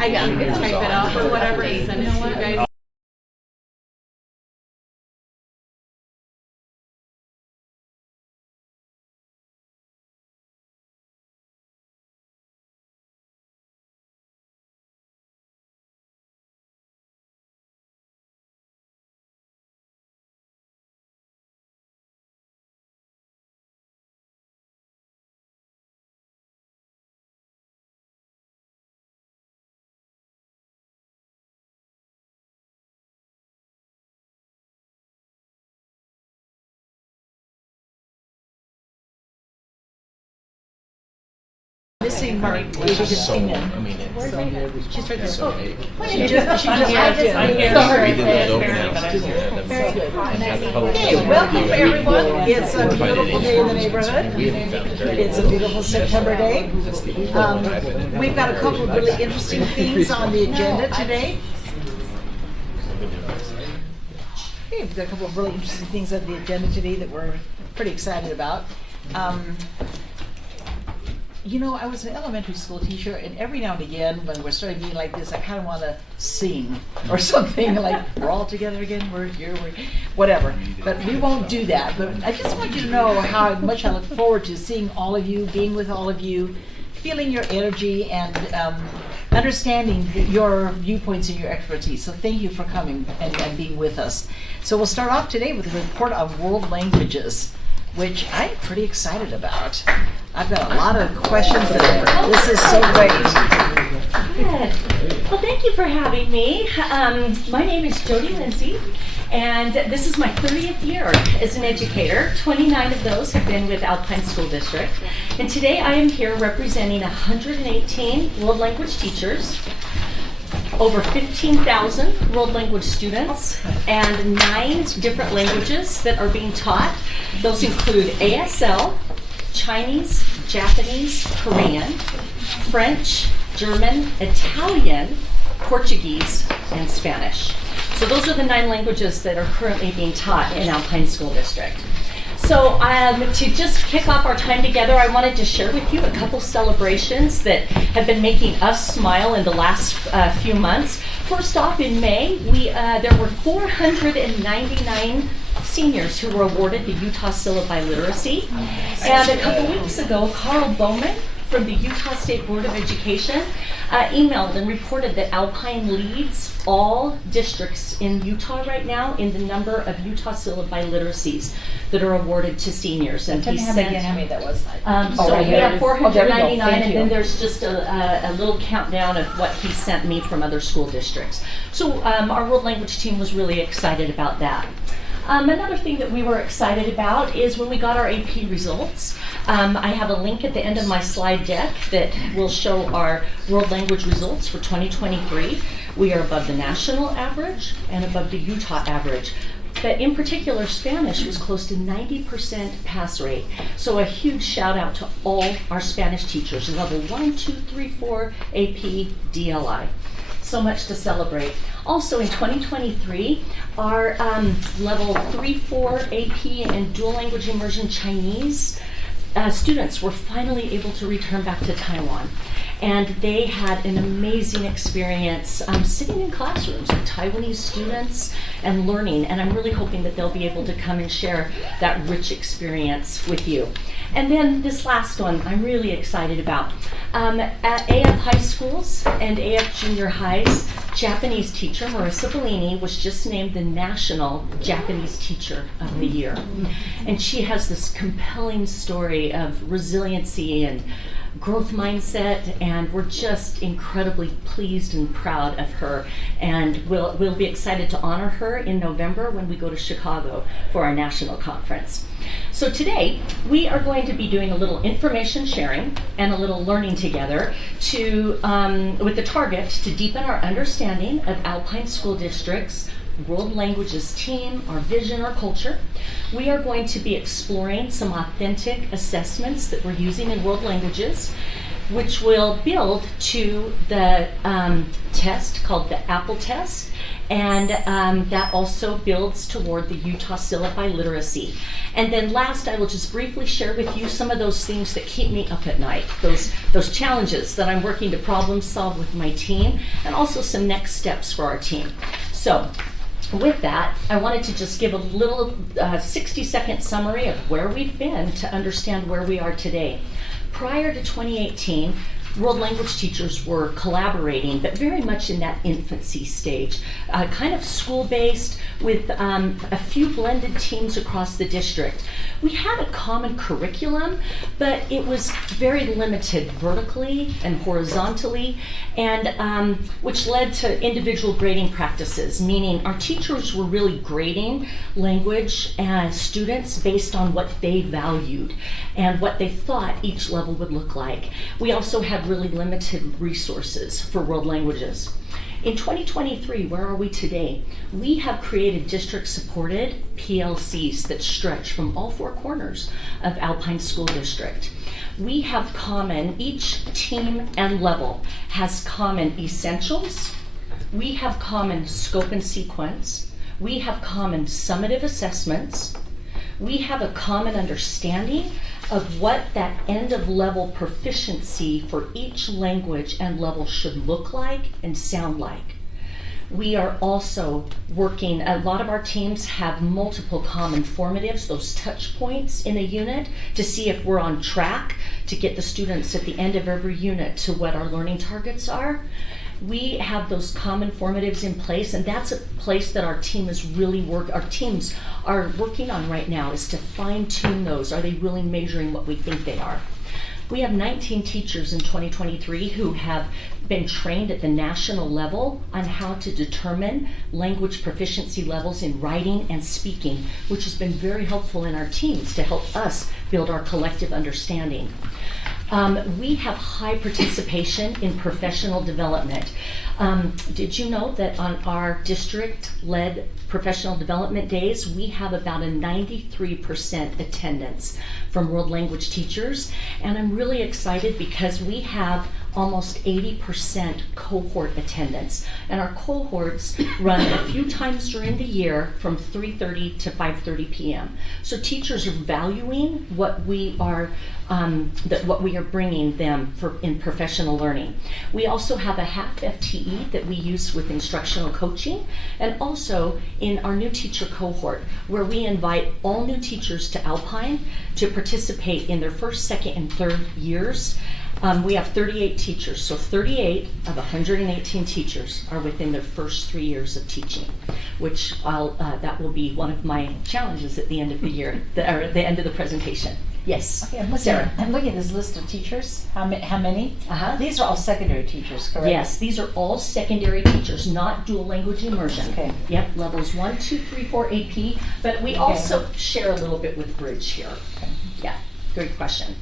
I can type it out for whatever and send it to you guys. Missing Mark. She's right there. Okay, welcome everyone. It's a beautiful day in the neighborhood. It's a beautiful September day. We've got a couple of really interesting things on the agenda today. Okay, we've got a couple of really interesting things on the agenda today that we're pretty excited about. You know, I was an elementary school teacher, and every now and again, when we're starting a meeting like this, I kind of want to sing or something like, we're all together again, we're here, whatever. But we won't do that. But I just want you to know how much I look forward to seeing all of you, being with all of you, feeling your energy, and understanding your viewpoints and your expertise. So thank you for coming and being with us. So we'll start off today with a report of world languages, which I'm pretty excited about. I've got a lot of questions today. This is so great. Good. Well, thank you for having me. My name is Jody Lindsay, and this is my 30th year as an educator. 29 of those have been with Alpine School District. And today I am here representing 118 world language teachers, over 15,000 world language students, and 9 different languages that are being taught. Those include ASL, Chinese, Japanese, Korean, French, German, Italian, Portuguese, and Spanish. So those are the 9 languages that are currently being taught in Alpine School District. So to just kick off our time together, I wanted to share with you a couple celebrations that have been making us smile in the last few months. First off, in May, there were 499 seniors who were awarded the Utah Syllabi Literacy. And a couple weeks ago, Carl Bowman from the Utah State Board of Education emailed and reported that Alpine leads all districts in Utah right now in the number of Utah Syllabi literacies that are awarded to seniors. And Tell me how many that was. So we have 499, and then there's just a little countdown of what he sent me from other school districts. So our world language team was really excited about that. Another thing that we were excited about is when we got our AP results. I have a link at the end of my slide deck that will show our world language results for 2023. We are above the national average and above the Utah average. But in particular, Spanish was close to 90% pass rate. So a huge shout out to all our Spanish teachers, level 1, 2, 3, 4, AP, DLI. So much to celebrate. Also in 2023, our level 3, 4 AP and dual language immersion Chinese students were finally able to return back to Taiwan. And they had an amazing experience sitting in classrooms with Taiwanese students and learning. And I'm really hoping that they'll be able to come and share that rich experience with you. And then this last one I'm really excited about. At AF high schools and AF junior highs, Japanese teacher Marissa Bellini was just named the National Japanese Teacher of the Year. And she has this compelling story of resiliency and growth mindset, and we're just incredibly pleased and proud of her. And we'll be excited to honor her in November when we go to Chicago for our national conference. So today, we are going to be doing a little information sharing and a little learning together with the target to deepen our understanding of Alpine School District's World Languages team, our vision, our culture. We are going to be exploring some authentic assessments that we're using in World Languages, which will build to the test called the Apple test, and that also builds toward the Utah Syllabi Literacy. And then last, I will just briefly share with you some of those things that keep me up at night, those challenges that I'm working to problem solve with my team, and also some next steps for our team. So, with that, I wanted to just give a little 60-second summary of where we've been to understand where we are today. Prior to 2018, world language teachers were collaborating, but very much in that infancy stage, kind of school-based with a few blended teams across the district. We had a common curriculum, but it was very limited vertically and horizontally, and which led to individual grading practices, meaning our teachers were really grading language students based on what they valued and what they thought each level would look like. We also had really limited resources for world languages. In 2023, where are we today? We have created district-supported PLCs that stretch from all four corners of Alpine School District. We have each team and level has common essentials. We have common scope and sequence. We have common summative assessments. We have a common understanding of what that end of level proficiency for each language and level should look like and sound like. We are also working, a lot of our teams have multiple common formatives, those touch points in a unit, to see if we're on track to get the students at the end of every unit to what our learning targets are. We have those common formatives in place, and that's a place that our teams are working on right now, is to fine tune those. Are they really measuring what we think they are? We have 19 teachers in 2023 who have been trained at the national level on how to determine language proficiency levels in writing and speaking, which has been very helpful in our teams to help us build our collective understanding. We have high participation in professional development. Did you know that on our district-led professional development days, we have about a 93% attendance from world language teachers? And I'm really excited because we have almost 80% cohort attendance. And our cohorts run a few times during the year from 3:30 to 5:30 p.m. So teachers are valuing what we are bringing them in professional learning. We also have a half FTE that we use with instructional coaching, and also in our new teacher cohort, where we invite all new teachers to Alpine to participate in their first, second, and third years. We have 38 teachers, so 38 of 118 teachers are within their first 3 years of teaching, which that will be one of my challenges at the end of the year, or at the end of the presentation. Yes, Okay, Sarah. I'm looking at this list of teachers. How many? These are all secondary teachers, correct? Yes, these are all secondary teachers, not dual language immersion. Okay. Yep, levels 1, 2, 3, 4 AP, but we also share a little bit with Bridge here. Okay. Yeah, great question.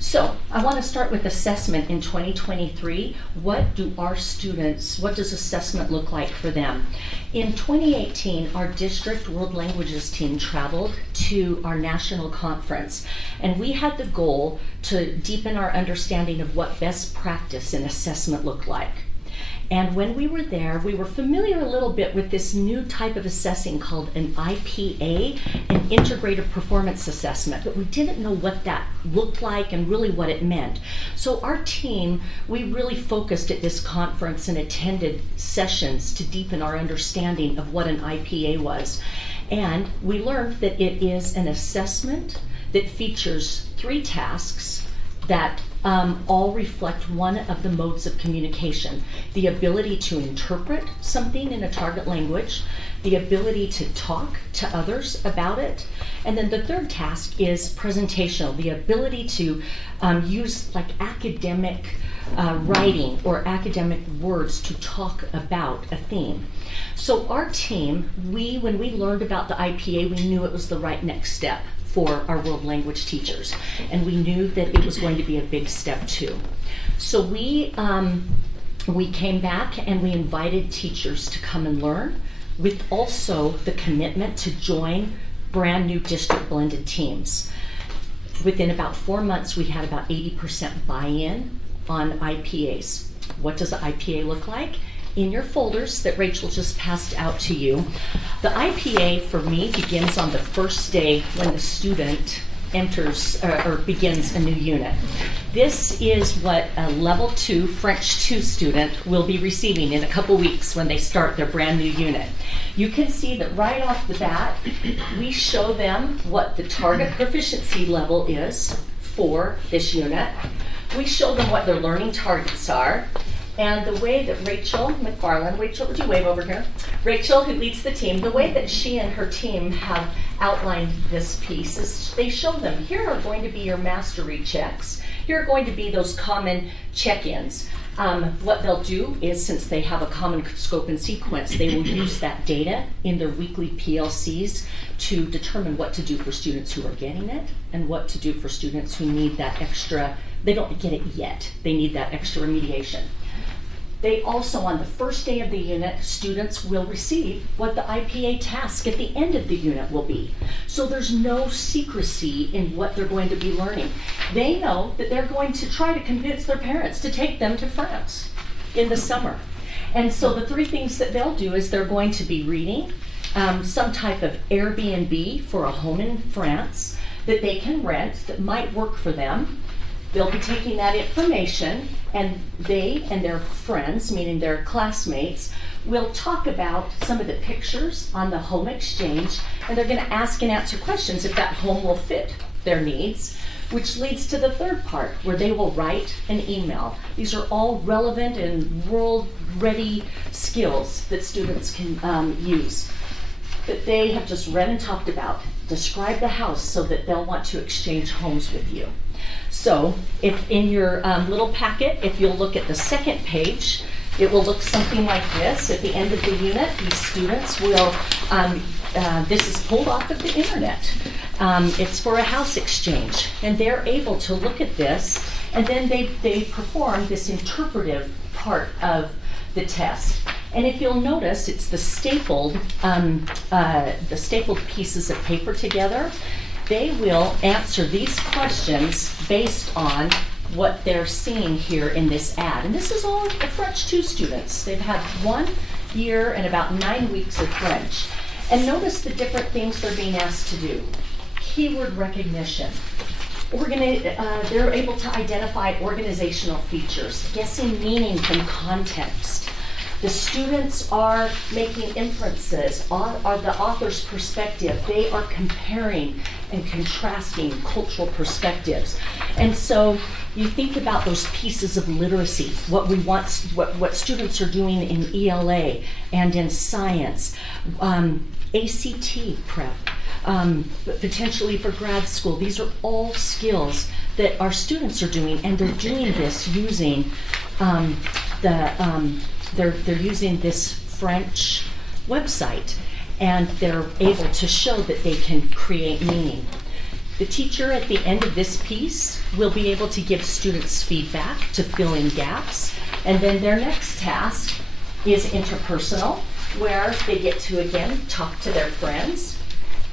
So I want to start with assessment in 2023. What does assessment look like for them? In 2018, our district world languages team traveled to our national conference, and we had the goal to deepen our understanding of what best practice in assessment looked like. And when we were there, we were familiar a little bit with this new type of assessing called an IPA, an integrated performance assessment, but we didn't know what that looked like and really what it meant. So our team, we really focused at this conference and attended sessions to deepen our understanding of what an IPA was. And we learned that it is an assessment that features 3 tasks that all reflect one of the modes of communication: the ability to interpret something in a target language, the ability to talk to others about it, and then the third task is presentational, the ability to use like academic writing or academic words to talk about a theme. So our team, when we learned about the IPA, we knew it was the right next step for our world language teachers, and we knew that it was going to be a big step too. So we came back and we invited teachers to come and learn, with also the commitment to join brand new district blended teams. Within about 4 months, we had about 80% buy-in on IPAs. What does the IPA look like? In your folders that Rachel just passed out to you, the IPA for me begins on the first day when the student enters or begins a new unit. This is what a level 2 French 2 student will be receiving in a couple weeks when they start their brand new unit. You can see that right off the bat, we show them what the target proficiency level is for this unit. We show them what their learning targets are. And the way that Rachel McFarland, Rachel, would you wave over here? Rachel, who leads the team, the way that she and her team have outlined this piece is they show them, here are going to be your mastery checks. Here are going to be those common check-ins. What they'll do is, since they have a common scope and sequence, they will use that data in their weekly PLCs to determine what to do for students who are getting it and what to do for students who need that extra, they don't get it yet, they need that extra remediation. They also, on the first day of the unit, students will receive what the IPA task at the end of the unit will be. So there's no secrecy in what they're going to be learning. They know that they're going to try to convince their parents to take them to France in the summer. And so the 3 things that they'll do is they're going to be reading some type of Airbnb for a home in France that they can rent that might work for them. They'll be taking that information, and they and their friends, meaning their classmates, will talk about some of the pictures on the home exchange, and they're going to ask and answer questions if that home will fit their needs, which leads to the third part, where they will write an email. These are all relevant and world-ready skills that students can use, that they have just read and talked about. Describe the house so that they'll want to exchange homes with you. So if in your little packet, if you'll look at the second page, it will look something like this. At the end of the unit, these students will, this is pulled off of the internet. It's for a house exchange, and they're able to look at this, and then they perform this interpretive part of the test. And if you'll notice, it's the stapled pieces of paper together. They will answer these questions based on what they're seeing here in this ad. And this is all the French 2 students. They've had 1 year and about 9 weeks of French. And notice the different things they're being asked to do. Keyword recognition. They're able to identify organizational features, guessing meaning from context. The students are making inferences on the author's perspective. They are comparing and contrasting cultural perspectives. And so you think about those pieces of literacy, what students are doing in ELA and in science, ACT prep, potentially for grad school. These are all skills that our students are doing, and they're doing this using they're using this French website, and they're able to show that they can create meaning. The teacher at the end of this piece will be able to give students feedback to fill in gaps, and then their next task is interpersonal, where they get to again talk to their friends,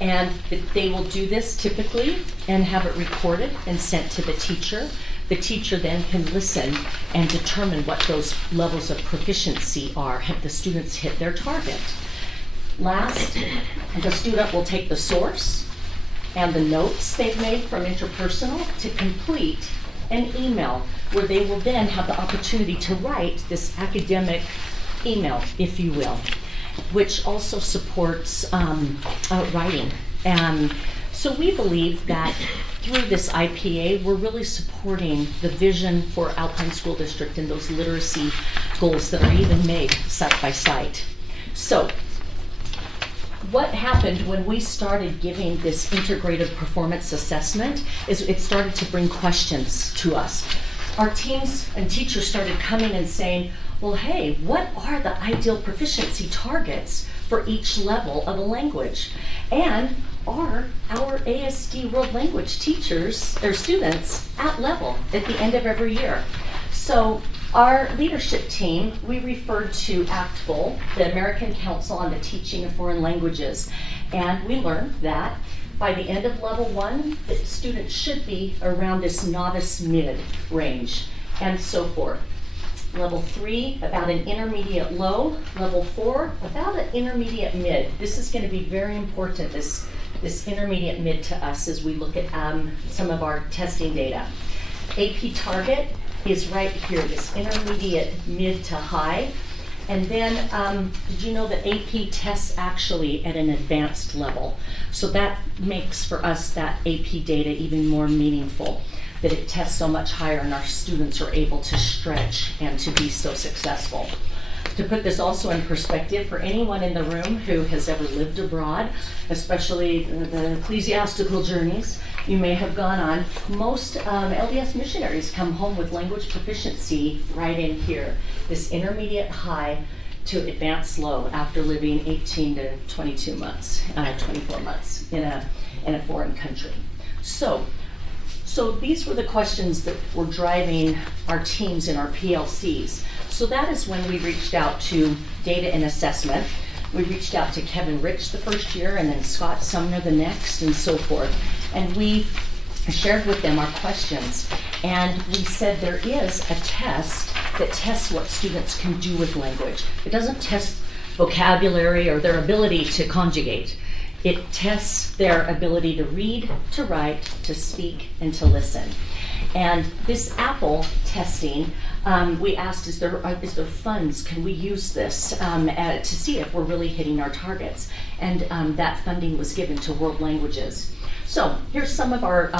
and they will do this typically and have it recorded and sent to the teacher. The teacher then can listen and determine what those levels of proficiency are. Have the students hit their target? Last, the student will take the source and the notes they've made from interpersonal to complete an email, where they will then have the opportunity to write this academic email, if you will, which also supports writing. And so we believe that through this IPA, we're really supporting the vision for Alpine School District and those literacy goals that are even made site by site. So, what happened when we started giving this integrated performance assessment is it started to bring questions to us. Our teams and teachers started coming and saying, well, hey, what are the ideal proficiency targets for each level of a language? And are our ASD world language teachers, or students, at level at the end of every year? So our leadership team, we referred to ACTFL, the American Council on the Teaching of Foreign Languages, and we learned that by the end of level 1, the students should be around this novice mid range, and so forth. Level 3, about an intermediate low. Level 4, about an intermediate mid. This is going to be very important, this intermediate mid to us as we look at some of our testing data. AP target is right here, this intermediate mid to high. And then, did you know that AP tests actually at an advanced level? So that makes for us that AP data even more meaningful, that it tests so much higher and our students are able to stretch and to be so successful. To put this also in perspective, for anyone in the room who has ever lived abroad, especially the ecclesiastical journeys you may have gone on, most LDS missionaries come home with language proficiency right in here, this intermediate high to advanced low after living 18 to 22 months, 24 months in a foreign country. So these were the questions that were driving our teams in our PLCs. So that is when we reached out to data and assessment. We reached out to Kevin Rich the first year, and then Scott Sumner the next, and so forth. And we shared with them our questions. And we said there is a test that tests what students can do with language. It doesn't test vocabulary or their ability to conjugate. It tests their ability to read, to write, to speak, and to listen. And this Apple testing, we asked, is there funds? Can we use this to see if we're really hitting our targets? And that funding was given to World Languages. So here's some of our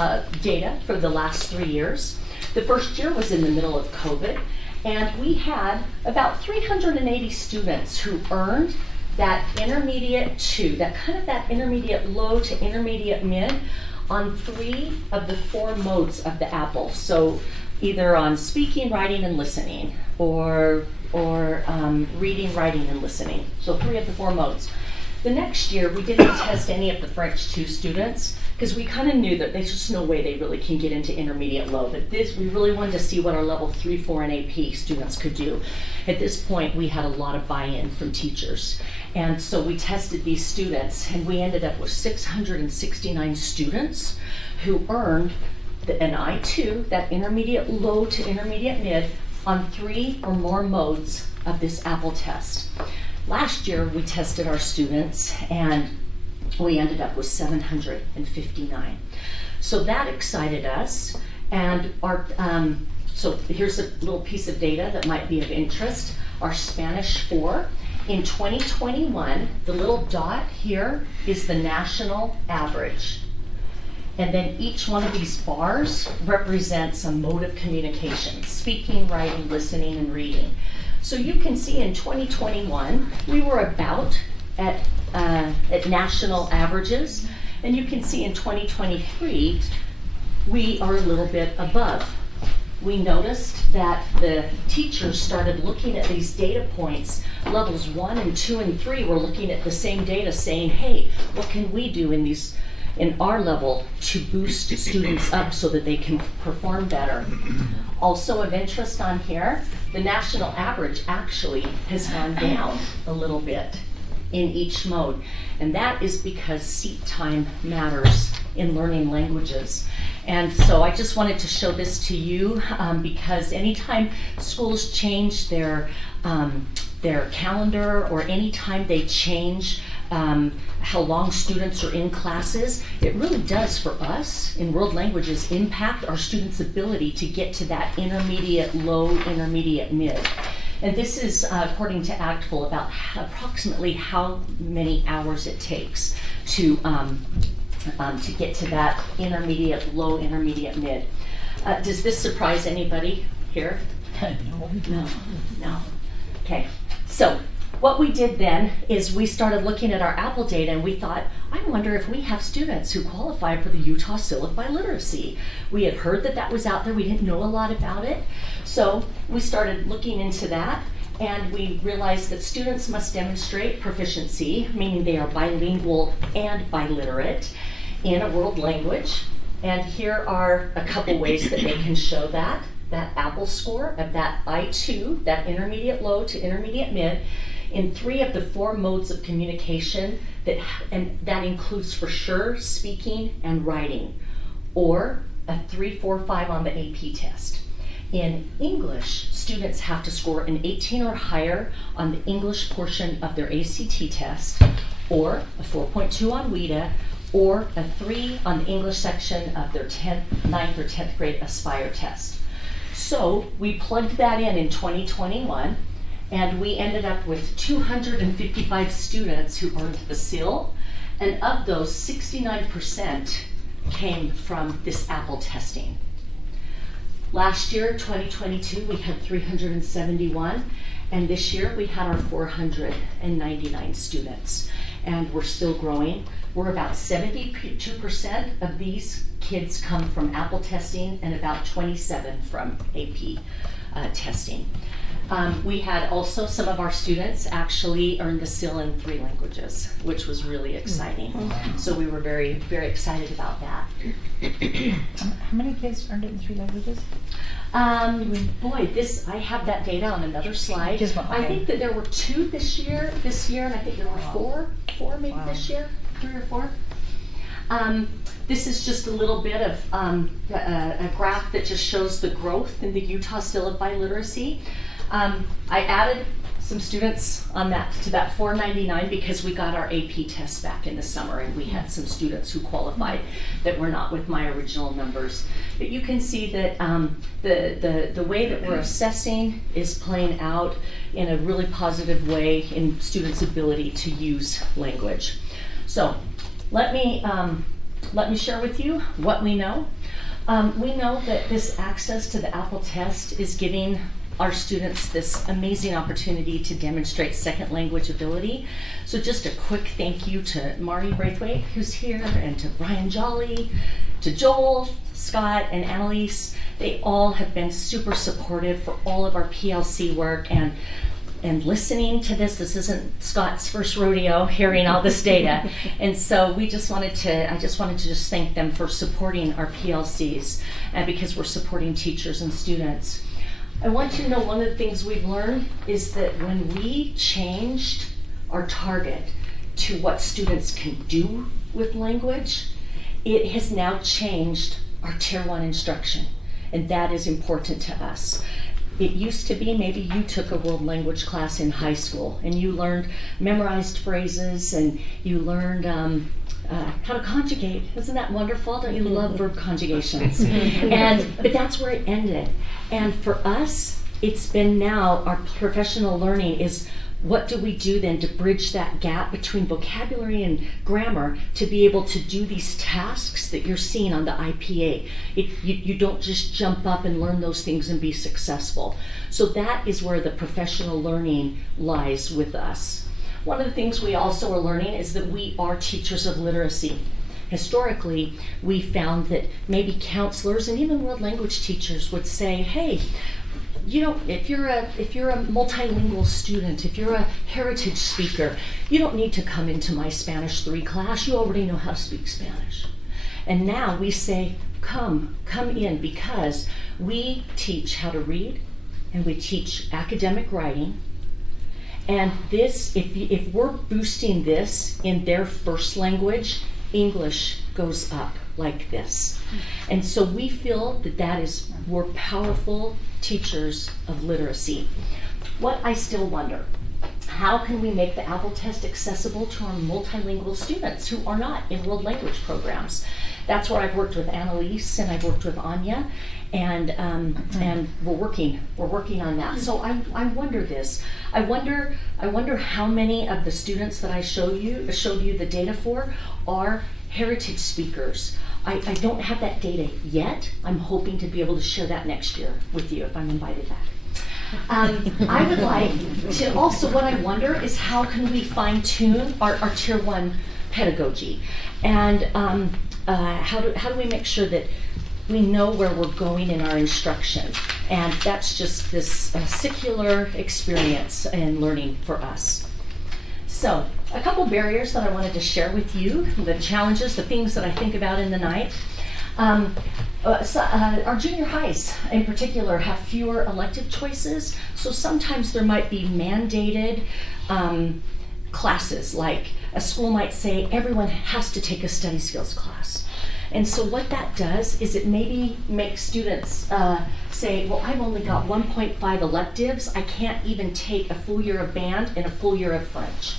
data for the last 3 years. The first year was in the middle of COVID, and we had about 380 students who earned that intermediate 2, that intermediate low to intermediate mid on 3 of the 4 modes of the Apple. So either on speaking, writing, and listening, or reading, writing, and listening. So 3 of the 4 modes. The next year, we didn't test any of the French 2 students because we kind of knew that there's just no way they really can get into intermediate low. But we really wanted to see what our level 3, 4, and AP students could do. At this point, we had a lot of buy-in from teachers. And so we tested these students, and we ended up with 669 students who earned an I2, that intermediate low to intermediate mid, on 3 or more modes of this Apple test. Last year, we tested our students, and we ended up with 759. So that excited us, and so here's a little piece of data that might be of interest. Our Spanish 4, in 2021, the little dot here is the national average. And then each one of these bars represents a mode of communication: speaking, writing, listening, and reading. So you can see in 2021, we were about at national averages. And you can see in 2023, we are a little bit above. We noticed that the teachers started looking at these data points. Levels 1 and 2 and 3 were looking at the same data saying, hey, what can we do in our level to boost students up so that they can perform better? Also of interest on here, the national average actually has gone down a little bit in each mode. And that is because seat time matters in learning languages. And so I just wanted to show this to you because anytime schools change their calendar, or anytime they change how long students are in classes, it really does for us in world languages impact our students' ability to get to that intermediate low, intermediate mid. And this is, according to ACTFL, about approximately how many hours it takes to to get to that intermediate, low, intermediate, mid. Does this surprise anybody here? No. Okay, so what we did then is we started looking at our Apple data and we thought, I wonder if we have students who qualify for the Utah Seal of Biliteracy. We had heard that that was out there, we didn't know a lot about it. So we started looking into that and we realized that students must demonstrate proficiency, meaning they are bilingual and biliterate in a world language. And here are a couple ways that they can show that Apple score of that I2, that intermediate low to intermediate mid, in 3 of the 4 modes of communication, and that includes for sure speaking and writing, or a 3, 4, 5 on the AP test. In English, students have to score an 18 or higher on the English portion of their ACT test, or a 4.2 on WIDA, or a 3 on the English section of their 9th or 10th grade Aspire test. So we plugged that in 2021, and we ended up with 255 students who earned the seal, and of those, 69% came from this Apple testing. Last year, 2022, we had 371, and this year we had our 499 students, and we're still growing. We're about 72% of these kids come from Apple testing and about 27 from AP testing. We had also some of our students actually earn the seal in 3 languages, which was really exciting. So we were very, very excited about that. How many kids earned it in 3 languages? Boy, I have that data on another slide. Just one, okay. I think that there were 2 this year, and I think there were 4 maybe this year, 3 or 4. This is just a little bit of a graph that just shows the growth in the Utah Seal of Biliteracy. I added some students on that to that 499 because we got our AP test back in the summer and we had some students who qualified that were not with my original numbers. But you can see that the way that we're assessing is playing out in a really positive way in students' ability to use language. So let me share with you what we know. We know that this access to the Apple test is giving our students this amazing opportunity to demonstrate second language ability. So just a quick thank you to Mari Braithwaite, who's here, and to Brian Jolly, to Joel, Scott, and Annalise. They all have been super supportive for all of our PLC work and listening to this. This isn't Scott's first rodeo hearing all this data. And so I just wanted to thank them for supporting our PLCs and because we're supporting teachers and students. I want you to know one of the things we've learned is that when we changed our target to what students can do with language, it has now changed our Tier 1 instruction, and that is important to us. It used to be maybe you took a world language class in high school and you learned memorized phrases and you learned how to conjugate. Isn't that wonderful? Don't you love verb conjugations? But that's where it ended. And for us, it's been now our professional learning is what do we do then to bridge that gap between vocabulary and grammar to be able to do these tasks that you're seeing on the IPA. You don't just jump up and learn those things and be successful. So that is where the professional learning lies with us. One of the things we also are learning is that we are teachers of literacy. Historically, we found that maybe counselors and even world language teachers would say, hey, you know, if you're a multilingual student, if you're a heritage speaker, you don't need to come into my Spanish 3 class. You already know how to speak Spanish. And now we say, come in, because we teach how to read and we teach academic writing. And this, if we're boosting this in their first language, English goes up like this. And so we feel that we're powerful teachers of literacy. What I still wonder, how can we make the Apple test accessible to our multilingual students who are not in world language programs? That's where I've worked with Annalise and I've worked with Anya, and we're working on that. So I wonder this. I wonder how many of the students that I showed you the data for are heritage speakers. I don't have that data yet. I'm hoping to be able to share that next year with you if I'm invited back. I would like to also, what I wonder is how can we fine tune our Tier 1 pedagogy, and how do we make sure that we know where we're going in our instruction, and that's just this secular experience and learning for us. So a couple barriers that I wanted to share with you, the challenges, the things that I think about in the night. Our junior highs in particular have fewer elective choices, so sometimes there might be mandated classes, like a school might say everyone has to take a study skills class. And so what that does is it maybe makes students say, well, I've only got 1.5 electives, I can't even take a full year of band and a full year of French,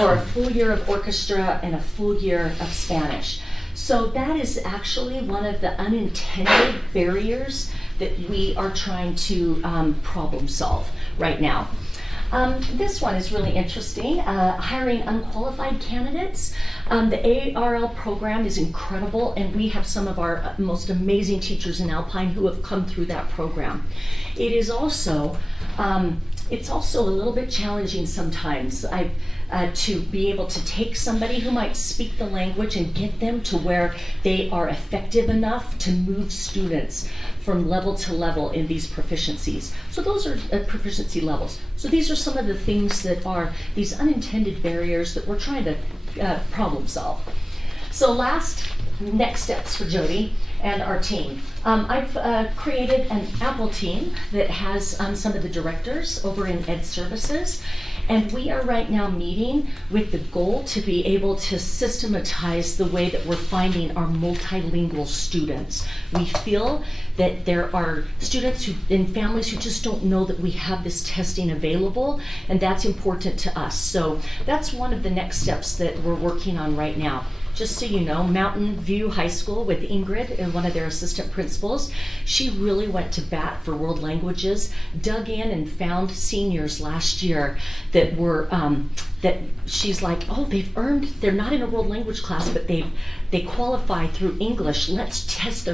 or a full year of orchestra and a full year of Spanish. So that is actually one of the unintended barriers that we are trying to problem solve right now. This one is really interesting, hiring unqualified candidates. The ARL program is incredible, and we have some of our most amazing teachers in Alpine who have come through that program. It is also, it's also a little bit challenging sometimes to be able to take somebody who might speak the language and get them to where they are effective enough to move students from level to level in these proficiencies. So those are proficiency levels. So these are some of the things that are these unintended barriers that we're trying to problem solve. So next steps for Jody and our team. I've created an Apple team that has some of the directors over in Ed Services, and we are right now meeting with the goal to be able to systematize the way that we're finding our multilingual students. We feel that there are students and families who just don't know that we have this testing available, and that's important to us. So that's one of the next steps that we're working on right now. Just so you know, Mountain View High School with Ingrid and one of their assistant principals, she really went to bat for world languages, dug in and found seniors last year that were, that she's like, oh, they're not in a world language class, but they qualify through English. Let's test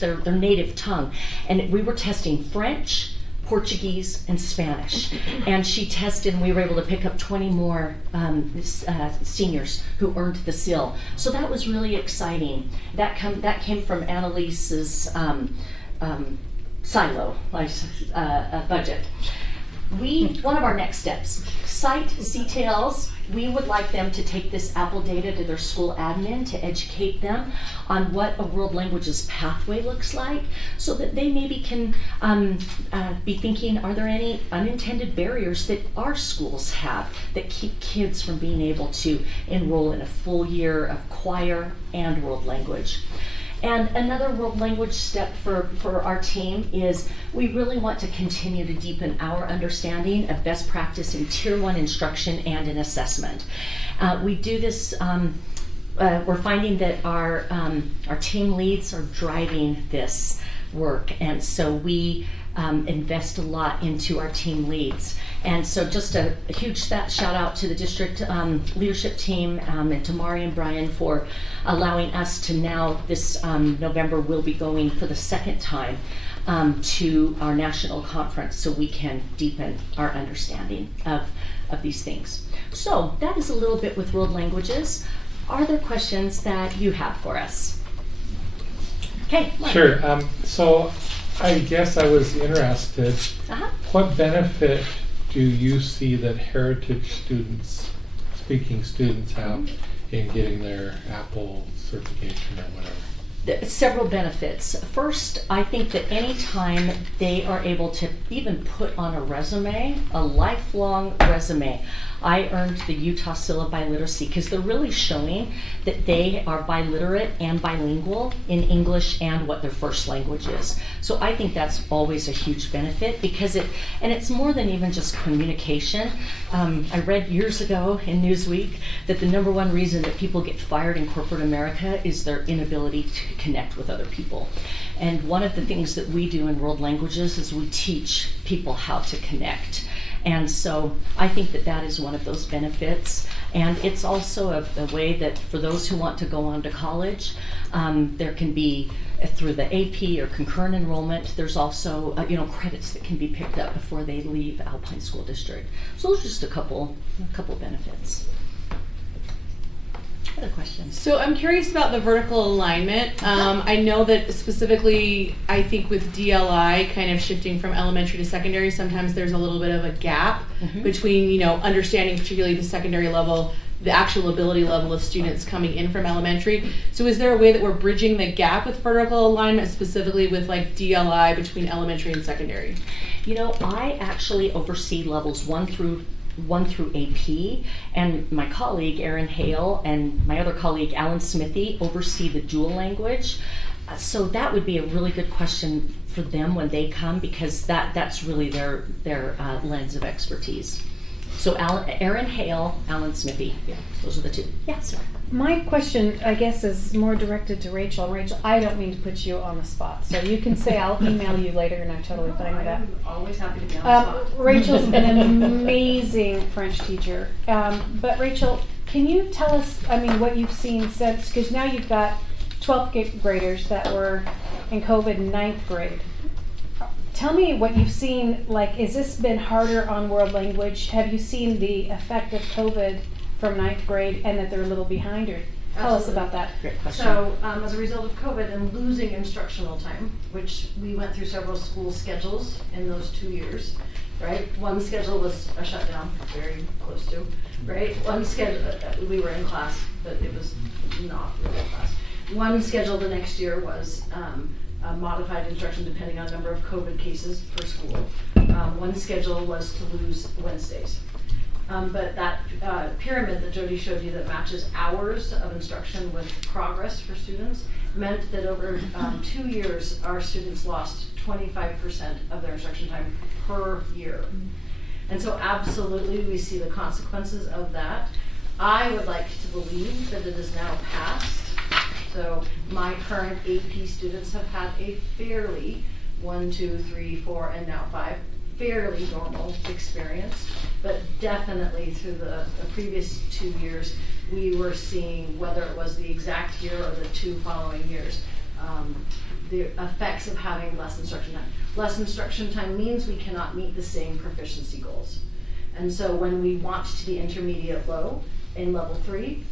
their native tongue. And we were testing French, Portuguese, and Spanish. And she tested, and we were able to pick up 20 more seniors who earned the seal. So that was really exciting. That came from Annalise's silo budget. One of our next steps, site CTLs, we would like them to take this Apple data to their school admin to educate them on what a world languages pathway looks like, so that they maybe can be thinking, are there any unintended barriers that our schools have that keep kids from being able to enroll in a full year of choir and world language? And another world language step for our team is we really want to continue to deepen our understanding of best practice in Tier 1 instruction and in assessment. We do this, we're finding that our team leads are driving this work, and so we invest a lot into our team leads. And so just a huge shout out to the district leadership team and to Mari and Brian for allowing us to now, this November, we'll be going for the second time to our national conference so we can deepen our understanding of these things. So that is a little bit with world languages. Are there questions that you have for us? Okay, Mike. Sure. So I guess I was interested, what benefit do you see that heritage speaking students have in getting their Apple certification or whatever? Several benefits. First, I think that anytime they are able to even put on a resume, a lifelong resume, I earned the Utah Seal of Biliteracy because they're really showing that they are biliterate and bilingual in English and what their first language is. So I think that's always a huge benefit because it's more than even just communication. I read years ago in Newsweek that the number one reason that people get fired in corporate America is their inability to connect with other people. And one of the things that we do in World Languages is we teach people how to connect. And so I think that that is one of those benefits. And it's also a way that for those who want to go on to college, there can be, through the AP or concurrent enrollment, there's also credits that can be picked up before they leave Alpine School District. So those are just a couple benefits. Other questions? So I'm curious about the vertical alignment. I know that specifically, I think with DLI kind of shifting from elementary to secondary, sometimes there's a little bit of a gap between, understanding particularly the secondary level, the actual ability level of students coming in from elementary. So is there a way that we're bridging the gap with vertical alignment, specifically with like DLI between elementary and secondary? I actually oversee levels 1 through AP, and my colleague Erin Hale and my other colleague Alan Smithy oversee the dual language. So that would be a really good question for them when they come, because that's really their lens of expertise. So Erin Hale, Alan Smithy, yeah, those are the two. Yeah, sorry. My question, I guess, is more directed to Rachel. Rachel, I don't mean to put you on the spot, so you can say I'll email you later, and I'm totally fine with that. I'm always happy to be on the spot. Rachel's an amazing French teacher. But Rachel, can you tell us, what you've seen since, because now you've got 12th graders that were in COVID in 9th grade. Tell me what you've seen, has this been harder on world language? Have you seen the effect of COVID from 9th grade and that they're a little behind, or tell us about that? Great question. So as a result of COVID and losing instructional time, which we went through several school schedules in those 2 years, right? One schedule was a shutdown, very close to, right? One schedule, we were in class, but it was not really class. One schedule the next year was modified instruction depending on number of COVID cases per school. One schedule was to lose Wednesdays. But that pyramid that Jody showed you that matches hours of instruction with progress for students meant that over 2 years, our students lost 25% of their instruction time per year. And so absolutely we see the consequences of that. I would like to believe that it is now past. So my current AP students have had a fairly 1, 2, 3, 4, and now 5 fairly normal experience, but definitely through the previous 2 years, we were seeing, whether it was the exact year or the 2 following years, the effects of having less instruction time. Less instruction time means we cannot meet the same proficiency goals. And so when we want to be intermediate low in level 3,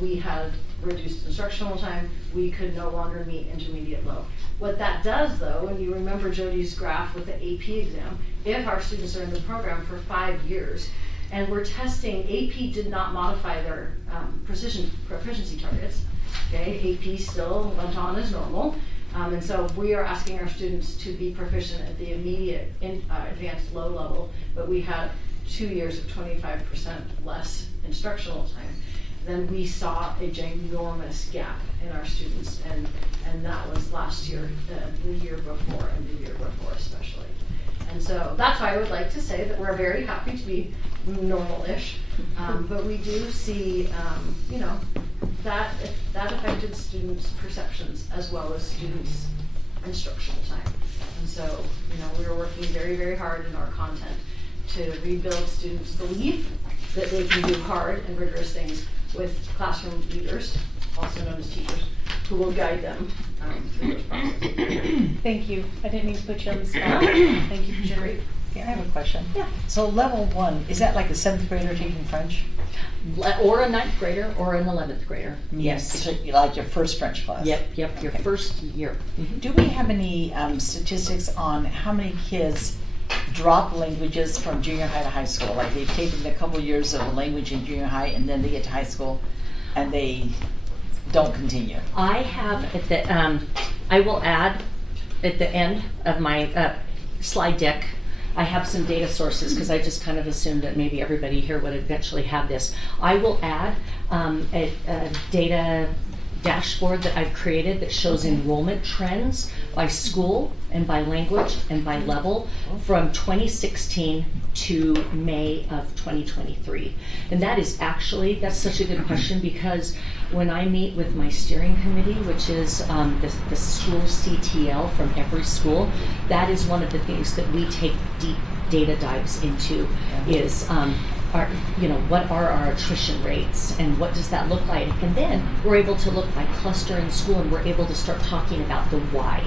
we had reduced instructional time, we could no longer meet intermediate low. What that does though, and you remember Jody's graph with the AP exam, if our students are in the program for 5 years and we're testing, AP did not modify their proficiency targets, okay? AP still went on as normal. And so we are asking our students to be proficient at the immediate advanced low level, but we had 2 years of 25% less instructional time. Then we saw a ginormous gap in our students, and that was last year, the year before, and the year before especially. And so that's why I would like to say that we're very happy to be normal-ish, but we do see, that affected students' perceptions as well as students' instructional time. And so, we are working very, very hard in our content to rebuild students' belief that they can do hard and rigorous things with classroom leaders, also known as teachers, who will guide them through those processes. Thank you. I didn't mean to put you on the spot. Thank you for sharing. Yeah, I have a question. Yeah. So level 1, is that like a 7th grader taking French? Or a 9th grader or an 11th grader. Yes. It's like your first French class? Yep, your first year. Mm-hmm. Do we have any statistics on how many kids drop languages from junior high to high school? Like they've taken a couple years of a language in junior high and then they get to high school and they don't continue. I have at the I will add at the end of my slide deck I have some data sources because I just kind of assumed that maybe everybody here would eventually have this. I will add a data dashboard that I've created that shows enrollment trends by school and by language and by level from 2016 to May of 2023. And that is actually, that's such a good question, because when I meet with my steering committee, which is the school CTL from every school, that is one of the things that we take deep data dives into is what are our attrition rates and what does that look like? And then we're able to look by cluster in school and we're able to start talking about the why.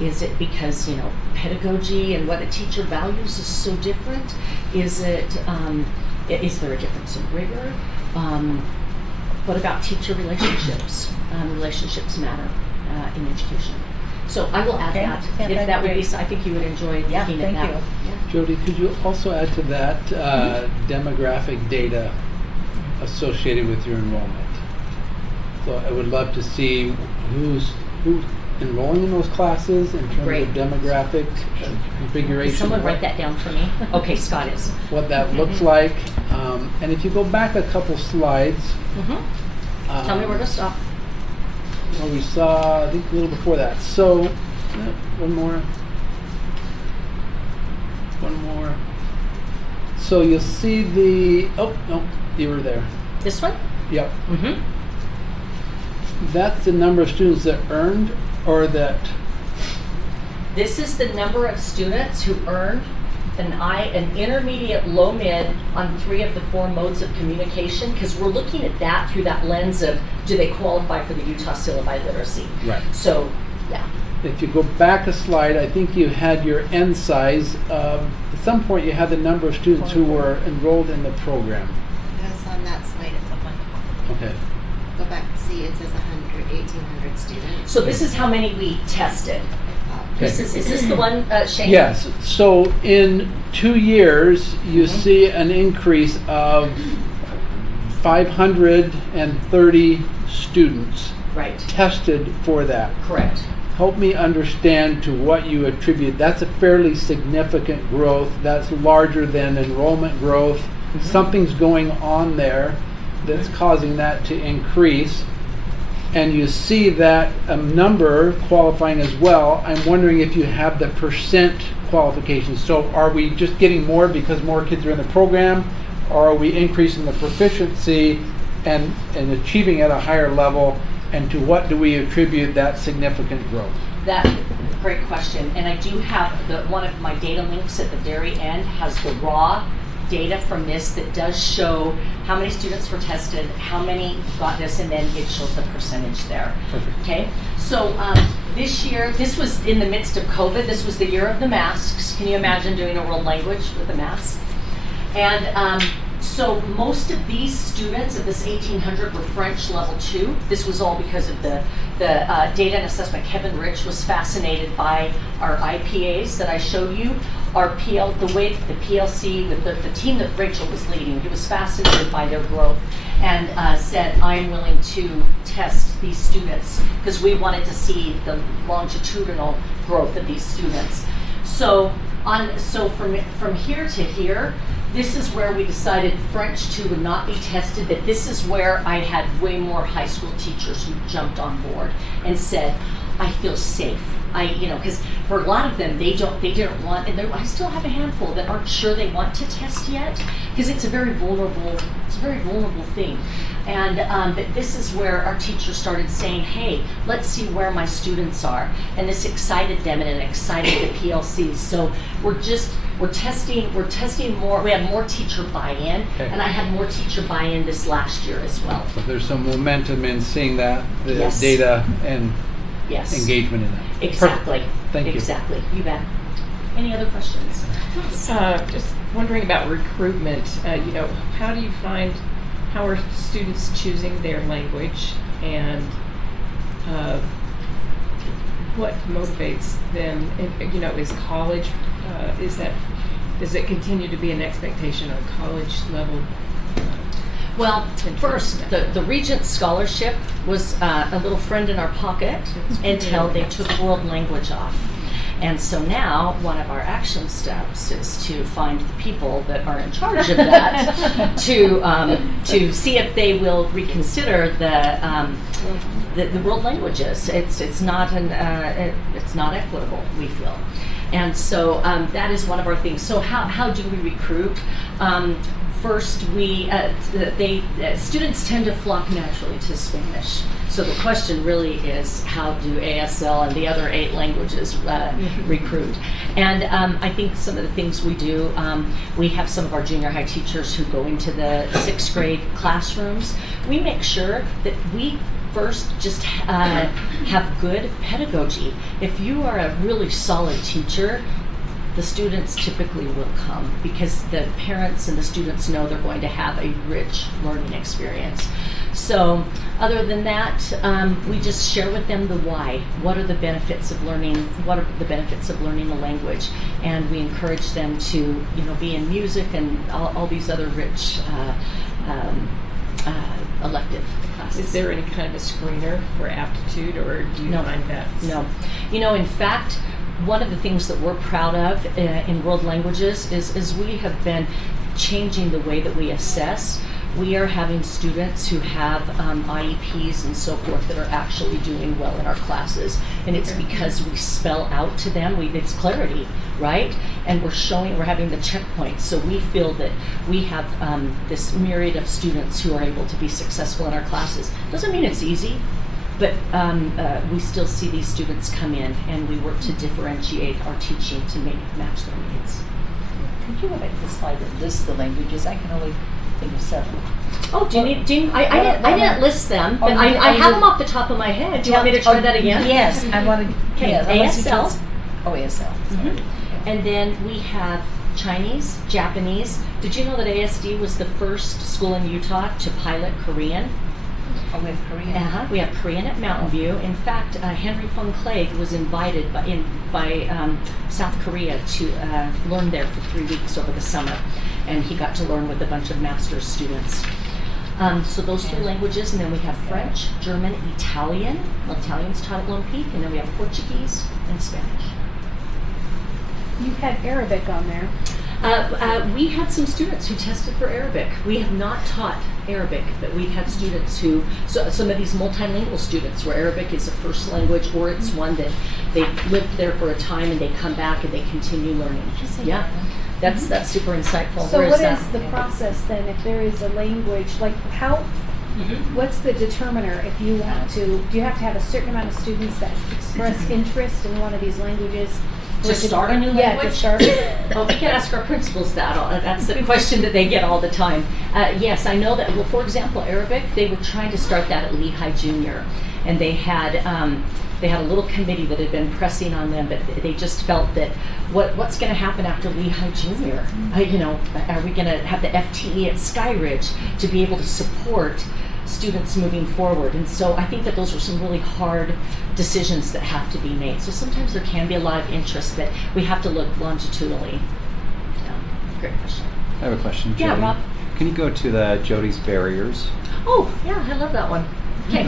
Is it because, pedagogy and what a teacher values is so different? Is it, is there a difference in rigor? What about teacher relationships? Relationships matter in education. So I will add that. Yeah, If that would be, great. I think you would enjoy looking at thank that. you. Yeah. Jody, could you also add to that demographic data associated with your enrollment? So I would love to see who's enrolling in those classes in terms Great. of demographic configuration. Can someone write that down for me? Okay, Scott is. What that looks like. And if you go back a couple slides. Tell me where to stop. Well, we saw, I think, a little before that. So, one more. So you'll see the, oh, no, you were there. This one? Yep. Mm-hmm. That's the number of students that earned, or that, This is the number of students who earned an intermediate low mid on 3 of the 4 modes of communication, because we're looking at that through that lens of do they qualify for the Utah Syllabi Literacy. Right. So, yeah. if you go back a slide, I think you had your end size. At some point you had the number of students who were enrolled in the program. That's on that slide, it's up on, Okay. go back, see, it says 1,800 students. So this is how many we tested. Is this the one, Shane? Yes, so in 2 years, you see an increase of 530 students Right. tested for that. Correct. Help me understand to what you attribute. That's a fairly significant growth. That's larger than enrollment growth. Something's going on there that's causing that to increase. And you see that number qualifying as well. I'm wondering if you have the percent qualifications. So are we just getting more because more kids are in the program, or are we increasing the proficiency and achieving at a higher level? And to what do we attribute that significant growth? Great question. And I do have one of my data links at the very end has the raw data from this that does show how many students were tested, how many got this, and then it shows the percentage there. Perfect. Okay, so this year, this was in the midst of COVID. This was the year of the masks. Can you imagine doing a world language with a mask? And so most of these students of this 1,800 were French level 2. This was all because of the data and assessment. Kevin Rich was fascinated by our IPAs that I showed you. Our the way the PLC, the team that Rachel was leading, he was fascinated by their growth and said, I'm willing to test these students because we wanted to see the longitudinal growth of these students. So from here to here, this is where we decided French 2 would not be tested, but this is where I had way more high school teachers who jumped on board and said, I feel safe. Because for a lot of them, they didn't want, and I still have a handful that aren't sure they want to test yet, because it's a very vulnerable thing. And but this is where our teachers started saying, hey, let's see where my students are. And this excited them and it excited the PLCs. So we're testing more. We had more teacher buy-in, and I had more teacher buy-in this last year as well. So there's some momentum in seeing that, the Yes. data and Yes. engagement in that. Exactly. Perfect. Thank you. Exactly. You bet. Any other questions? Just wondering about recruitment. How do you find, how are students choosing their language, and what motivates them? Is college, does it continue to be an expectation on college level? Well, first, the Regent Scholarship was a little friend in our pocket until they took world language off. And so now one of our action steps is to find the people that are in charge of that to see if they will reconsider the world languages. It's not equitable, we feel. And so that is one of our things. So how do we recruit? First, students tend to flock naturally to Spanish. So the question really is, how do ASL and the other 8 languages recruit? And I think some of the things we do, we have some of our junior high teachers who go into the 6th grade classrooms. We make sure that we first just have good pedagogy. If you are a really solid teacher, the students typically will come because the parents and the students know they're going to have a rich learning experience. So other than that, we just share with them the why. What are the benefits of learning? What are the benefits of learning the language? And we encourage them to, be in music and all these other rich elective classes. Is there any kind of a screener for aptitude, or do you find that? No. In fact, one of the things that we're proud of in world languages is we have been changing the way that we assess. We are having students who have IEPs and so forth that are actually doing well in our classes. And it's because we spell out to them, it's clarity, right? And we're having the checkpoints. So we feel that we have this myriad of students who are able to be successful in our classes. Doesn't mean it's easy, but we still see these students come in, and we work to differentiate our teaching to match their needs. Could you go back to the slide that lists the languages? I can only think of 7. Oh, do you need? I didn't list them, but I have them off the top of my head. Do you want me to try that again? Yes, I want to. Okay, yes, ASL. ASL. Mm-hmm. And then we have Chinese, Japanese. Did you know that ASD was the first school in Utah to pilot Korean? Oh, we have Korean. We have Korean at Mountain View. In fact, Henry Fung Clegg was invited by South Korea to learn there for 3 weeks over the summer, and he got to learn with a bunch of master's students. So those 3 languages, and then we have French, German, Italian. Well, Italian's taught at Lone Peak, and then we have Portuguese and Spanish. You had Arabic on there. We had some students who tested for Arabic. We have not taught Arabic, but we've had students who, so some of these multilingual students where Arabic is a first language, or it's one that they've lived there for a time and they come back and they continue learning. Yeah, that's super insightful. So what is the process then if there is a language, like how, what's the determiner if you want to, do you have to have a certain amount of students that express interest in one of these languages? To start a new language? Yeah, to start. Well, we can ask our principals that. That's the question that they get all the time. Yes, I know that. Well, for example, Arabic, they were trying to start that at Lehigh Junior, and they had a little committee that had been pressing on them, but they just felt that what's going to happen after Lehigh Junior? Are we going to have the FTE at Skyridge to be able to support students moving forward? And so I think that those are some really hard decisions that have to be made. So sometimes there can be a lot of interest, but we have to look longitudinally. Great question. I have a question, Jody. Yeah, Rob. Can you go to the Jody's barriers? Oh, yeah, I love that one. Okay.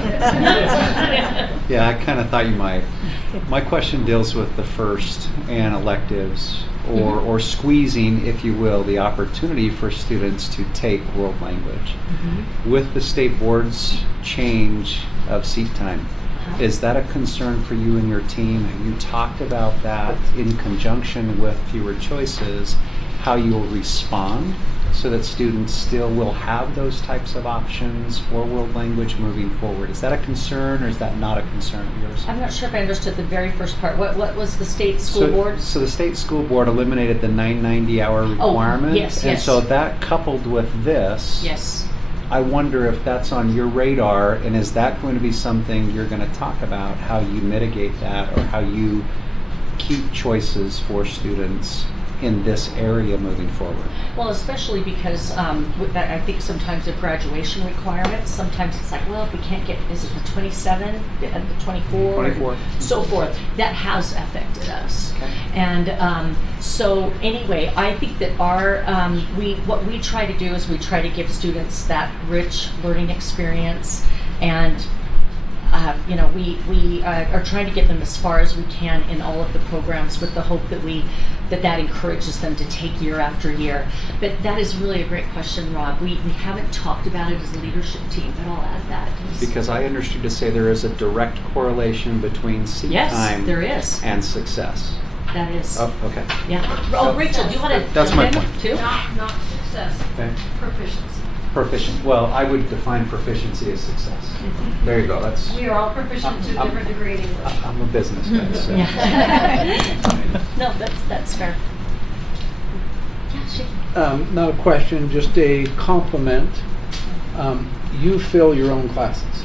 Yeah, I kind of thought you might. My question deals with the first and electives, or squeezing, if you will, the opportunity for students to take world language. With the state board's change of seat time, is that a concern for you and your team? Have you talked about that in conjunction with fewer choices, how you will respond so that students still will have those types of options for world language moving forward? Is that a concern, or is that not a concern of yours? I'm not sure if I understood the very first part. What was the state school board? So the state school board eliminated the 990-hour requirement. Yes. So that coupled with this, yes. I wonder if that's on your radar, and is that going to be something you're going to talk about, how you mitigate that, or how you keep choices for students in this area moving forward? Well, especially because I think sometimes the graduation requirements, sometimes it's like, well, if we can't get, is it the 27, the 24, so forth, that has affected us. Okay. And so anyway, I think that what we try to do is we try to give students that rich learning experience, and we are trying to get them as far as we can in all of the programs with the hope that that encourages them to take year after year. But that is really a great question, Rob. We haven't talked about it as a leadership team, but I'll add that. Because I understood to say there is a direct correlation between seat time there is. and success. That is. Oh, okay. Yeah. Oh, Rachel, do you want to That's my jump in point. too? Not success, Okay. proficiency. Proficient. Well, I would define proficiency as success. There you go. That's. We are all proficient to a different degree in English. I'm a business guy, so. Yeah. No, that's fair. Yeah, she. Not a question, just a compliment. You fill your own classes.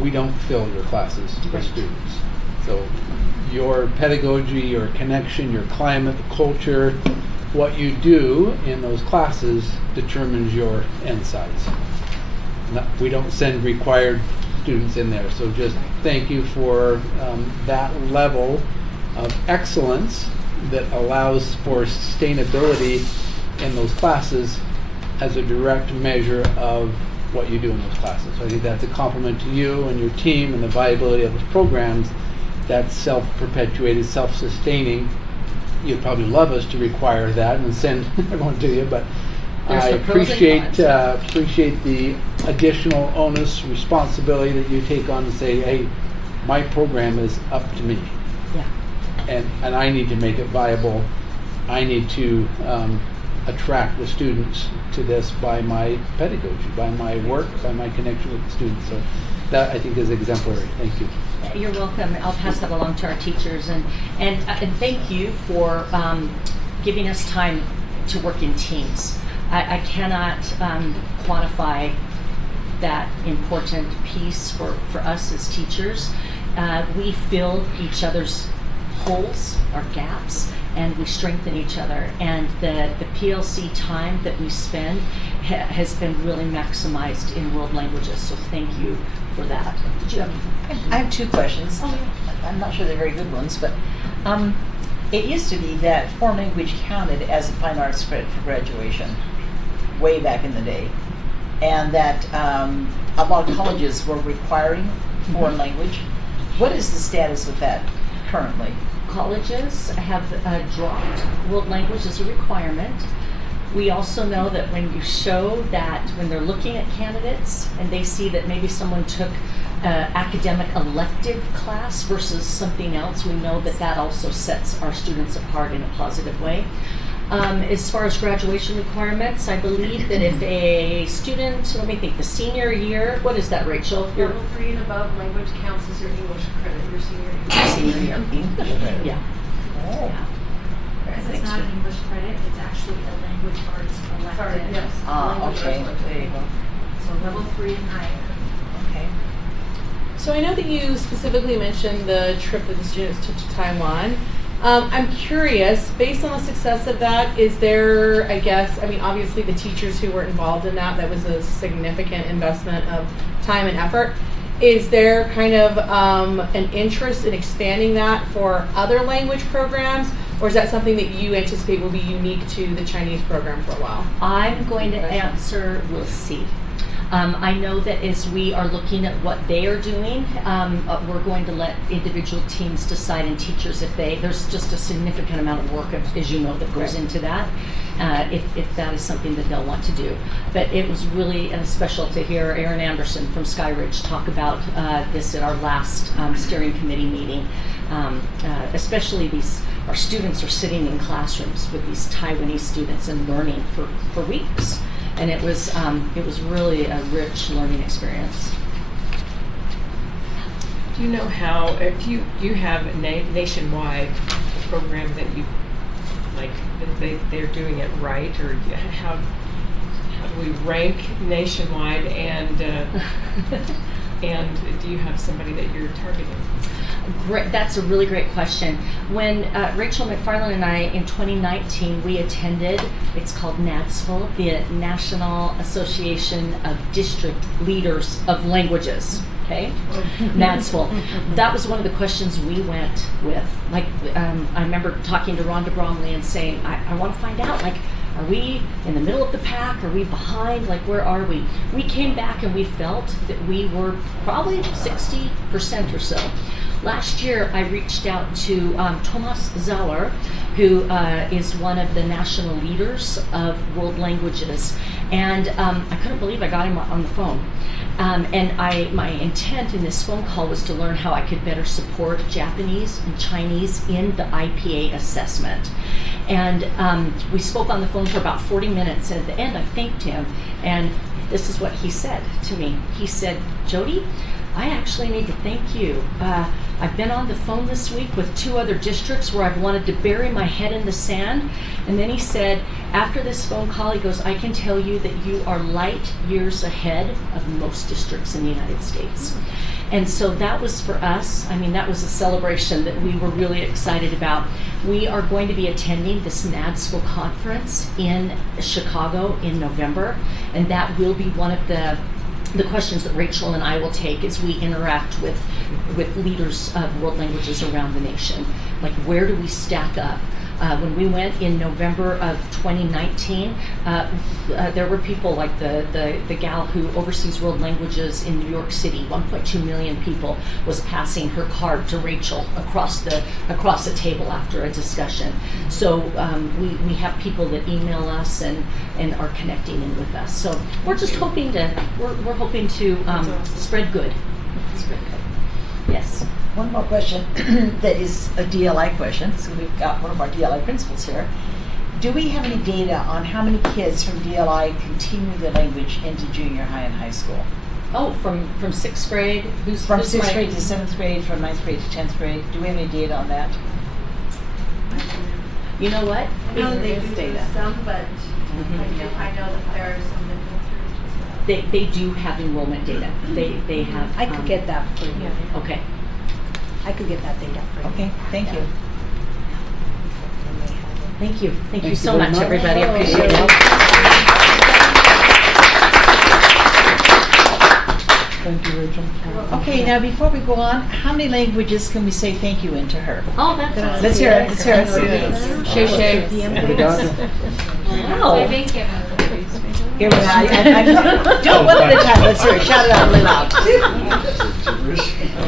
We don't fill your classes with Right. students. So your pedagogy, your connection, your climate, the culture, what you do in those classes determines your end size. We don't send required students in there, so just thank you for that level of excellence that allows for sustainability in those classes as a direct measure of what you do in those classes. So I think that's a compliment to you and your team and the viability of those programs. That's self-perpetuated, self-sustaining. You'd probably love us to require that and send everyone to you, but There's I the pros and cons. appreciate the additional onus, responsibility that you take on to say, hey, my program is up to me. Yeah. And I need to make it viable. I need to attract the students to this by my pedagogy, by my work, by my connection with the students. So that I think is exemplary. Thank you. You're welcome. I'll pass that along to our teachers, and thank you for giving us time to work in teams. I cannot quantify that important piece for us as teachers. We fill each other's holes or gaps, and we strengthen each other. And the PLC time that we spend has been really maximized in world languages. So thank you for that. Did you have anything? I have two questions. Oh, yeah. I'm not sure they're very good ones, but it used to be that foreign language counted as a fine arts credit for graduation, way back in the day, and that a lot of colleges were requiring foreign language. What is the status of that currently? Colleges have dropped world language as a requirement. We also know that when you show that when they're looking at candidates and they see that maybe someone took academic elective class versus something else, we know that that also sets our students apart in a positive way. As far as graduation requirements, I believe that if a student, let me think, the senior year, what is that, Rachel? Level 3 and above language counts as your English credit, your senior Senior English credit. Yeah. Oh. Yeah. Because it's not an English credit, it's actually a language arts elective. Sorry, yes. Ah, okay. There you go. So level 3 and higher. Okay. So I know that you specifically mentioned the trip that the students took to Taiwan. I'm curious, based on the success of that, is there, I guess, I mean, obviously the teachers who were involved in that was a significant investment of time and effort. Is there kind of an interest in expanding that for other language programs, or is that something that you anticipate will be unique to the Chinese program for a while? I'm going to answer, we'll see. I know that as we are looking at what they are doing, we're going to let individual teams decide and teachers if there's just a significant amount of work, as you know, that goes into that, if that is something that they'll want to do. But it was really special to hear Erin Anderson from Skyridge talk about this at our last steering committee meeting. Especially our students are sitting in classrooms with these Taiwanese students and learning for weeks. And it was really a rich learning experience. Do you know how, do you have a nationwide program that you, like, they're doing it right, or how do we rank nationwide, and do you have somebody that you're targeting? Great, that's a really great question. When Rachel McFarland and I, in 2019, we attended, it's called NADSFL, the National Association of District Leaders of Languages, okay? NADSFL. That was one of the questions we went with. Like, I remember talking to Rhonda Bromley and saying, I want to find out, like, Are we in the middle of the pack? Are we behind? Like, where are we? We came back and we felt that we were probably 60% or so. Last year, I reached out to Thomas Zauer, who is one of the national leaders of world languages, and I couldn't believe I got him on the phone. And my intent in this phone call was to learn how I could better support Japanese and Chinese in the IPA assessment. And we spoke on the phone for about 40 minutes, and at the end I thanked him, and this is what he said to me. He said, "Jody, I actually need to thank you. I've been on the phone this week with 2 other districts where I've wanted to bury my head in the sand." And then he said, after this phone call, he goes, "I can tell you that you are light years ahead of most districts in the United States." And so that was for us, I mean, that was a celebration that we were really excited about. We are going to be attending this NADSCO conference in Chicago in November, and that will be one of the questions that Rachel and I will take as we interact with leaders of world languages around the nation. Like, where do we stack up? When we went in November of 2019, there were people like the gal who oversees world languages in New York City, 1.2 million people, was passing her card to Rachel across the table after a discussion. So we have people that email us and are connecting in with us. So we're just hoping to spread good. Spread good. Yes. One more question that is a DLI question. So we've got one of our DLI principals here. Do we have any data on how many kids from DLI continue the language into junior high and high school? Oh, from 6th grade? From 6th grade to 7th grade, from 9th grade to 10th grade. Do we have any data on that? You know what? I know they do some, but I know that there are some that go through. They do have enrollment data. They have. I could get that for you. Okay. I could get that data for you. Okay, thank you. Thank you. Thank you so very much, much. everybody. I Oh, appreciate yeah. it. Thank you, Rachel. Okay, now before we go on, how many languages can we say thank you in to her? Oh, that's Let's hear it. Let's hear it. Shay Shay. We got it. Wow. Here we are. Do it one at a time. Let's hear it. Shout it out really loud.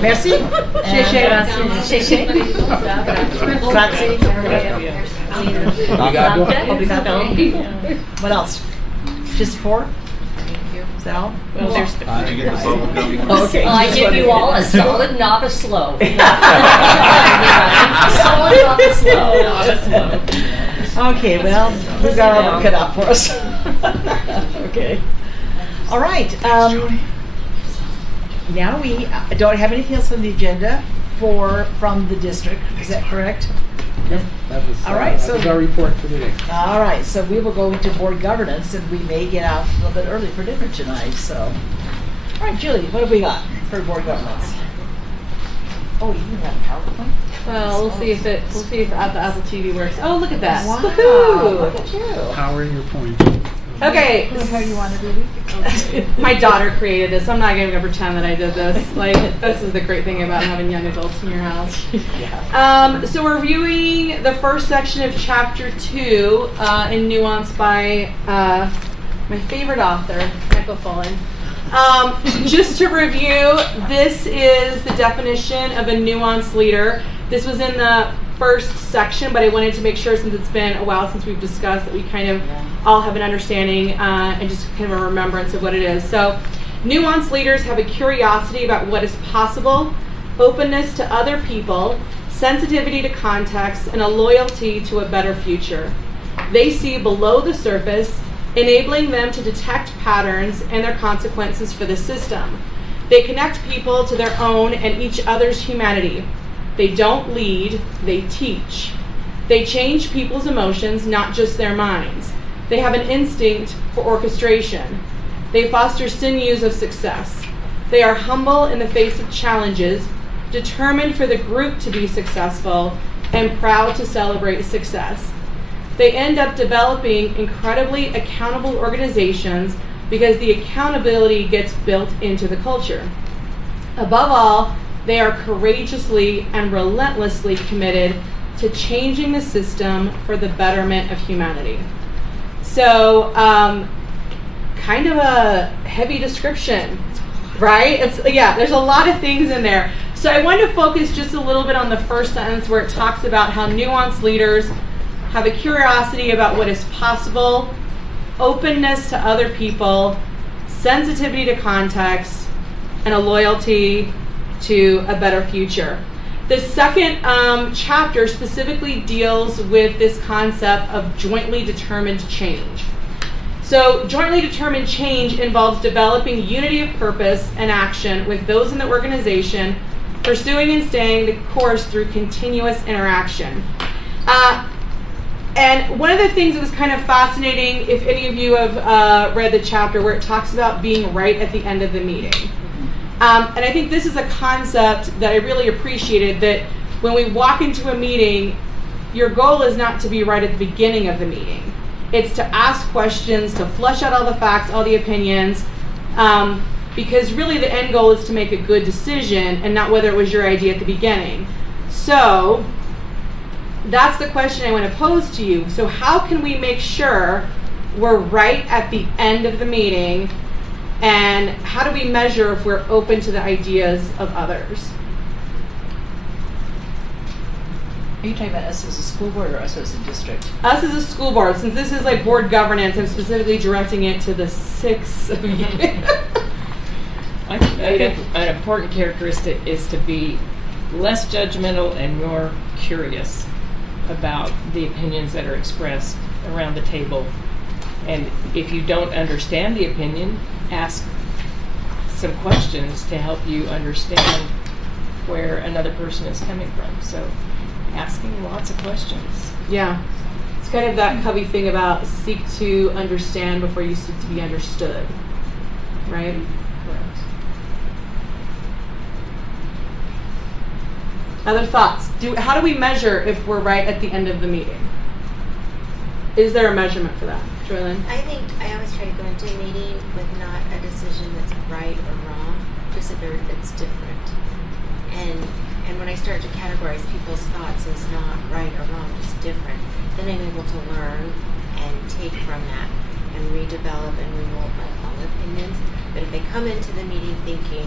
Merci. Shay Shay. Shay Shay. Grazie. Obrigado. What else? Just 4? Is that all? Well, there's Did you get the bubble gum? Okay. I give you all a solid novice low. Solid novice low. Okay, well, we've got our work cut out for us. Okay. All right. Now we don't have anything else on the agenda from the district. Is that correct? That was, All right, that so- was our report for today. All right, so we will go into board governance, and we may get out a little bit early for dinner tonight, so. All right, Julie, what have we got for board governance? Oh, you have PowerPoint? Well, we'll see if the Apple TV works. Oh, look at that. Wow, Woohoo! look at you. Powering your point. Okay. Is this how you want to do it? My daughter created this. I'm not going to pretend that I did this. Like, this is the great thing about having young adults in your house. Yeah. So we're reviewing the first section of chapter 2 in Nuance by my favorite author, Michael Fullen. Just to review, this is the definition of a nuanced leader. This was in the first section, but I wanted to make sure, since it's been a while since we've discussed, that we kind of all have an understanding and just kind of a remembrance of what it is. So, nuanced leaders have a curiosity about what is possible, openness to other people, sensitivity to context, and a loyalty to a better future. They see below the surface, enabling them to detect patterns and their consequences for the system. They connect people to their own and each other's humanity. They don't lead, they teach. They change people's emotions, not just their minds. They have an instinct for orchestration. They foster sinews of success. They are humble in the face of challenges, determined for the group to be successful, and proud to celebrate success. They end up developing incredibly accountable organizations because the accountability gets built into the culture. Above all, they are courageously and relentlessly committed to changing the system for the betterment of humanity. So, kind of a heavy description, right? There's a lot of things in there. So I wanted to focus just a little bit on the first sentence where it talks about how nuanced leaders have a curiosity about what is possible, openness to other people, sensitivity to context, and a loyalty to a better future. The second chapter specifically deals with this concept of jointly determined change. So jointly determined change involves developing unity of purpose and action with those in the organization, pursuing and staying the course through continuous interaction. And one of the things that was kind of fascinating, if any of you have read the chapter where it talks about being right at the end of the meeting. And I think this is a concept that I really appreciated, that when we walk into a meeting, your goal is not to be right at the beginning of the meeting. It's to ask questions, to flesh out all the facts, all the opinions, because really the end goal is to make a good decision and not whether it was your idea at the beginning. So that's the question I want to pose to you. So how can we make sure we're right at the end of the meeting, and how do we measure if we're open to the ideas of others? Are you talking about us as a school board or us as a district? Us as a school board. Since this is like board governance, I'm specifically directing it to the 6 of you. I think an important characteristic is to be less judgmental and more curious about the opinions that are expressed around the table. And if you don't understand the opinion, ask some questions to help you understand where another person is coming from. So asking lots of questions. Yeah. It's kind of that Covey thing about seek to understand before you seek to be understood. Right? Correct. Other thoughts? How do we measure if we're right at the end of the meeting? Is there a measurement for that? Joylyn? I think I always try to go into a meeting with not a decision that's right or wrong, just it's different. And when I start to categorize people's thoughts as not right or wrong, just different, then I'm able to learn and take from that and redevelop and remold my own opinions. But if I come into the meeting thinking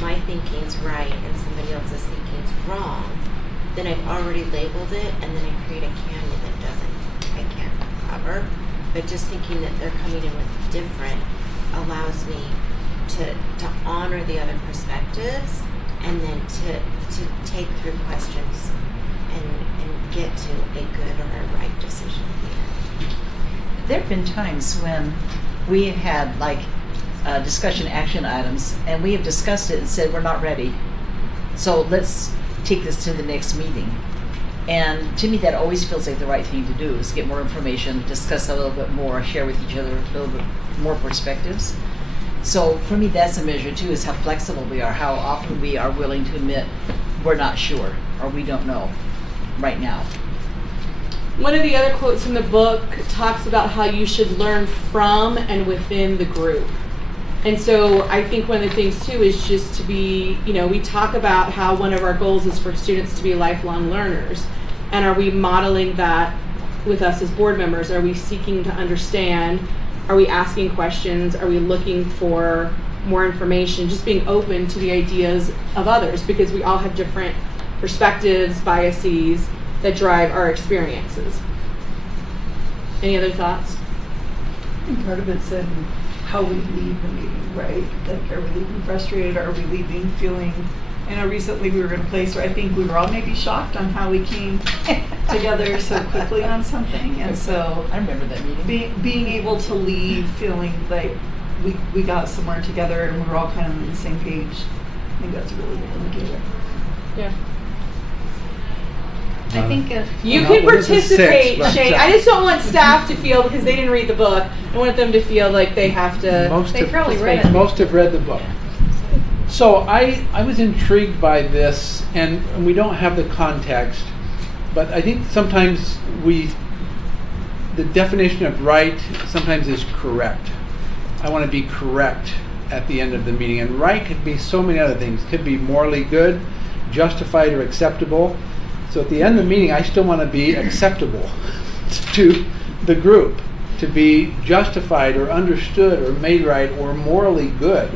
my thinking's right and somebody else's thinking's wrong, then I've already labeled it, and then I create a canyon that I can't cover. But just thinking that they're coming in with different allows me to honor the other perspectives, and then to take through questions and get to a good or a right decision at the end. There have been times when we have had like discussion action items, and we have discussed it and said we're not ready, so let's take this to the next meeting. And to me, that always feels like the right thing to do, is get more information, discuss a little bit more, share with each other a little bit more perspectives. So for me, that's a measure too, is how flexible we are, how often we are willing to admit we're not sure or we don't know right now. One of the other quotes from the book talks about how you should learn from and within the group. And so I think one of the things too is just to be, we talk about how one of our goals is for students to be lifelong learners. And are we modeling that with us as board members? Are we seeking to understand? Are we asking questions? Are we looking for more information? Just being open to the ideas of others, because we all have different perspectives, biases that drive our experiences. Any other thoughts? And part of it's in how we leave the meeting, right? Like, are we leaving frustrated? Are we leaving feeling, recently we were in a place where I think we were all maybe shocked on how we came together so quickly on something. And so I remember that meeting. Being able to leave feeling like we got somewhere together and we were all kind of on the same page, I think that's a really good indicator. Yeah. I think you can participate, Shane. I just don't want staff to feel, because they didn't read the book, I want them to feel like they have to. Most have read the book. So I was intrigued by this, and we don't have the context, but I think sometimes the definition of right sometimes is correct. I want to be correct at the end of the meeting, and right could be so many other things. It could be morally good, justified, or acceptable. So at the end of the meeting, I still want to be acceptable to the group, to be justified or understood or made right or morally good.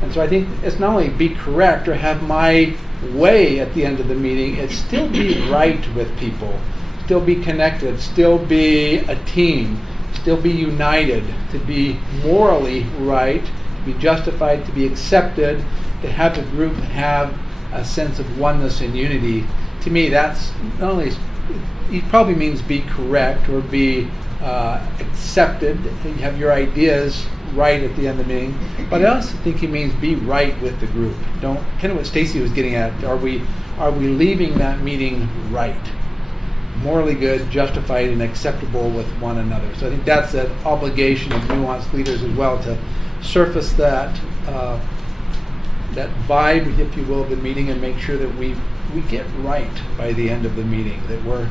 And so I think it's not only be correct or have my way at the end of the meeting, it's still be right with people, still be connected, still be a team, still be united, to be morally right, to be justified, to be accepted, to have the group have a sense of oneness and unity. To me, that's not only, it probably means be correct or be accepted, and have your ideas right at the end of the meeting, but I also think he means be right with the group. Don't, kind of what Stacy was getting at, are we leaving that meeting right? Morally good, justified, and acceptable with one another. So I think that's an obligation of nuanced leaders as well, to surface that that vibe, if you will, of the meeting, and make sure that we get right by the end of the meeting, that we're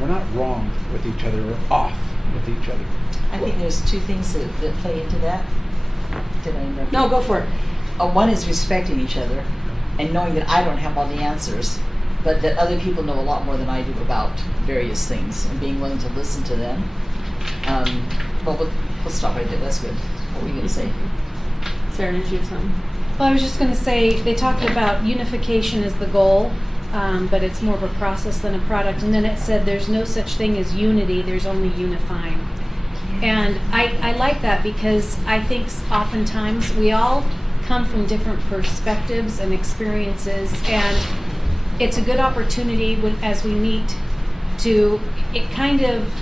not wrong with each other or off with each other. I think there's two things that play into that. Did I interrupt? No, go for it. One is respecting each other and knowing that I don't have all the answers, but that other people know a lot more than I do about various things, and being willing to listen to them. Well, we'll stop right there. That's good. What were you going to say? Sarah, did you have something? Well, I was just going to say, they talked about unification as the goal, but it's more of a process than a product. And then it said there's no such thing as unity, there's only unifying. And I like that, because I think oftentimes we all come from different perspectives and experiences, and it's a good opportunity as we meet it kind of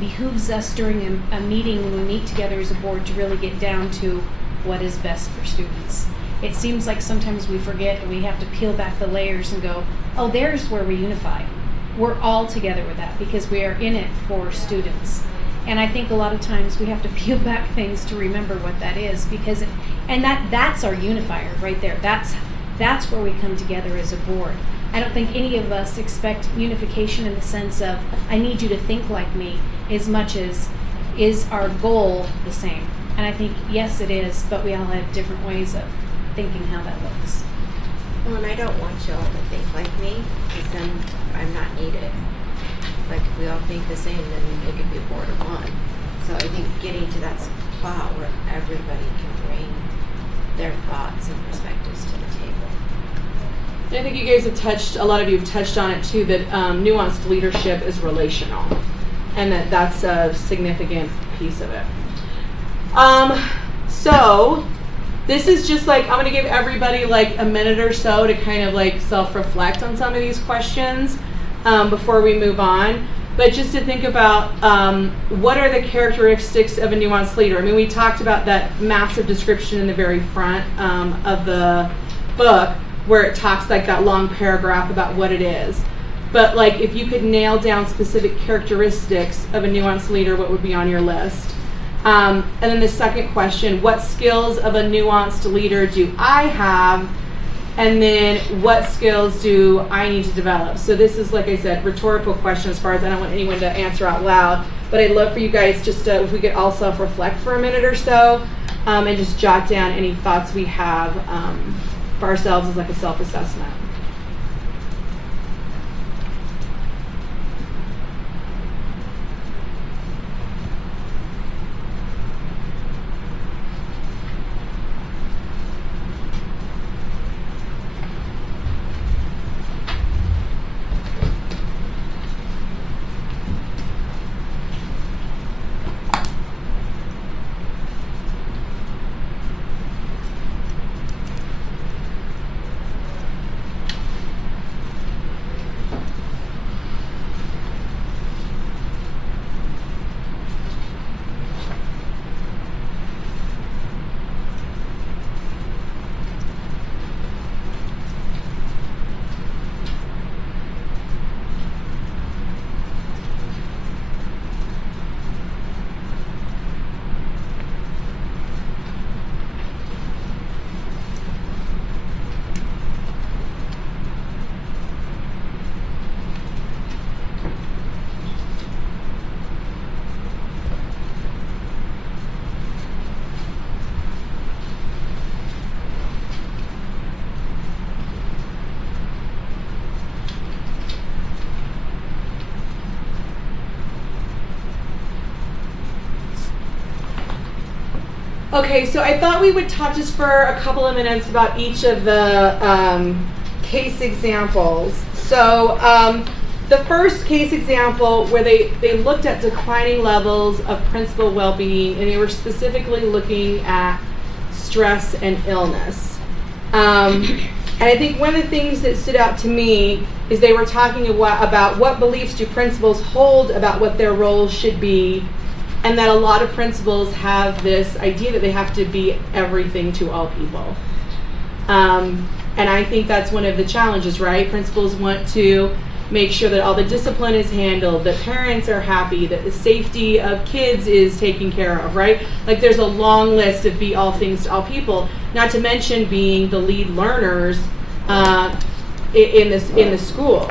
behooves us during a meeting when we meet together as a board to really get down to what is best for students. It seems like sometimes we forget, and we have to peel back the layers and go, oh, there's where we unify. We're all together with that because we are in it for students. And I think a lot of times we have to peel back things to remember what that is, because that's our unifier right there. That's where we come together as a board. I don't think any of us expect unification in the sense of, I need you to think like me, as much as is our goal the same. And I think, yes, it is, but we all have different ways of thinking how that looks. Well, and I don't want y'all to think like me, because then I'm not needed. Like, if we all think the same, then it could be a board of one. So I think getting to that spot where everybody can bring their thoughts and perspectives to the table. I think you guys have a lot of you have touched on it too, that nuanced leadership is relational, and that's a significant piece of it. So this is just like, I'm going to give everybody like a minute or so to kind of like self-reflect on some of these questions before we move on. But just to think about what are the characteristics of a nuanced leader. I mean, we talked about that massive description in the very front of the book, where it talks like that long paragraph about what it is. But like, if you could nail down specific characteristics of a nuanced leader, what would be on your list? And then the second question, what skills of a nuanced leader do I have? And then what skills do I need to develop? So this is, like I said, rhetorical question as far as I don't want anyone to answer out loud, but I'd love for you guys just to, if we could all self-reflect for a minute or so, and just jot down any thoughts we have for ourselves as like a self-assessment. Okay, so I thought we would talk just for a couple of minutes about each of the case examples. So the first case example where they looked at declining levels of principal well-being, and they were specifically looking at stress and illness. And I think one of the things that stood out to me is they were talking about what beliefs do principals hold about what their roles should be, and that a lot of principals have this idea that they have to be everything to all people. And I think that's one of the challenges, right? Principals want to make sure that all the discipline is handled, that parents are happy, that the safety of kids is taken care of, right? Like there's a long list of be all things to all people, not to mention being the lead learners in the school.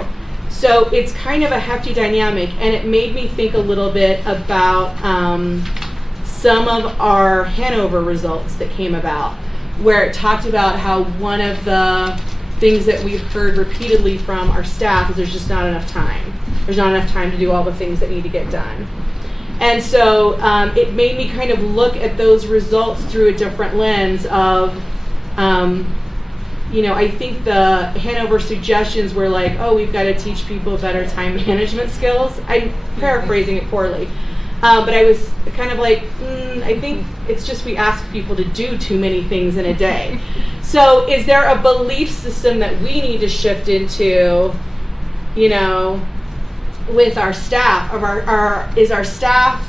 So it's kind of a hefty dynamic, and it made me think a little bit about some of our Hanover results that came about, where it talked about how one of the things that we've heard repeatedly from our staff is there's just not enough time. There's not enough time to do all the things that need to get done. And so it made me kind of look at those results through a different lens of, I think the Hanover suggestions were like, oh, we've got to teach people better time management skills. I'm paraphrasing it poorly. But I was kind of like, I think it's just we ask people to do too many things in a day. So is there a belief system that we need to shift into, with our staff? Is our staff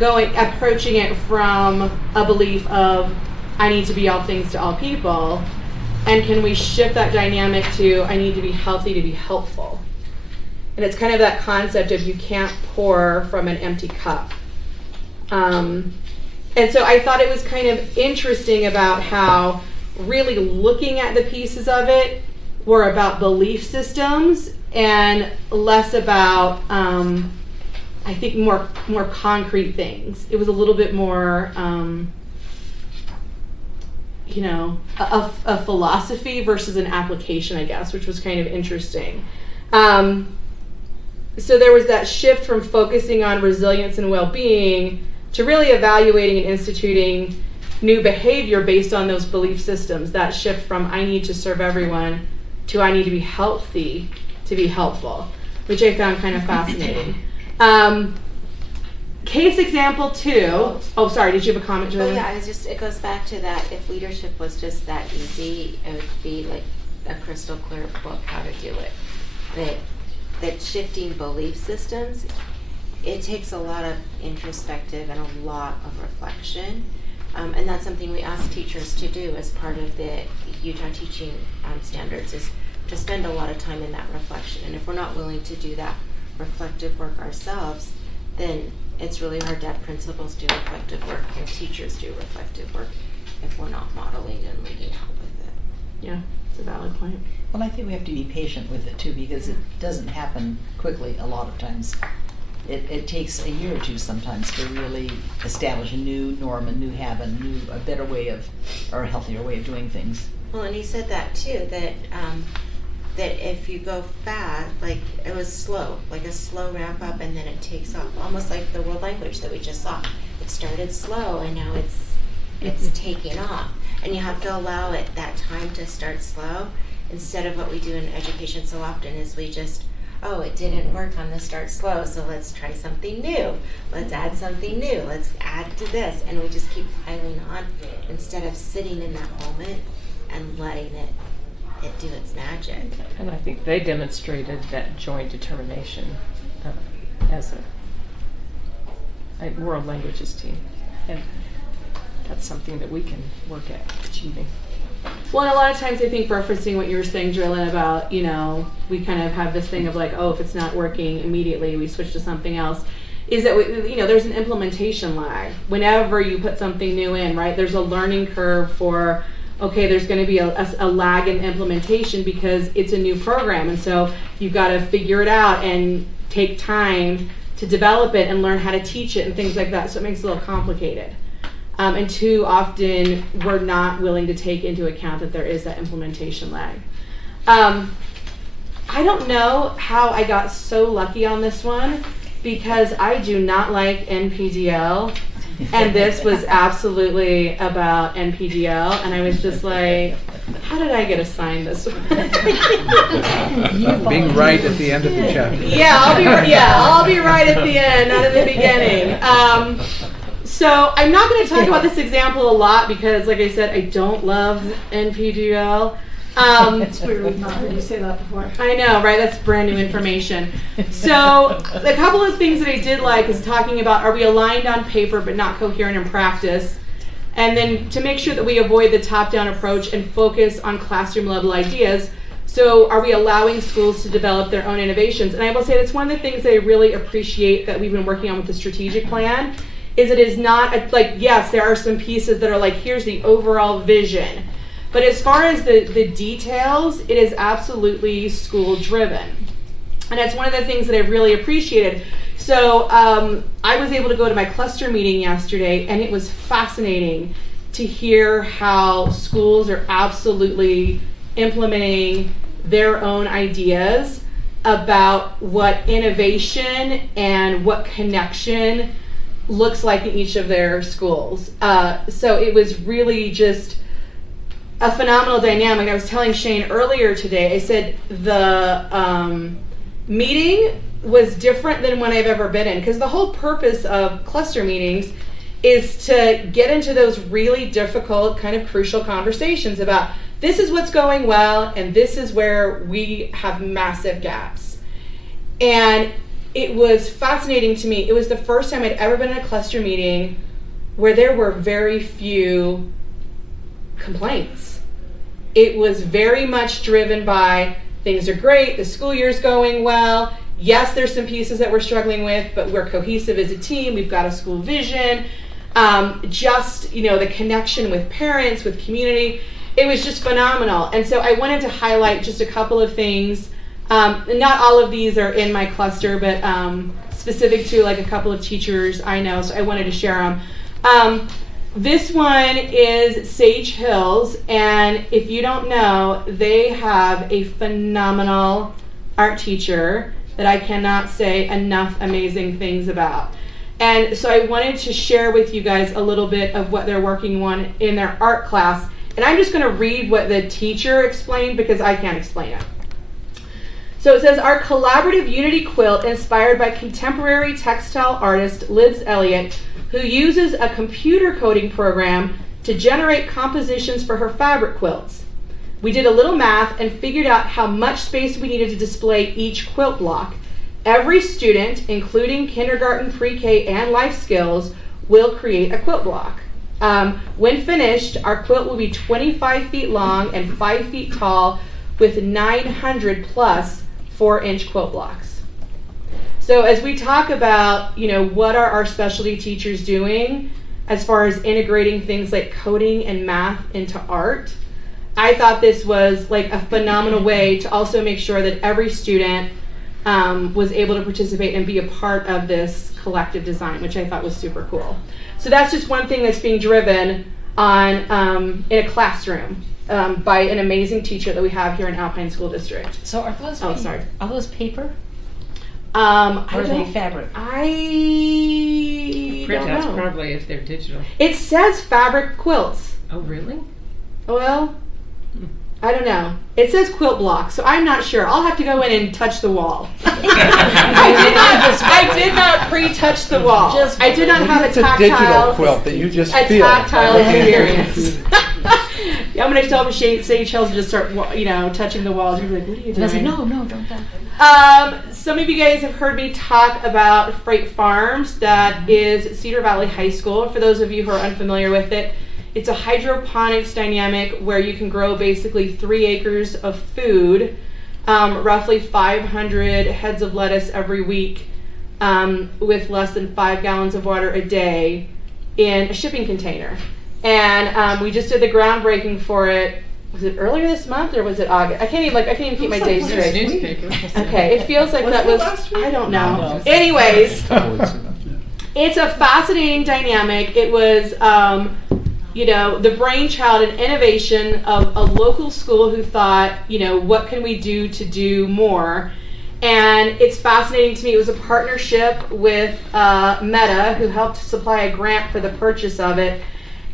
approaching it from a belief of, I need to be all things to all people? And can we shift that dynamic to, I need to be healthy to be helpful? And it's kind of that concept of you can't pour from an empty cup. And so I thought it was kind of interesting about how really looking at the pieces of it were about belief systems and less about, I think, more concrete things. It was a little bit more, a philosophy versus an application, I guess, which was kind of interesting. So there was that shift from focusing on resilience and well-being to really evaluating and instituting new behavior based on those belief systems. That shift from I need to serve everyone to I need to be healthy to be helpful, which I found kind of fascinating. Case example 2. Oh, sorry, did you have a comment, Julia? Oh yeah, it goes back to that, if leadership was just that easy, it would be like a crystal clear book how to do it. That shifting belief systems, it takes a lot of introspective and a lot of reflection. And that's something we ask teachers to do as part of the Utah teaching standards, is to spend a lot of time in that reflection. And if we're not willing to do that reflective work ourselves, then it's really hard to have principals do reflective work and teachers do reflective work if we're not modeling and leading out with it. Yeah, it's a valid point. Well, I think we have to be patient with it too, because it doesn't happen quickly a lot of times. It takes a year or two sometimes to really establish a new norm, a new habit, a better way of, or a healthier way of doing things. Well, and he said that too, that if you go fast, like it was slow, like a slow ramp up and then it takes off, almost like the world language that we just saw. It started slow and now it's taking off. And you have to allow it that time to start slow, instead of what we do in education so often is we just, oh, it didn't work on the start slow, so let's try something new. Let's add something new. Let's add to this. And we just keep piling on instead of sitting in that moment and letting it do its magic. And I think they demonstrated that joint determination as a world languages team. And that's something that we can work at achieving. Well, and a lot of times I think referencing what you were saying, Drillin, about, we kind of have this thing of like, oh, if it's not working immediately, we switch to something else, is that, there's an implementation lag. Whenever you put something new in, right, there's a learning curve for, okay, there's going to be a lag in implementation because it's a new program. And so you've got to figure it out and take time to develop it and learn how to teach it and things like that. So it makes it a little complicated. And too often, we're not willing to take into account that there is that implementation lag. I don't know how I got so lucky on this one, because I do not like NPDL, and this was absolutely about NPDL, and I was just like, how did I get assigned this one? Being right at the end of the chapter. I'll be right at the end, not at the beginning. So I'm not going to talk about this example a lot because, like I said, I don't love NPDL. It's weird, we've not heard you say that before. I know, right? That's brand new information. So a couple of things that I did like is talking about, are we aligned on paper but not coherent in practice? And then to make sure that we avoid the top-down approach and focus on classroom-level ideas. So are we allowing schools to develop their own innovations? And I will say that's one of the things that I really appreciate that we've been working on with the strategic plan, is it is not like, yes, there are some pieces that are like, here's the overall vision. But as far as the details, it is absolutely school-driven. And that's one of the things that I've really appreciated. So I was able to go to my cluster meeting yesterday, and it was fascinating to hear how schools are absolutely implementing their own ideas about what innovation and what connection looks like in each of their schools. So it was really just a phenomenal dynamic. I was telling Shane earlier today, I said the meeting was different than one I've ever been in, because the whole purpose of cluster meetings is to get into those really difficult, kind of crucial conversations about this is what's going well and this is where we have massive gaps. And it was fascinating to me. It was the first time I'd ever been in a cluster meeting where there were very few complaints. It was very much driven by things are great, the school year's going well. Yes, there's some pieces that we're struggling with, but we're cohesive as a team. We've got a school vision. Just, the connection with parents, with community. It was just phenomenal. And so I wanted to highlight just a couple of things. Not all of these are in my cluster, but specific to like a couple of teachers I know, so I wanted to share them. This one is Sage Hills, and if you don't know, they have a phenomenal art teacher that I cannot say enough amazing things about. And so I wanted to share with you guys a little bit of what they're working on in their art class. And I'm just going to read what the teacher explained because I can't explain it. So it says, our collaborative unity quilt inspired by contemporary textile artist Liz Elliott, who uses a computer coding program to generate compositions for her fabric quilts. We did a little math and figured out how much space we needed to display each quilt block. Every student, including kindergarten, pre-K, and life skills, will create a quilt block. When finished, our quilt will be 25 feet long and 5 feet tall with 900 plus 4-inch quilt blocks. So as we talk about, what are our specialty teachers doing as far as integrating things like coding and math into art, I thought this was like a phenomenal way to also make sure that every student was able to participate and be a part of this collective design, which I thought was super cool. So that's just one thing that's being driven on in a classroom by an amazing teacher that we have here in Alpine School District. So are those paper? Or are they fabric? I Print don't outs know. probably if they're digital. It says fabric quilts. Oh, really? Well, I don't know. It says quilt block, so I'm not sure. I'll have to go in and touch the wall. I did not pre-touch the wall. I did not have a It's a digital tactile, quilt that you just feel. tactile experience. I'm going to tell Sage Hills to just start, touching the walls. You're like, what are you doing? I was like, no, don't touch. Some of you guys have heard me talk about Freight Farms. That is Cedar Valley High School. For those of you who are unfamiliar with it, it's a hydroponics dynamic where you can grow basically 3 acres of food, roughly 500 heads of lettuce every week, with less than 5 gallons of water a day in a shipping container. And we just did the groundbreaking for it. Was it earlier this month or was it August? I can't even keep my days straight. Okay, it feels like that was, I don't know. Anyways, it's a fascinating dynamic. It was, the brainchild and innovation of a local school who thought, what can we do to do more? And it's fascinating to me. It was a partnership with Meta, who helped supply a grant for the purchase of it.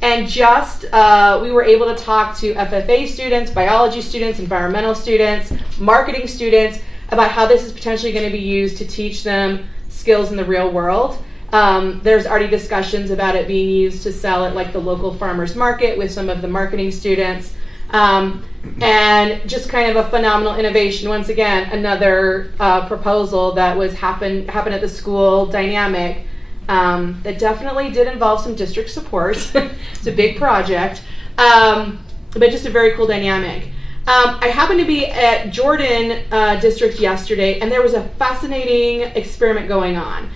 And just, we were able to talk to FFA students, biology students, environmental students, marketing students about how this is potentially going to be used to teach them skills in the real world. There's already discussions about it being used to sell at like the local farmers market with some of the marketing students. And just kind of a phenomenal innovation. Once again, another proposal that was happened at the school dynamic that definitely did involve some district support. It's a big project, but just a very cool dynamic. I happened to be at Jordan District yesterday, and there was a fascinating experiment going on.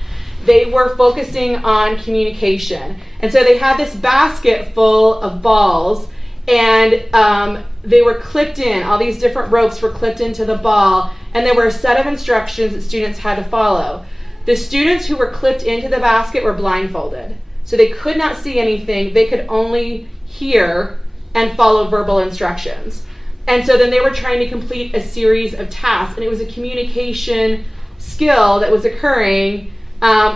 They were focusing on communication. And so they had this basket full of balls, and they were clipped in. All these different ropes were clipped into the ball, and there were a set of instructions that students had to follow. The students who were clipped into the basket were blindfolded. So they could not see anything. They could only hear and follow verbal instructions. And so then they were trying to complete a series of tasks, and it was a communication skill that was occurring,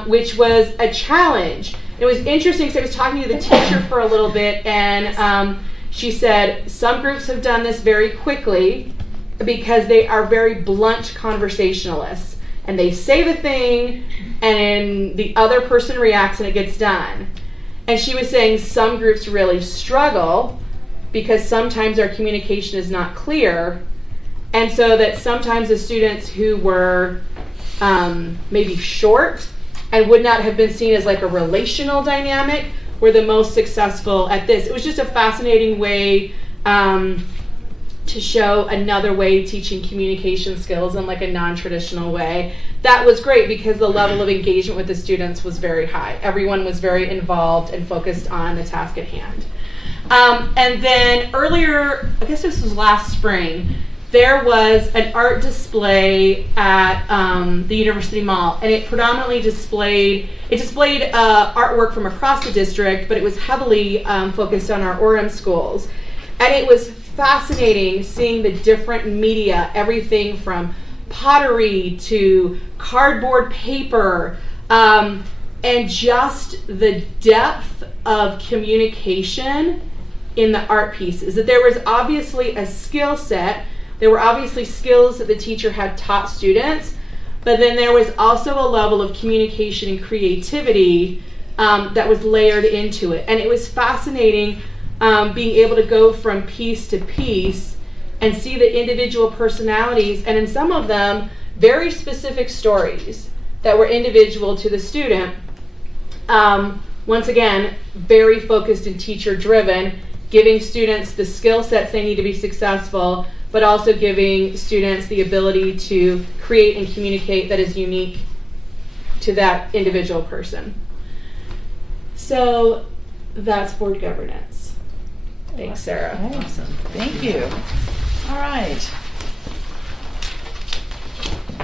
which was a challenge. It was interesting because I was talking to the teacher for a little bit, and she said some groups have done this very quickly because they are very blunt conversationalists, and they say the thing and the other person reacts and it gets done. And she was saying some groups really struggle because sometimes our communication is not clear, and so that sometimes the students who were maybe short and would not have been seen as like a relational dynamic were the most successful at this. It was just a fascinating way to show another way teaching communication skills in like a non-traditional way. That was great because the level of engagement with the students was very high. Everyone was very involved and focused on the task at hand. And then earlier, I guess this was last spring, there was an art display at the University Mall, and it predominantly displayed artwork from across the district, but it was heavily focused on our Orem schools. And it was fascinating seeing the different media, everything from pottery to cardboard paper, and just the depth of communication in the art pieces. That there was obviously a skill set. There were obviously skills that the teacher had taught students, but then there was also a level of communication and creativity that was layered into it. And it was fascinating being able to go from piece to piece and see the individual personalities, and in some of them, very specific stories that were individual to the student. Once again, very focused and teacher-driven, giving students the skill sets they need to be successful, but also giving students the ability to create and communicate that is unique to that individual person. So that's board governance. Thanks, Sarah. Awesome. Thank you. All right.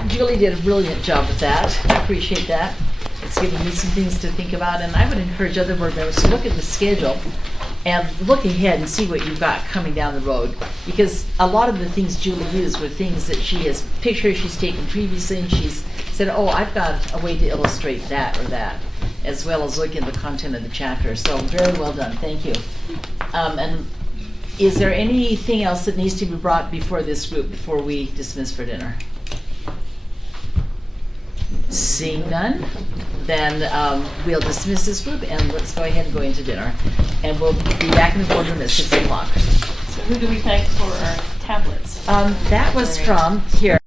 Julie did a brilliant job with that. I appreciate that. It's given me some things to think about, and I would encourage other board members to look at the schedule and look ahead and see what you've got coming down the road, because a lot of the things Julie used were things that she has pictures she's taken previously, and she's said, oh, I've got a way to illustrate that or that, as well as look at the content of the chapter. So very well done. Thank you. And is there anything else that needs to be brought before this group before we dismiss for dinner? Seeing none, then we'll dismiss this group and let's go ahead and go into dinner. And we'll be back in the boardroom at 6 o'clock. So who do we thank for our tablets? That was from here.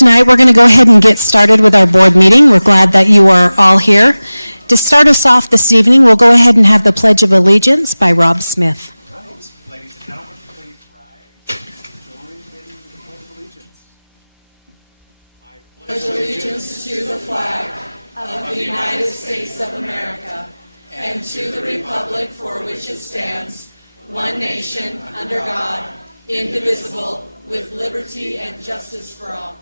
tonight. We're going to go ahead and get started with our board meeting. We're glad that you are all here. To start us off this evening, we'll go ahead and have the Pledge of Allegiance by Rob Smith. Ladies and gentlemen, please rise and join in the Pledge of Allegiance. I pledge allegiance to the flag of the United States of America and to the republic for which it stands, one nation, under God, indivisible, with liberty and justice for all.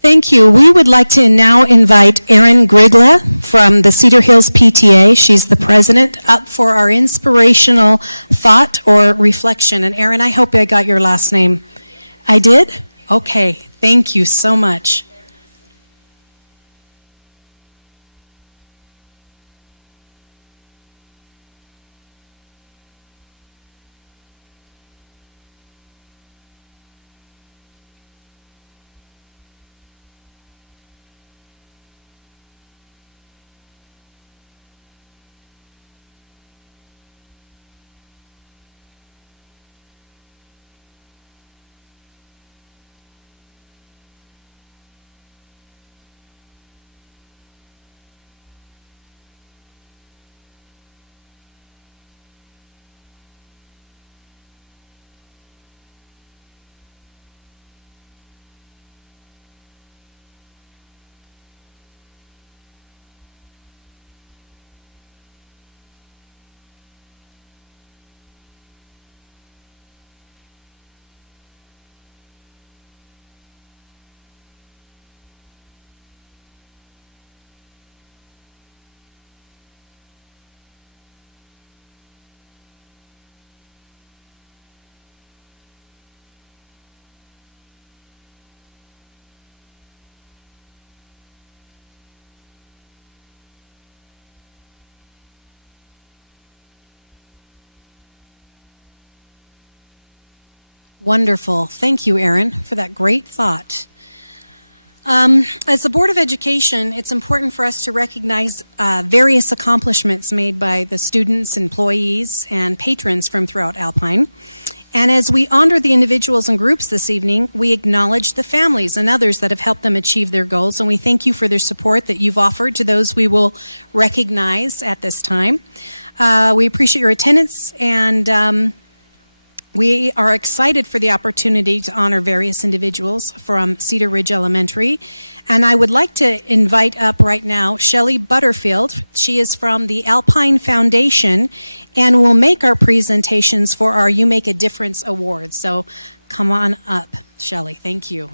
Thank you. We would like to now invite Erin Grigla from the Cedar Hills PTA. She's the president, up for our inspirational thought or reflection. And Erin, I hope I got your last name. I did? Okay. Thank you so much. Wonderful. Thank you, Erin, for that great thought. As the Board of Education, it's important for us to recognize various accomplishments made by the students, employees, and patrons from throughout Alpine. And as we honor the individuals and groups this evening, we acknowledge the families and others that have helped them achieve their goals, and we thank you for their support that you've offered to those we will recognize at this time. We appreciate your attendance, and we are excited for the opportunity to honor various individuals from Cedar Ridge Elementary. And I would like to invite up right now Shelley Butterfield. She is from the Alpine Foundation and will make our presentations for our You Make a Difference Award. So come on up, Shelley. Thank you.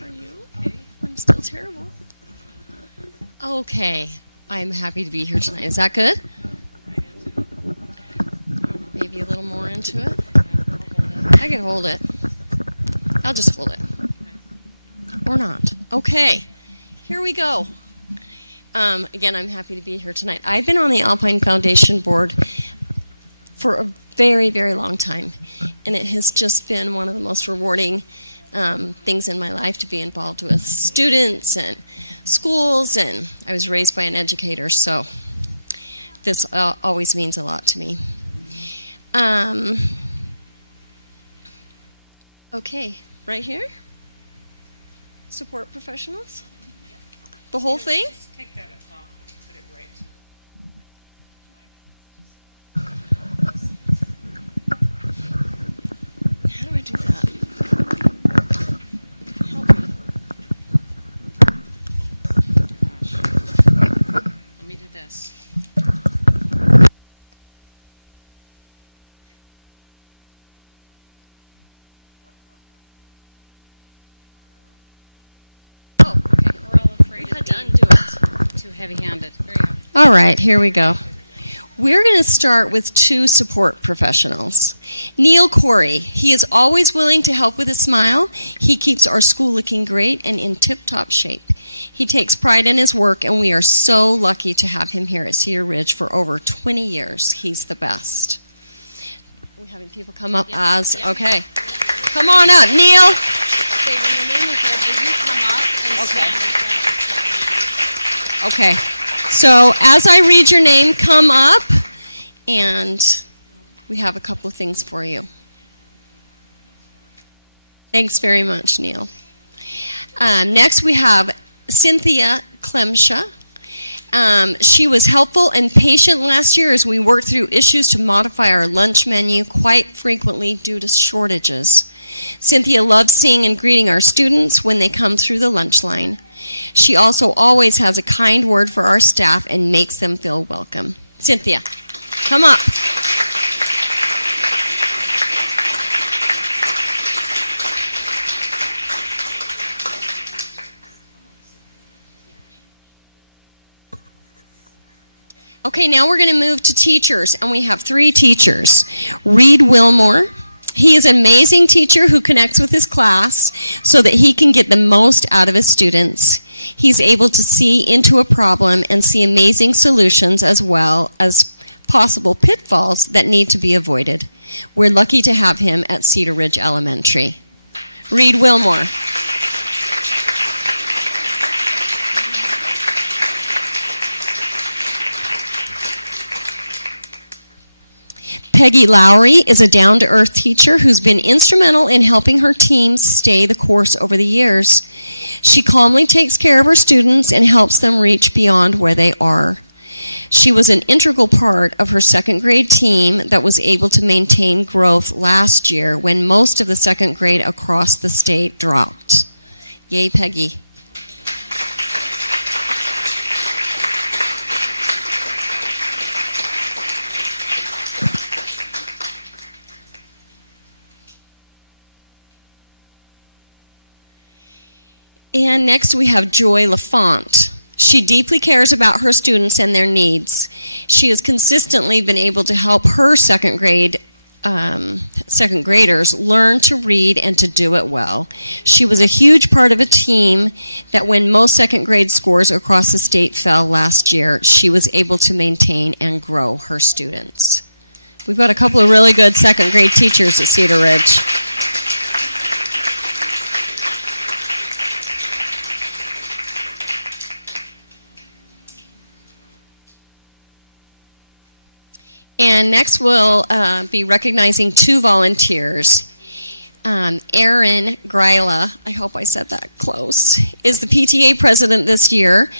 Are you? Okay. I'm still terrible. Okay. I'm happy to be here tonight. Is that good? Maybe a little more into it? I can hold it. I'll just hold it. Or not. Okay. Here we go. Again, I'm happy to be here tonight. I've been on the Alpine Foundation board for a very, very long time. And it has just been one of the most rewarding things in my life to be involved with students and schools, and I was raised by an educator, so this always means a lot to me. Okay, right here. Support professionals. The whole thing? Just take that off and put it right to How do I do that? Let me do this. Oh, okay. We're all afraid We of had being to undo it. too heavy-handed. There you go. All right, here we go. We're going to start with two support professionals. Neil Corey, he is always willing to help with a smile. He keeps our school looking great and in tip-top shape. He takes pride in his work, and we are so lucky to have him here at Cedar Ridge for over 20 years. He's the best. We're having people come up as, okay. Come on up, Neil. Okay, when your name is read, will you come up and stand in front? Okay. So as I read your name, come up, and we have a couple of things for you. Thanks very much, Neil. Next, we have Cynthia Klemsha. She was helpful and patient last year as we worked through issues to modify our lunch menu quite frequently due to shortages. Cynthia loves seeing and greeting our students when they come through the lunch line. She also always has a kind word for our staff and makes them feel welcome. Cynthia, come up. Okay, now we're going to move to teachers, and we have 3 teachers. Reed Wilmore. He is an amazing teacher who connects with his class so that he can get the most out of his students. He's able to see into a problem and see amazing solutions as well as possible pitfalls that need to be avoided. We're lucky to have him at Cedar Ridge Elementary. Reed Wilmore. Peggy Lowry is a down-to-earth teacher who's been instrumental in helping her teams stay the course over the years. She calmly takes care of her students and helps them reach beyond where they are. She was an integral part of her second grade team that was able to maintain growth last year when most of the second grade across the state dropped. Yay, Peggy. And next we have Joy LaFont. She deeply cares about her students and their needs. She has consistently been able to help her second graders learn to read and to do it well. She was a huge part of a team that when most second grade scores across the state fell last year, she was able to maintain and grow her students. We've got a couple of really good second grade teachers at Cedar Ridge. And next we'll be recognizing 2 volunteers. Erin Gryla, I hope I said that close, is the PTA president this year,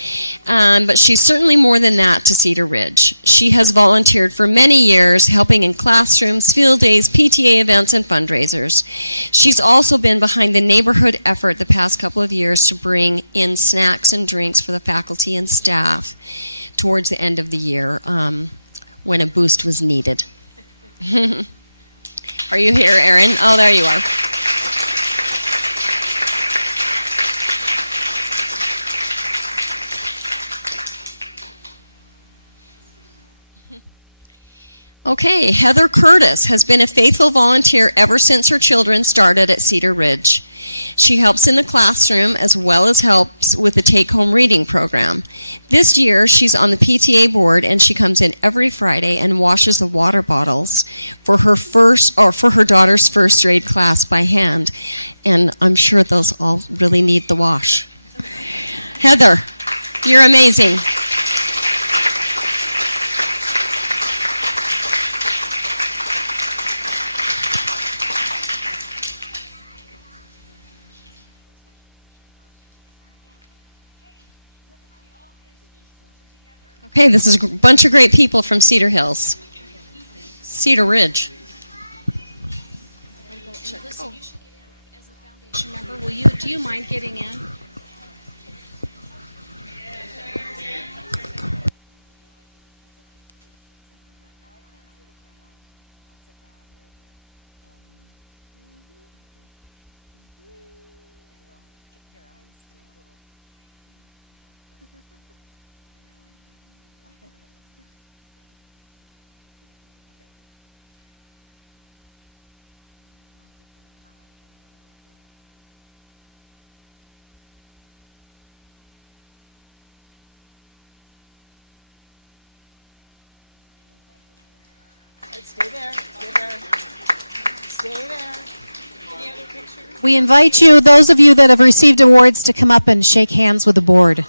but she's certainly more than that to Cedar Ridge. She has volunteered for many years, helping in classrooms, field days, PTA events, and fundraisers. She's also been behind the neighborhood effort the past couple of years to bring in snacks and drinks for the faculty and staff towards the end of the year. When a boost was needed. Are you here, Erin? Oh, there you are. Okay, Heather Curtis has been a faithful volunteer ever since her children started at Cedar Ridge. She helps in the classroom as well as helps with the take-home reading program. This year, she's on the PTA board and she comes in every Friday and washes the water bottles for her daughter's first grade class by hand. And I'm sure those all really need the wash. Heather, you're amazing. Okay, this is a bunch of great people from Cedar Hills. Cedar Ridge. Listen, you should get in as a foundation member. Do you mind getting in? Stay there, stay there, stay there. We invite you, those of you that have received awards, to come up and shake hands with the board.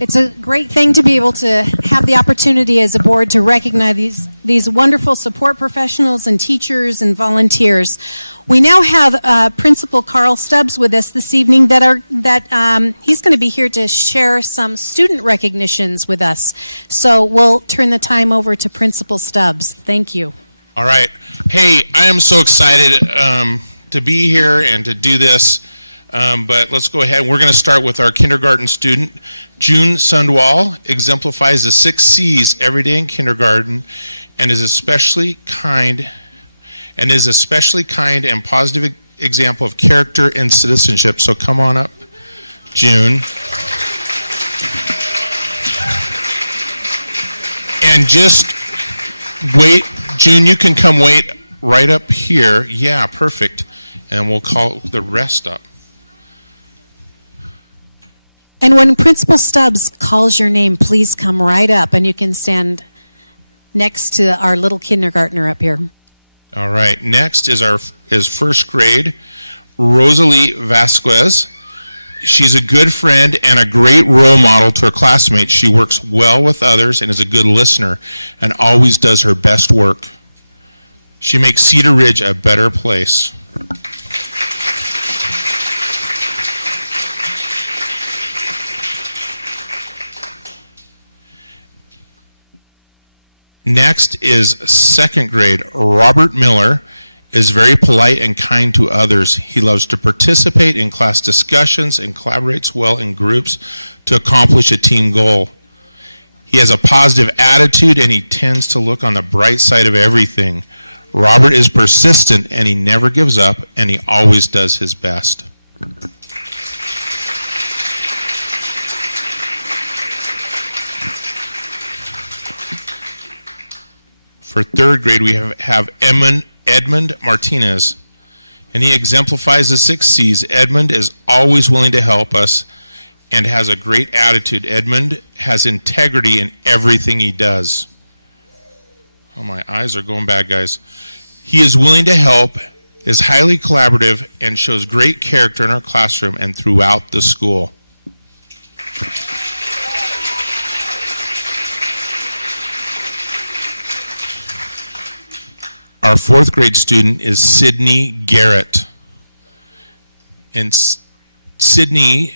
It's a great thing to be able to have the opportunity as a board to recognize these wonderful support professionals and teachers and volunteers. We now have Principal Carl Stubbs with us this evening he's going to be here to share some student recognitions with us. So we'll turn the time over to Principal Stubbs. Thank you. All right. Hey, I am so excited to be here and to do this. But let's go ahead. We're going to start with our kindergarten student. June Sundwall exemplifies the 6 C's every day in kindergarten and is especially kind and positive example of character and citizenship. So come on up, June. And just wait. June, you can come wait right up here. Yeah, perfect. And we'll call the rest up. And when Principal Stubbs calls your name, please come right up, and you can stand next to our little kindergartner up here. All right. Next is first grade, Rosalie Vasquez. She's a good friend and a great role model to her classmates. She works well with others and is a good listener and always does her best work. She makes Cedar Ridge a better place. Next is second grade. Robert Miller is very polite and kind to others. He loves to participate in class discussions and collaborates well in groups to accomplish a team goal. He has a positive attitude and he tends to look on the bright side of everything. Robert is persistent and he never gives up and he always does his best. For third grade, we have Edmund Martinez, and he exemplifies the 6 C's. Edmund is always willing to help us and has a great attitude. Edmund has integrity in everything he does. Oh, my eyes are going bad, guys. He is willing to help, is highly collaborative, and shows great character in our classroom and throughout the school. Our fourth grade student is Sydney Garrett. And Sydney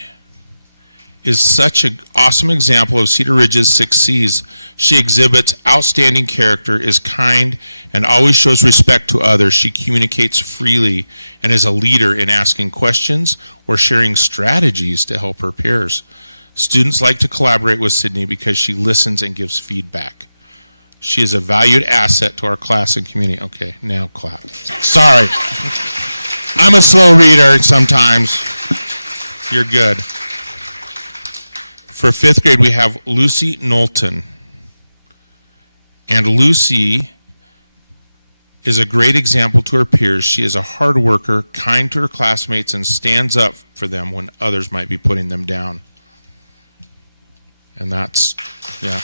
is such an awesome example of Cedar Ridge's 6 C's. She exhibits outstanding character, is kind, and always shows respect to others. She communicates freely and is a leader in asking questions or sharing strategies to help her peers. Students like to collaborate with Sydney because she listens and gives feedback. She is a valued asset to our class and community. Okay, now clap. Sorry. I'm a slow reader sometimes. You're good. For 5th grade, we have Lucy Knowlton. And Lucy is a great example to her peers. She is a hard worker, kind to her classmates, and stands up for them when others might be putting them down. And that's, yeah.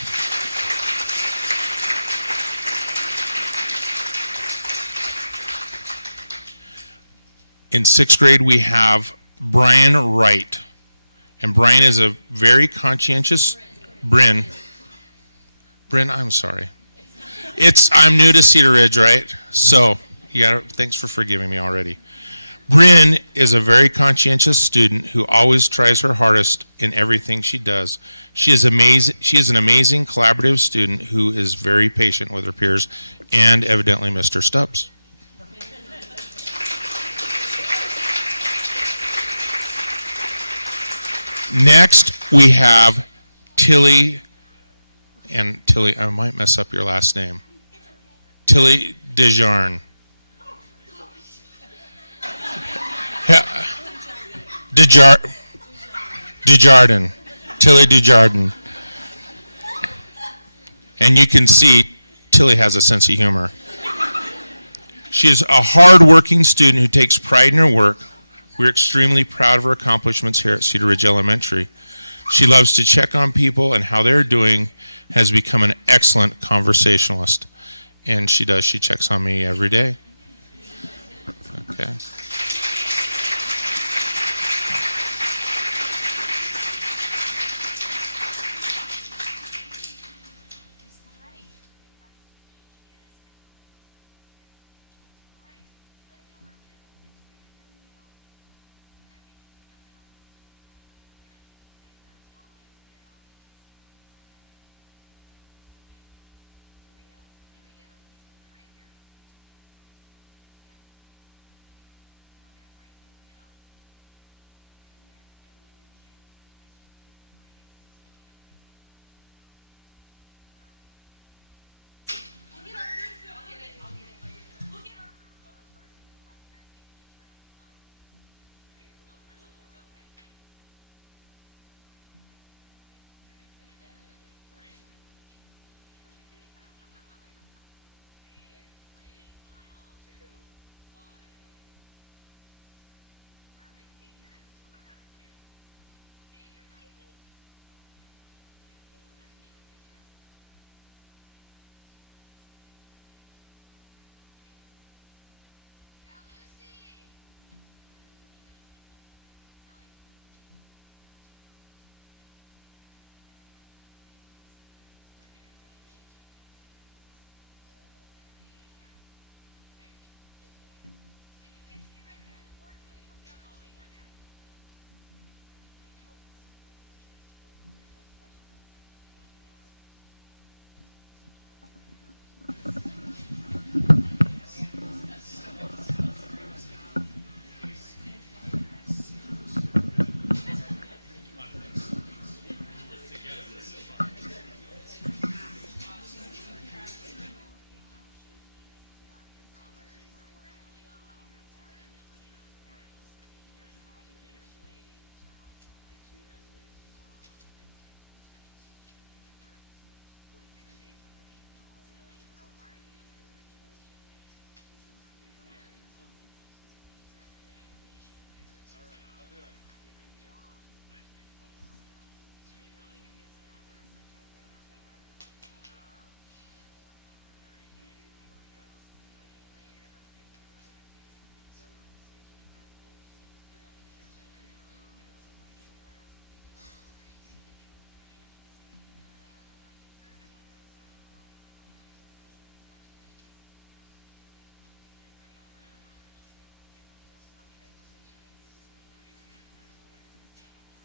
In 6th grade, we have Brian Wright. And Brian is a very conscientious, Bryn, I'm sorry. I'm new to Cedar Ridge, right? So, thanks for forgiving me already. Bryn is a very conscientious student who always tries her hardest in everything she does. She is amazing. She is an amazing collaborative student who is very patient with her peers and evidently Mr. Stubbs. Next, we have Tilly, and Tilly, I might mess up your last name. Tilly Desjardins. Desjardins. Tilly Desjardins. And you can see Tilly has a sense of humor. She is a hard-working student who takes pride in her work. We're extremely proud of her accomplishments here at Cedar Ridge Elementary. She loves to check on people and how they're doing, has become an excellent conversationalist. And she checks on me every day. Okay.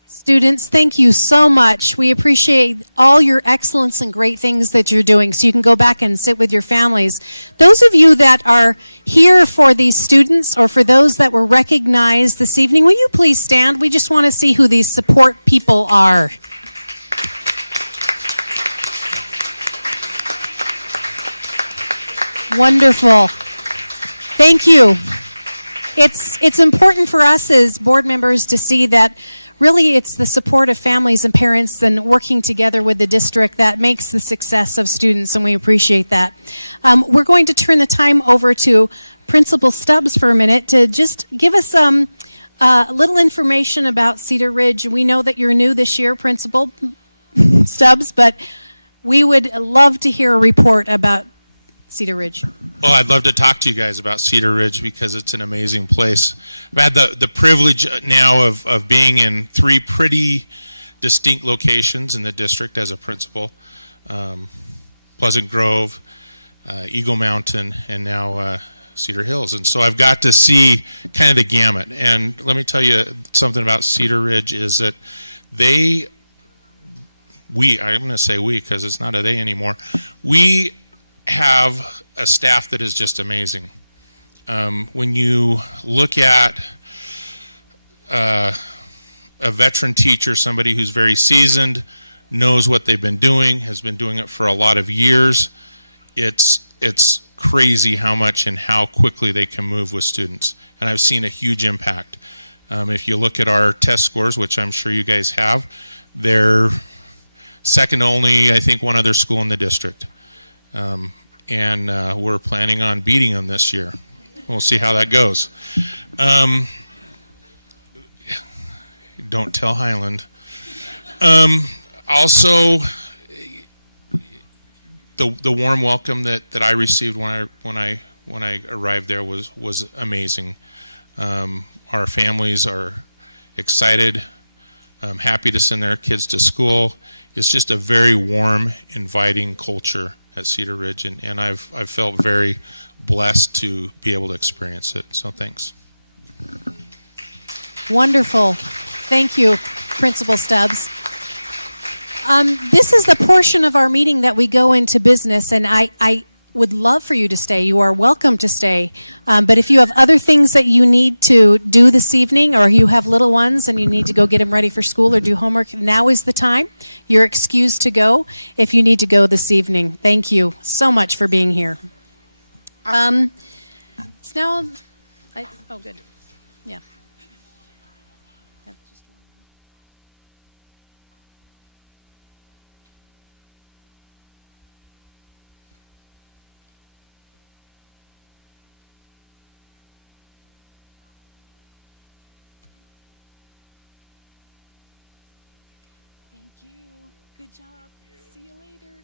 Students, thank you so much. We appreciate all your excellence and great things that you're doing, so you can go back and sit with your families. Those of you that are here for these students or for those that were recognized this evening, will you please stand? We just want to see who these support people are. Wonderful. Thank you. It's important for us as board members to see that really it's the support of families and parents and working together with the district that makes the success of students, and we appreciate that. We're going to turn the time over to Principal Stubbs for a minute to just give us a little information about Cedar Ridge. We know that you're new this year, Principal Stubbs, but we would love to hear a report about Cedar Ridge. Well, I'd love to talk to you guys about Cedar Ridge because it's an amazing place. I've had the privilege now of being in 3 pretty distinct locations in the district as a principal. Pleasant Grove, Eagle Mountain, and now Cedar Hills. And so I've got to see kind of the gamut. And let me tell you something about Cedar Ridge is that I'm going to say we because it's not a they anymore, we have a staff that is just amazing. When you look at a veteran teacher, somebody who's very seasoned, knows what they've been doing, has been doing it for a lot of years. It's crazy how much and how quickly they can move with students. And I've seen a huge impact. If you look at our test scores, which I'm sure you guys have, they're second only, I think, one other school in the district. And we're planning on beating them this year. We'll see how that goes. Don't tell Highland. Also, the warm welcome that I received when I arrived there was amazing. Our families are excited, happy to send their kids to school. It's just a very warm, inviting culture at Cedar Ridge, and I've felt very blessed to be able to experience it. So thanks. Wonderful. Thank you, Principal Stubbs. This is the portion of our meeting that we go into business, and I would love for you to stay. You are welcome to stay. But if you have other things that you need to do this evening, or you have little ones and you need to go get them ready for school or do homework, now is the time. You're excused to go if you need to go this evening. Thank you so much for being here. It's now, oh, good. Yeah. Good job. See you later.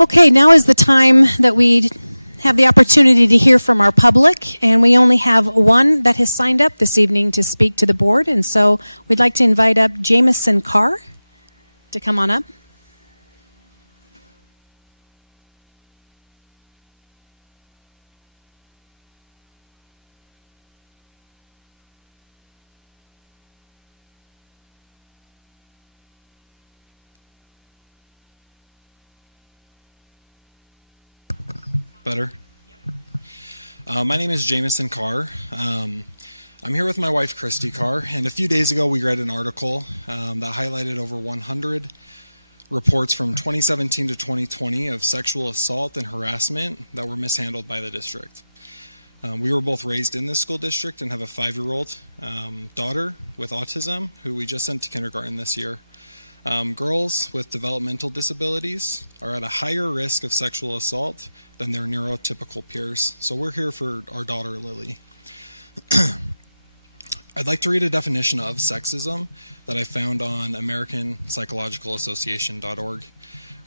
Okay, now is the time that we have the opportunity to hear from our public, and we only have one that has signed up this evening to speak to the board, and so we'd like to invite up Jamison Carr to come on up. Better? My name is Jamison Carr. I'm here with my wife, Christy Carr, and a few days ago we read an article that highlighted over 100 reports from 2017 to 2020 of sexual assault and harassment that were mishandled by the district. We were both raised in this school district and have a 5-year-old daughter with autism who we just sent to kindergarten this year. Girls with developmental disabilities are at a higher risk of sexual assault than their neurotypical peers. So we're here for our daughter, Lily. I'd like to read a definition of sexism that I found on AmericanPsychologicalAssociation.org.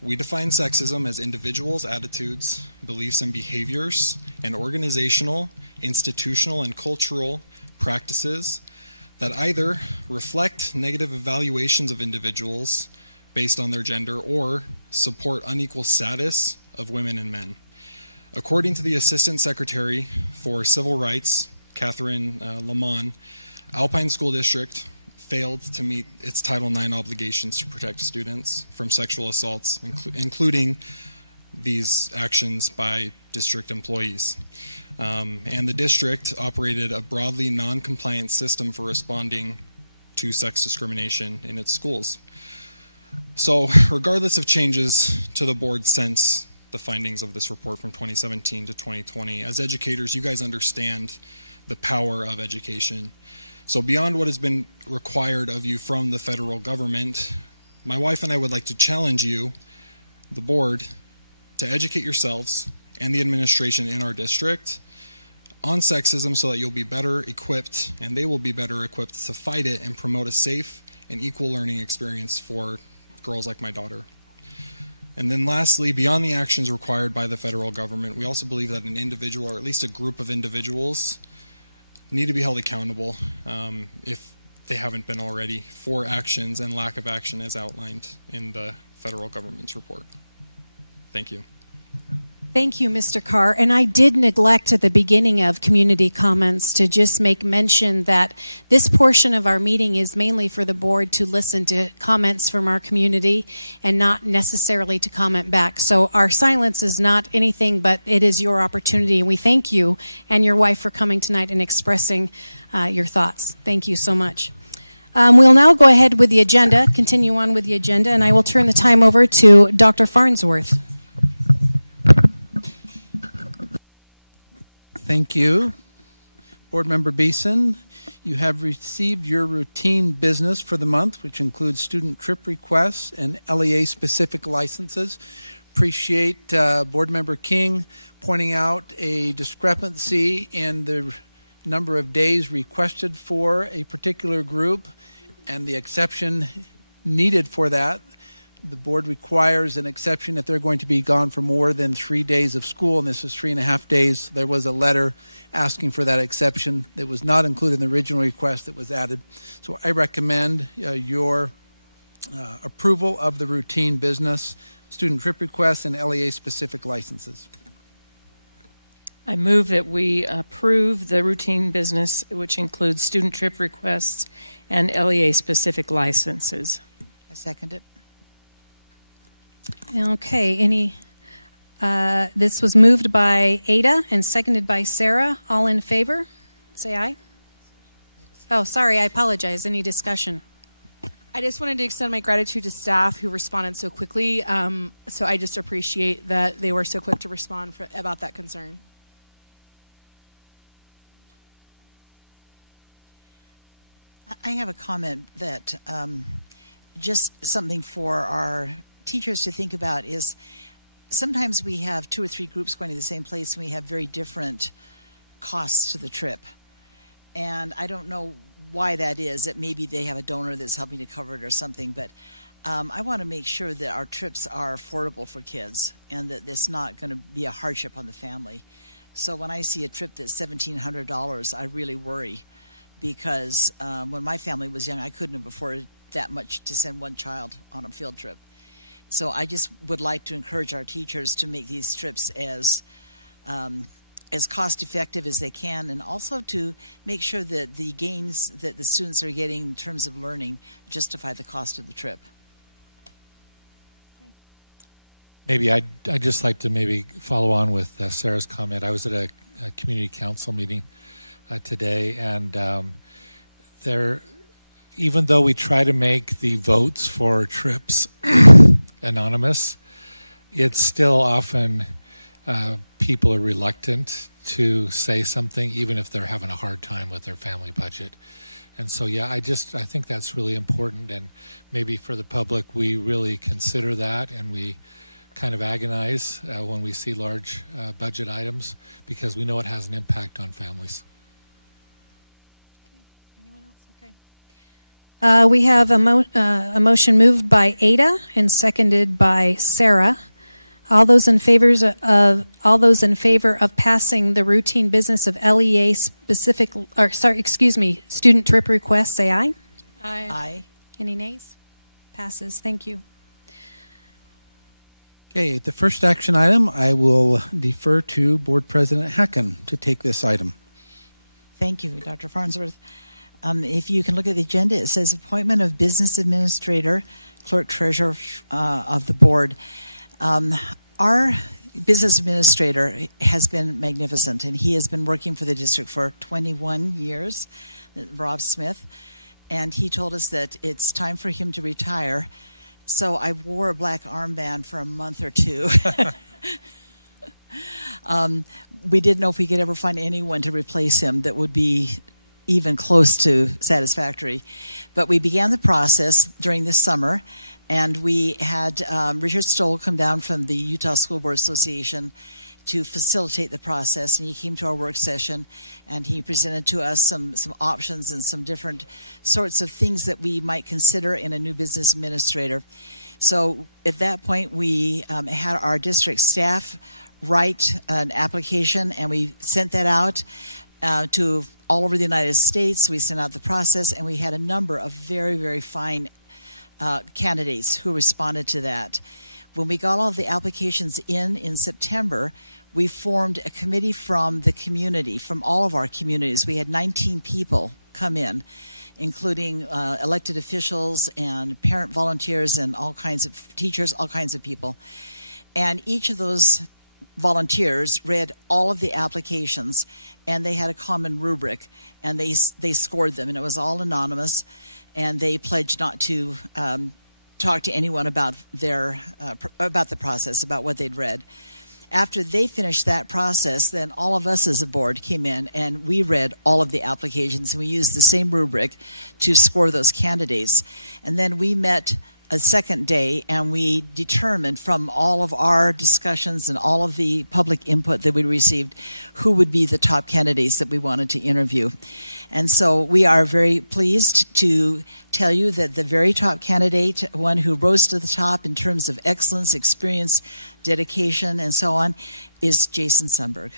We define sexism as individuals' attitudes, beliefs, and behaviors, and organizational, institutional, and cultural practices that either reflect negative evaluations of individuals based on their gender or support unequal status of women and men. According to the Assistant Secretary for Civil Rights, Catherine Lamont, Alpine School District failed to meet its Title IX obligations to protect students from sexual assaults, including these actions by district employees. And the district operated a broadly non-compliant system for responding to sex discrimination in its schools. So regardless of changes to the board since the findings of this report from 2017 to 2020, as educators, you guys understand the power of education. So beyond what has been required of you from the federal government, my wife and I would like to challenge you, the board, to educate yourselves and the administration in our district on sexism so that you'll be better equipped and they will be better equipped to fight it and promote a safe and equal learning experience for girls like my daughter. And then lastly, beyond the actions required by the federal government, we also believe that an individual or at least a group of individuals need to be held accountable if they haven't been already for actions and lack of action as outlined in the federal government's report. Thank you. Thank you, Mr. Carr. And I did neglect at the beginning of community comments to just make mention that this portion of our meeting is mainly for the board to listen to comments from our community and not necessarily to comment back. So our silence is not anything, but it is your opportunity. And we thank you and your wife for coming tonight and expressing your thoughts. Thank you so much. We'll now go ahead with the agenda, continue on with the agenda, and I will turn the time over to Dr. Farnsworth. Thank you. Board Member Beeson, you have received your routine business for the month, which includes student trip requests and LEA-specific licenses. Appreciate Board Member King pointing out a discrepancy in the number of days requested for a particular group and the exception needed for that. The board requires an exception if they're going to be gone for more than 3 days of school, and this is 3.5 days. There was a letter asking for that exception that was not included in the original request that was added. So I recommend your approval of the routine business, student trip requests, and LEA-specific licenses. I move that we approve the routine business, which includes student trip requests and LEA-specific licenses. I second it. Okay, this was moved by Ada and seconded by Sarah. All in favor? Say aye. Oh, sorry, I apologize. Any discussion? I just wanted to extend my gratitude to staff who responded so quickly. So I just appreciate that they were so quick to respond about that concern. I have a comment that just something for our teachers to think about is sometimes we have 2 or 3 groups going to the same place and we have very different costs to the trip. And I don't know why that is. That maybe they have a donor that's helping to cover it or something, but I want to make sure that our trips are affordable for kids and that it's not going to be a hardship on the family. So when I see a trip that's $1,700, I really worry because when my family was young, I couldn't have afforded that much to send one child on a field trip. So I just would like to encourage our teachers to make these trips as cost effective as they can, and also to make sure that the gains that the students are getting in terms of learning justify the cost of the trip. Maybe I'd just like to maybe follow on with Sarah's comment. I was at a community council meeting today, and even though we try to make the votes for trips anonymous, it's still often people are reluctant to say something, even if they're having a hard time with their family budget. And so, yeah, I think that's really important, and maybe for the public, we really consider that, and we kind of agonize when we see large budget items, because we know it has an impact on families. Anyone else? Okay. We have a motion moved by Ada and seconded by Sarah. All those in favor of passing the routine business of LEA specific, student trip requests, say aye. Aye. Aye. Any nays? Passes. Thank you. Okay, the first action item, I will defer to Board President Hacken to take this item. Thank you, Dr. Farnsworth. If you can look at the agenda, it says appointment of business administrator, clerk treasurer of the board. Our business administrator has been magnificent, and he has been working for the district for 21 years, Rob Smith, and he told us that it's time for him to retire. So I wore a black armband for a month or 2. We didn't know if we could ever find anyone to replace him that would be even close to satisfactory. But we began the process during the summer, and we had Richard Stoll come down from the Utah School Board Association to facilitate the process, and he came to our work session and he presented to us some options and some different sorts of things that we might consider in a new business administrator. So at that point, we had our district staff write an application, and we sent that out to all over the United States. We sent out the process, and we had a number of very, very fine candidates who responded to that. When we got all of the applications in September, we formed a committee from the community, from all of our communities. We had 19 people come in, including elected officials and parent volunteers and all kinds of teachers, all kinds of people. And each of those volunteers read all of the applications, and they had a common rubric, and they scored them, and it was all anonymous, and they pledged not to talk to anyone about about the process, about what they'd read. After they finished that process, then all of us as a board came in and we read all of the applications, and we used the same rubric to score those candidates. And then we met a second day, and we determined from all of our discussions and all of the public input that we received who would be the top candidates that we wanted to interview. And so we are very pleased to tell you that the very top candidate, one who rose to the top in terms of excellence, experience, dedication, and so on, is Jason Sundberg.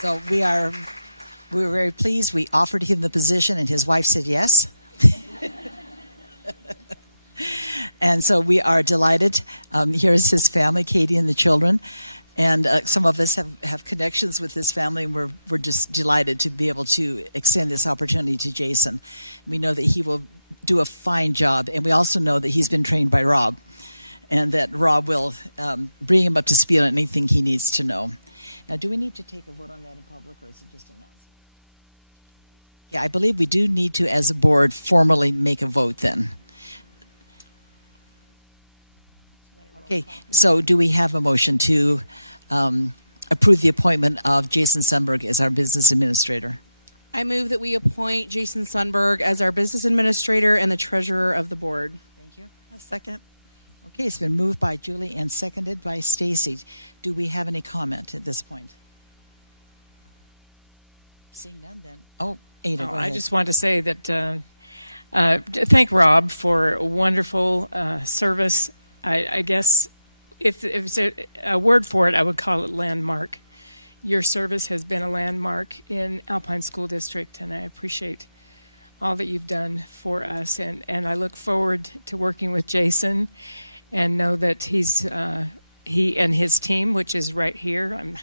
So we were very pleased. We offered him the position, and his wife said yes. And so we are delighted. Here is his family, Katie and the children. And some of us have connections with this family, and we're just delighted to be able to extend this opportunity to Jason. We know that he will do a fine job, and we also know that he's been trained by Rob, and that Rob will bring him up to speed on anything he needs to know. Now, do we need to take a vote on that in public, or is it just announced? Yeah, I believe we do need to, as a board, formally make a vote then. Okay, so do we have a motion to approve the appointment of Jason Sundberg as our business administrator? I move that we appoint Jason Sundberg as our business administrator and the treasurer of the board. Thank you. A second. Okay, it's been moved by Julie and seconded by Stacy. Do we have any comment at this point? Seeing none, then. Oh, Ada, go ahead. I just want to say that thank Rob for wonderful service. I guess if it's a word for it, I would call it landmark. Your service has been a landmark in Alpine School District, and I appreciate all that you've done for us. And I look forward to working with Jason, and know that he and his team, which is right here,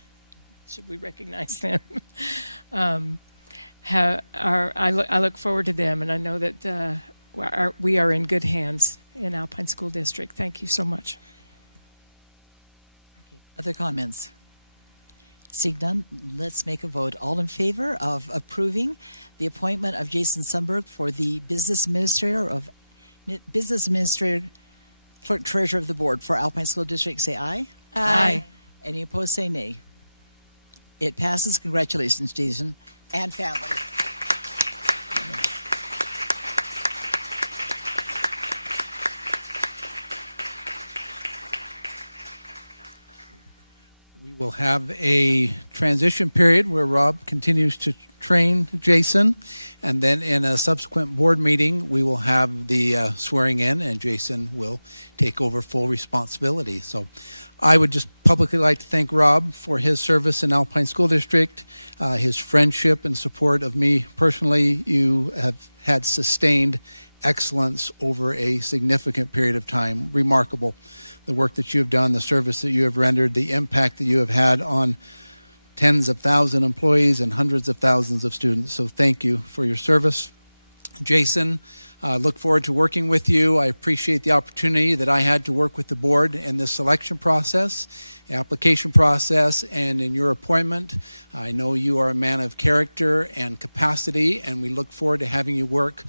should we recognize them? I look forward to them, and I know that we are in good hands in Alpine School District. Thank you so much. Okay. Other comments? Seeing none, let's make a vote. All in favor of approving the appointment of Jason Sundberg for the business administrator, clerk treasurer of the board for Alpine School District, say aye. Aye. Any opposed, say nay. It passes. Congratulations, Jason and family. We will have a transition period where Rob continues to train Jason, and then in a subsequent board meeting, we will have the swearing in, and Jason will take over full responsibility. So I would just publicly like to thank Rob for his service in Alpine School District, his friendship and support of me personally. You have had sustained excellence over a significant period of time. Remarkable. The work that you have done, the service that you have rendered, the impact that you have had on tens of thousands of employees and hundreds of thousands of students. So thank you for your service. Jason, look forward to working with you. I appreciate the opportunity that I had to work with the board in this selection process, application process, and in your appointment. I know you are a man of character and capacity, and we look forward to having you work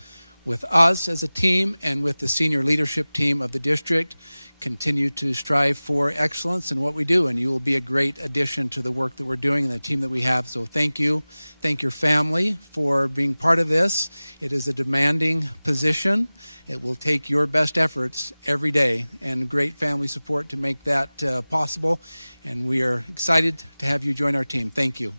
with us as a team and with the senior leadership team of the district. Continue to strive for excellence in what we do, and you will be a great addition to the work that we're doing and the team that we have. So thank you. Thank your family for being part of this. It is a demanding position. It will take your best efforts every day and great family support to make that possible. And we are excited to have you join our team. Thank you.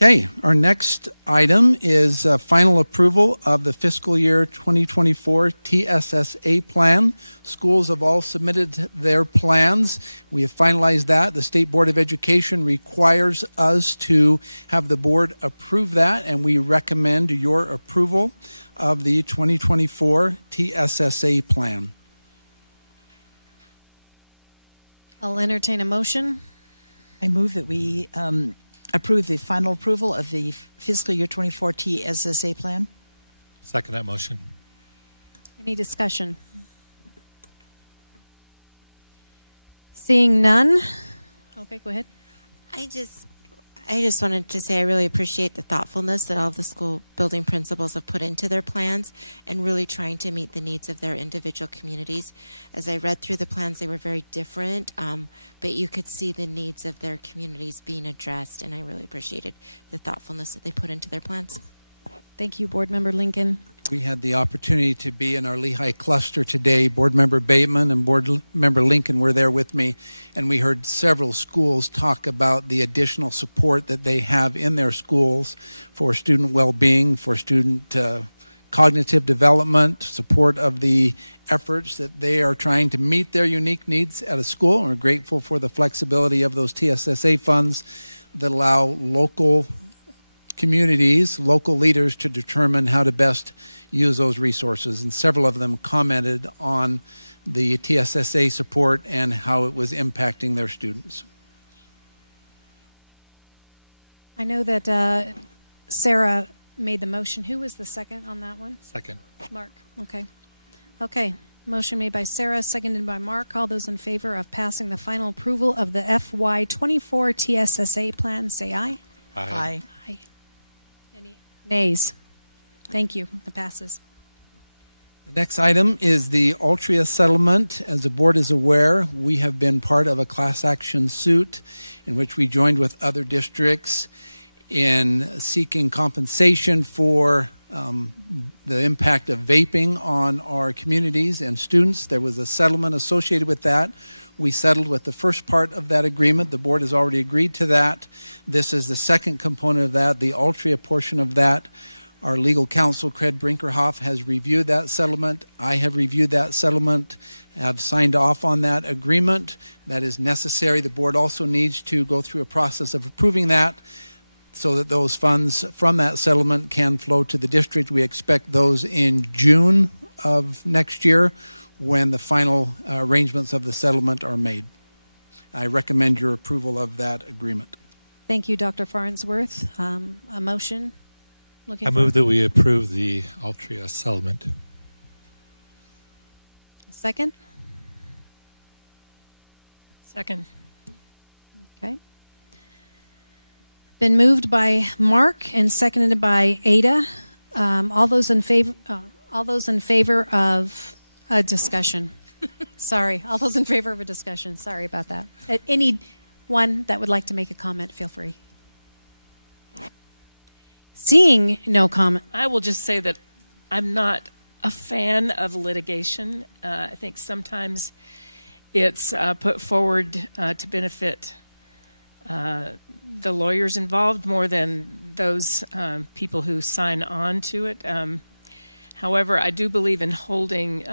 Okay, our next item is final approval of the fiscal year 2024 TSSA plan. Schools have all submitted their plans. We have finalized that. The State Board of Education requires us to have the board approve that, and we recommend your approval of the 2024 TSSA plan. I'll entertain a motion. I move that we approve the final approval of the fiscal year 24 TSSA plan. Second that motion. Any discussion? Seeing none. Okay, go ahead. I just wanted to say I really appreciate the thoughtfulness that all of the school building principals have put into their plans and really trying to meet the needs of their individual communities. As I read through the plans, they were very different, but you could see the needs of their communities being addressed, and I really appreciated the thoughtfulness that they put into their plans. Thank you, Board Member Lincoln. We had the opportunity to be in our Lehigh cluster today. Board Member Bateman and Board Member Lincoln were there with me, and we heard several schools talk about the additional support that they have in their schools for student well-being, for student cognitive development, support of the efforts that they are trying to meet their unique needs at a school. And we're grateful for the flexibility of those TSSA funds that allow local communities, local leaders to determine how to best use those resources. And several of them commented on the TSSA support and how it was impacting their students. I know that Sarah made the motion. Who was the second on that one? Second. Mark. Okay. Okay. Motion made by Sarah, seconded by Mark. All those in favor of passing the final approval of the FY24 TSSA plan, say aye. Aye. Aye. Any nays? Thank you. It passes. The next item is the Altria settlement. As the board is aware, we have been part of a class action suit in which we joined with other districts in seeking compensation for the impact of vaping on our communities and students. There was a settlement associated with that. We settled with the first part of that agreement. The board has already agreed to that. This is the second component of that, the Altria portion of that. Our legal counsel, Craig Brinkerhoff, has reviewed that settlement. I have reviewed that settlement, have signed off on that agreement. That is necessary. The board also needs to go through a process of approving that so that those funds from that settlement can flow to the district. We expect those in June of next year when the final arrangements of the settlement are made. I recommend your approval of that agreement. Thank you, Dr. Farnsworth. A motion? I move that we approve the Altria settlement. A second? Second. Okay. Been moved by Mark and seconded by Ada. All those in favor of a discussion. Sorry, all those in favor of a discussion. Sorry about that. Anyone that would like to make a comment, feel free. Seeing no comment. I will just say that I'm not a fan of litigation. I think sometimes it's put forward to benefit the lawyers involved more than those people who sign on to it. However, I do believe in holding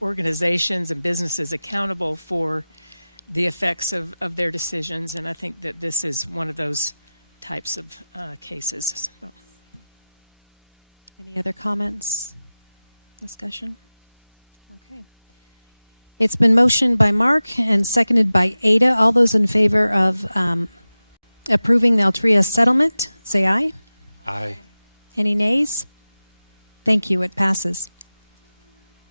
organizations and businesses accountable for the effects of their decisions, and I think that this is one of those types of cases. So. Any other comments? Discussion? Okay. It's been motioned by Mark and seconded by Ada. All those in favor of approving the Altria settlement, say aye. Aye. Any nays? Thank you. It passes.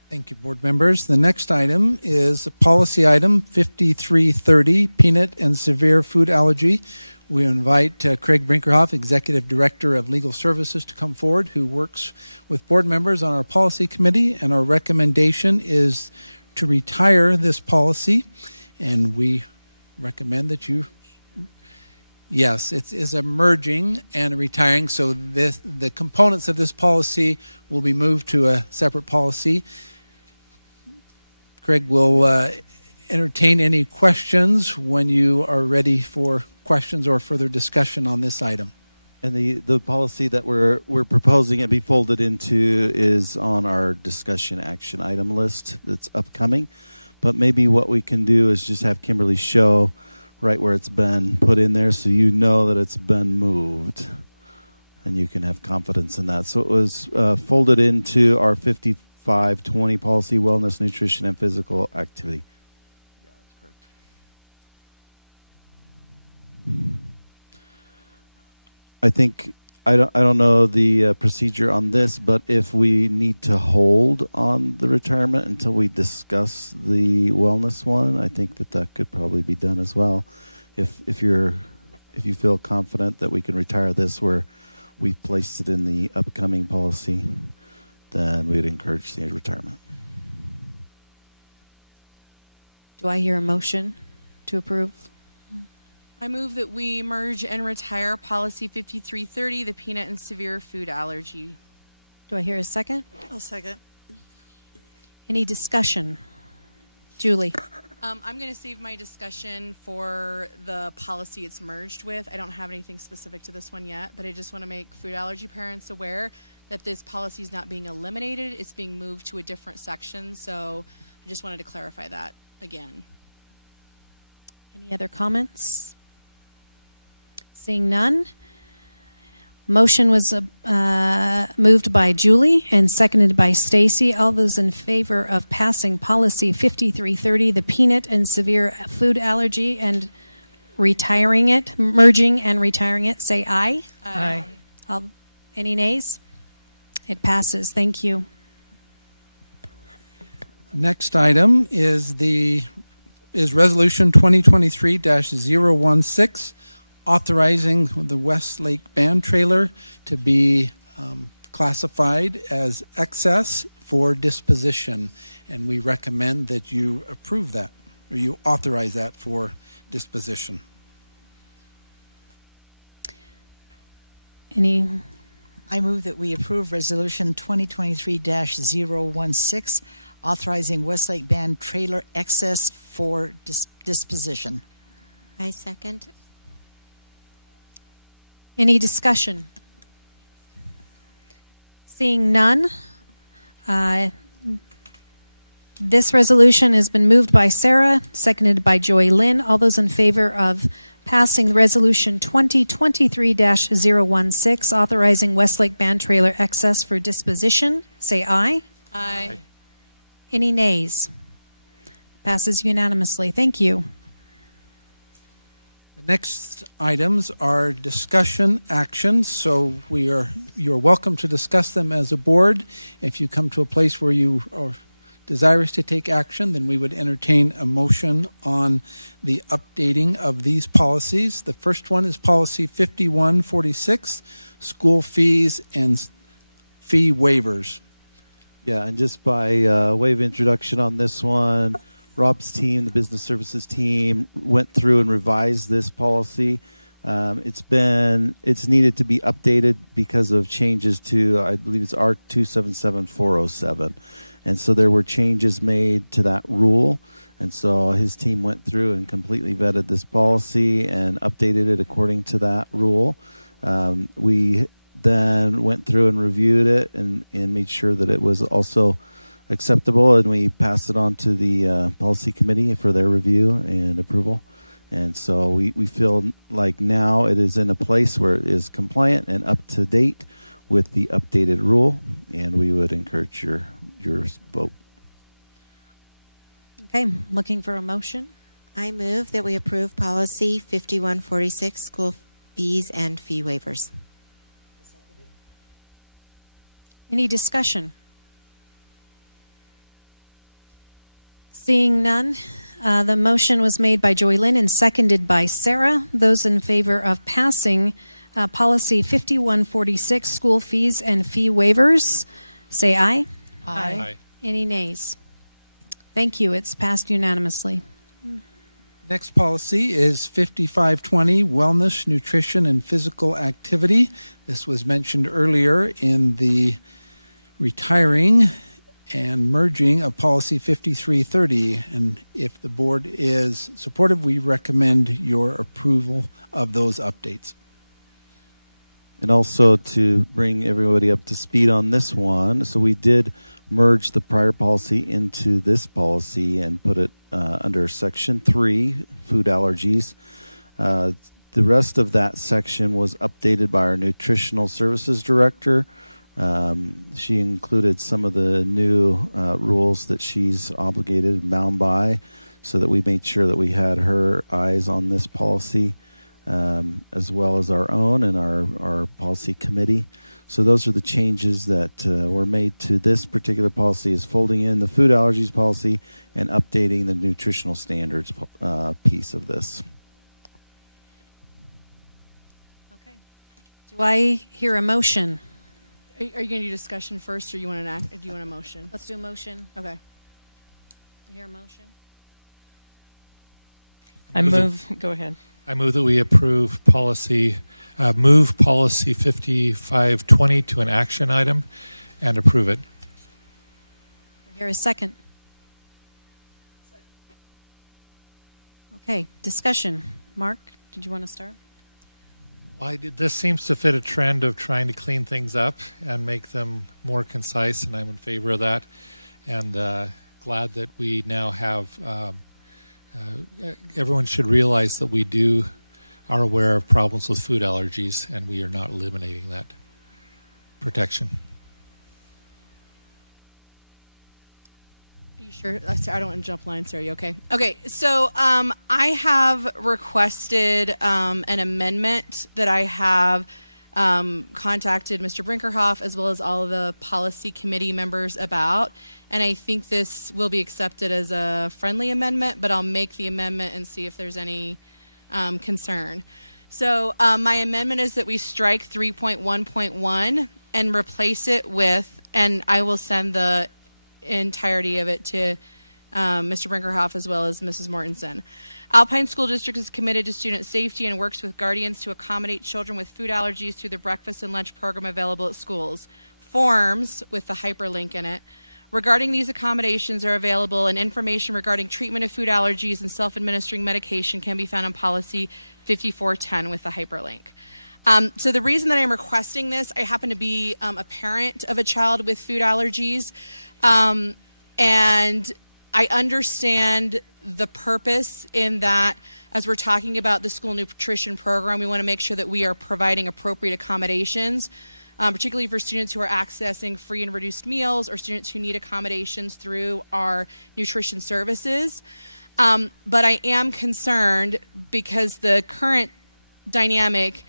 Thank you, board members. The next item is policy item 5330, peanut and severe food allergy. We invite Craig Brinkerhoff, Executive Director of Legal Services, to come forward, who works with board members on our policy committee, and our recommendation is to retire this policy, and we recommend that you... Yes, it is a merging and retiring, so the components of this policy will be moved to a separate policy. Craig will entertain any questions when you are ready for questions or further discussion on this item? And the policy that we're proposing it be folded into is on our discussion action item list that's upcoming. But maybe what we can do is just have Kimberly show right where it's been put in there, so you know that it's been moved, and you can have confidence in that. So it was folded into our 5520 policy, wellness, nutrition, and physical activity. Yeah, that's correct. I think I don't know the procedure on this, but if we need to hold on the retirement until we discuss the wellness one, I think that could probably be done as well. If you feel confident that we can retire this where we've placed it in the upcoming policy, then we'd encourage the retirement. Do I hear a motion to approve? I move that we merge and retire policy 5330, the peanut and severe food allergy. Do I hear a second? I'll second. Any discussion? Julie? I'm going to save my discussion for the policy it's merged with. I don't have anything specific to this one yet, but I just want to make food allergy parents aware that this policy is not being eliminated. It's being moved to a different section, so I just wanted to clarify that again. Any other comments? Seeing none. Motion was moved by Julie and seconded by Stacy. All those in favor of passing policy 5330, the peanut and severe food allergy, and retiring it, merging and retiring it, say aye. Aye. Any nays? It passes. Thank you. Next item is Resolution 2023-016, authorizing the Westlake Band Trailer to be classified as excess for disposition. And we recommend that you approve that, or you authorize that for disposition. I move that we approve Resolution 2023-016, authorizing Westlake Band Trailer excess for disposition. I second. Any discussion? Seeing none, this resolution has been moved by Sarah, seconded by Joy Lynn. All those in favor of passing Resolution 2023-016, authorizing Westlake Band Trailer excess for disposition, say aye. Aye. Any nays? Passes unanimously. Thank you. The next items are discussion actions, so you're welcome to discuss them as a board. If you come to a place where you are desirous to take action, then we would entertain a motion on the updating of these policies. The first one is policy 5146, school fees and fee waivers. Yeah, and just by way of introduction on this one, Rob's team, the business services team, went through and revised this policy. It's needed to be updated because of changes to, I believe it's R277407. And so there were changes made to that rule. And so his team went through and completely vetted this policy and updated it according to that rule. We then went through and reviewed it and made sure that it was also acceptable, and we passed it on to the policy committee for their review and approval. And so we feel like now it is in a place where it is compliant and up to date with the updated rule, and we would encourage your vote. Okay, looking for a motion. I move that we approve policy 5146, school fees and fee waivers. Any discussion? Seeing none, the motion was made by Joy Lynn and seconded by Sarah. Those in favor of passing policy 5146, school fees and fee waivers, say aye. Aye. Aye. Any nays? Thank you. It's passed unanimously. Next policy is 5520, wellness, nutrition, and physical activity. This was mentioned earlier in the retiring and merging of policy 5330. And if the board is supportive, we recommend your approval of those updates. And also to bring everybody up to speed on this one, so we did merge the prior policy into this policy and put it under section 3, food allergies. The rest of that section was updated by our nutritional services director. She included some of the new rules that she's obligated and bound by, so that we made sure that we had her eyes on this policy, as well as our own and our policy committee. So those are the changes that were made to this particular policy, is folding in the food allergies policy and updating the nutritional standards piece of this. Okay. Do I hear a motion? Are you going to do discussion first, or you want do you want a motion? Let's do a motion. Okay. I hear a motion. Go ahead. I move that we approve move policy 5520 to an action item and approve it. I hear a second. Okay, discussion. Mark, did you want to start? This seems to fit a trend of trying to clean things up and make them more concise, and I'm in favor of that. And glad that we now have, everyone should realize that we are aware of problems with food allergies, and we are not eliminating that protection. Are you sure? I don't want to jump lines here. Are you okay? Okay, so I have requested an amendment that I have contacted Mr. Brinkerhoff as well as all of the policy committee members about, and I think this will be accepted as a friendly amendment, but I'll make the amendment and see if there's any concern. So my amendment is that we strike 3.1.1 and replace it with, and I will send the entirety of it to Mr. Brinkerhoff as well as Mrs. Mortensen. Alpine School District is committed to student safety and works with guardians to accommodate children with food allergies through the breakfast and lunch program available at schools. Forms with the hyperlink in it regarding these accommodations are available, and information regarding treatment of food allergies and self-administering medication can be found in policy 5410 with the hyperlink. So the reason that I'm requesting this, I happen to be a parent of a child with food allergies, and I understand the purpose in that as we're talking about the school nutrition program, we want to make sure that we are providing appropriate accommodations, particularly for students who are accessing free and reduced meals or students who need accommodations through our nutrition services. But I am concerned because the current dynamic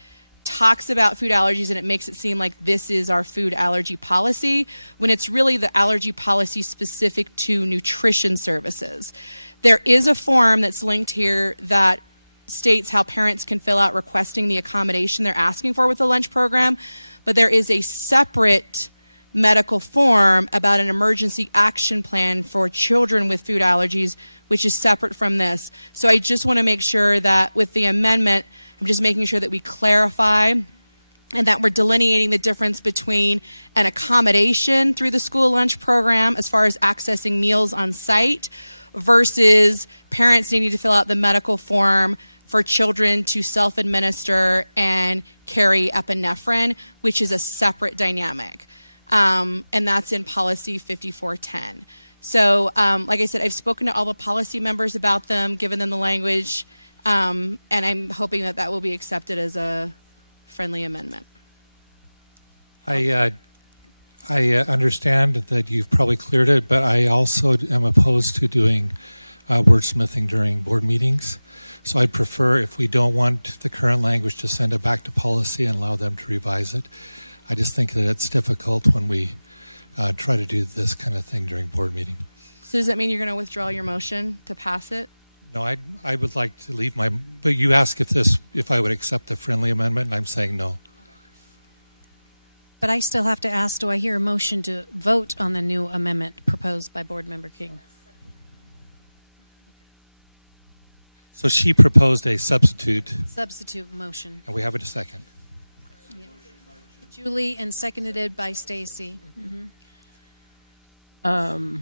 talks about food allergies and it makes it seem like this is our food allergy policy when it's really the allergy policy specific to nutrition services. There is a form that's linked here that states how parents can fill out requesting the accommodation they're asking for with the lunch program, but there is a separate medical form about an emergency action plan for children with food allergies, which is separate from this. So I just want to make sure that with the amendment, I'm just making sure that we clarify and that we're delineating the difference between an accommodation through the school lunch program as far as accessing meals on site versus parents needing to fill out the medical form for children to self-administer and carry epinephrine, which is a separate dynamic. And that's in policy 5410. So, like I said, I've spoken to all the policy members about them, given them the language, and I'm hoping that that will be accepted as a friendly amendment. I understand that you've probably cleared it, but I also am opposed to doing wordsmithing during board meetings. So I'd prefer, if we don't want the current language, to send it back to policy and allow them to revise it. I just think that it's difficult when we try to do this kind of thing during board meeting. So does that mean you're going to withdraw your motion to pass it? No, I would like to leave my, but you asked if I would accept the friendly amendment, and I'm saying no. But I still have to ask, do I hear a motion to vote on the new amendment proposed by Board Member King? So she proposed a substitute. Substitute motion. And we have a second. Yep. Julie, and seconded by Stacy. Mm-hmm. So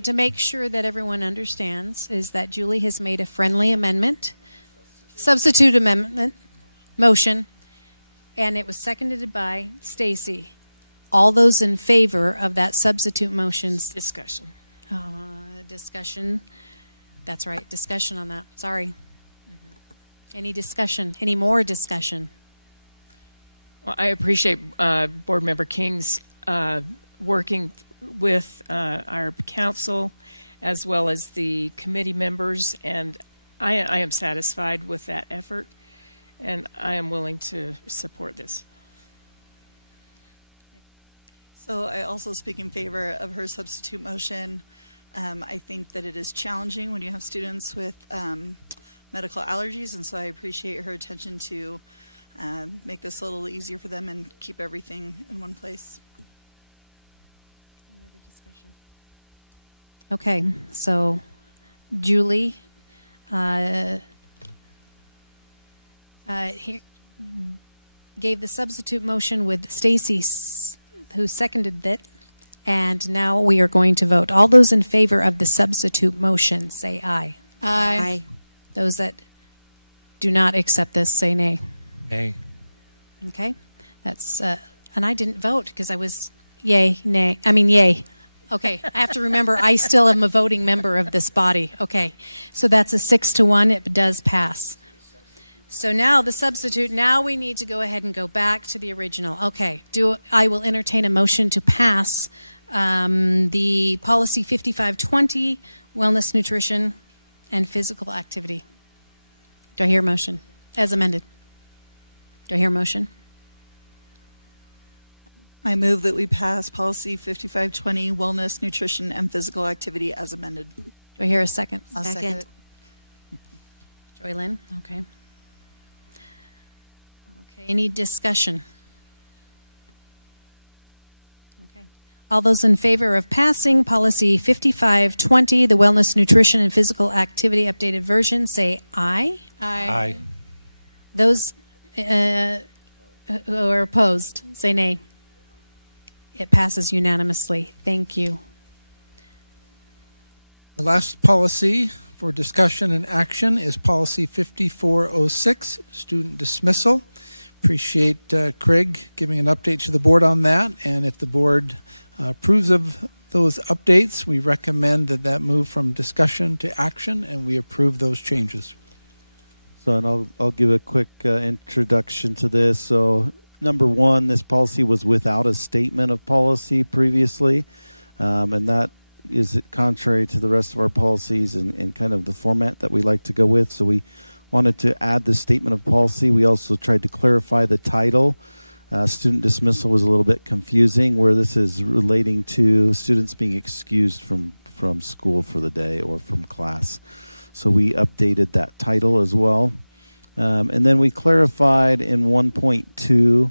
to make sure that everyone understands is that Julie has made a friendly amendment, substitute amendment, motion, and it was seconded by Stacy. All those in favor of that substitute motion's Discussion. discussion. That's right, discussion on that. Sorry. Any discussion? Any more discussion? Well, I appreciate Board Member King's working with our council as well as the committee members, and I am satisfied with that effort, and I am willing to support this. So I also speak in favor of her substitute motion. I think that it is challenging when you have students with medical allergies, and so I appreciate her attention to make this a little easier for them and keep everything in one place. Any other discussion? Okay, so Julie gave the substitute motion with Stacy, who seconded it, and now we are going to vote. All those in favor of the substitute motion, say aye. Aye. Those that do not accept this, say nay. Nay. Okay, that's, and I didn't vote because I was yay, nay, I mean yay. Okay, I have to remember I still am a voting member of this body. Okay, so that's a 6-1, it does pass. So now the substitute, now we need to go ahead and go back to the original. Okay, I will entertain a motion to pass the policy 5520, wellness, nutrition, and physical activity. Do I hear a motion? As amended. Do I hear a motion? I move that we pass policy 5520, wellness, nutrition, and physical activity as amended. Do I hear a second? I'll second it. Joy Lynn, okay. Okay, any discussion? Okay. All those in favor of passing policy 5520, the wellness, nutrition, and physical activity updated version, say aye. Aye. Those who are opposed, say nay. It passes unanimously. Thank you. The last policy for discussion and action is policy 5406, student dismissal. Appreciate Craig giving an update to the board on that, and if the board approves of those updates, we recommend that move from discussion to action, and we approve those changes. So, and I'll give a quick introduction to this. So, number one, this policy was without a statement of policy previously, and that is contrary to the rest of our policies and kind of the format that we like to go with. So we wanted to add the statement of policy. We also tried to clarify the title. Student dismissal was a little bit confusing, where this is relating to students being excused from school for the day or from class. So we updated that title as well. And then we clarified in 1.2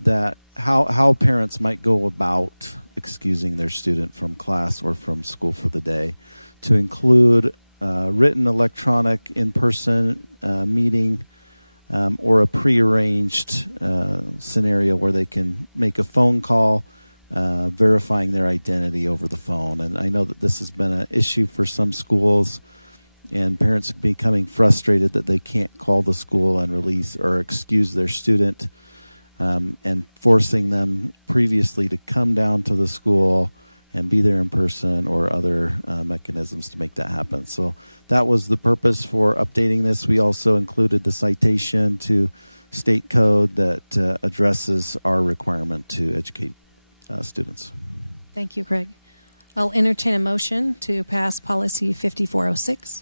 that how parents might go about excusing their student from class or from school for the day, to include written, electronic, in-person meeting, or a prearranged scenario where they can make a phone call verifying their identity over the phone. And I know that this has been an issue for some schools, and parents are becoming frustrated that they can't call the school and release or excuse their student, and forcing them previously to come down to the school and be there in person, or other mechanisms to make that happen. So that was the purpose for updating this. We also included the citation to state code that addresses our requirement to educate students. Thank you, Craig. I'll entertain a motion to pass policy 5406.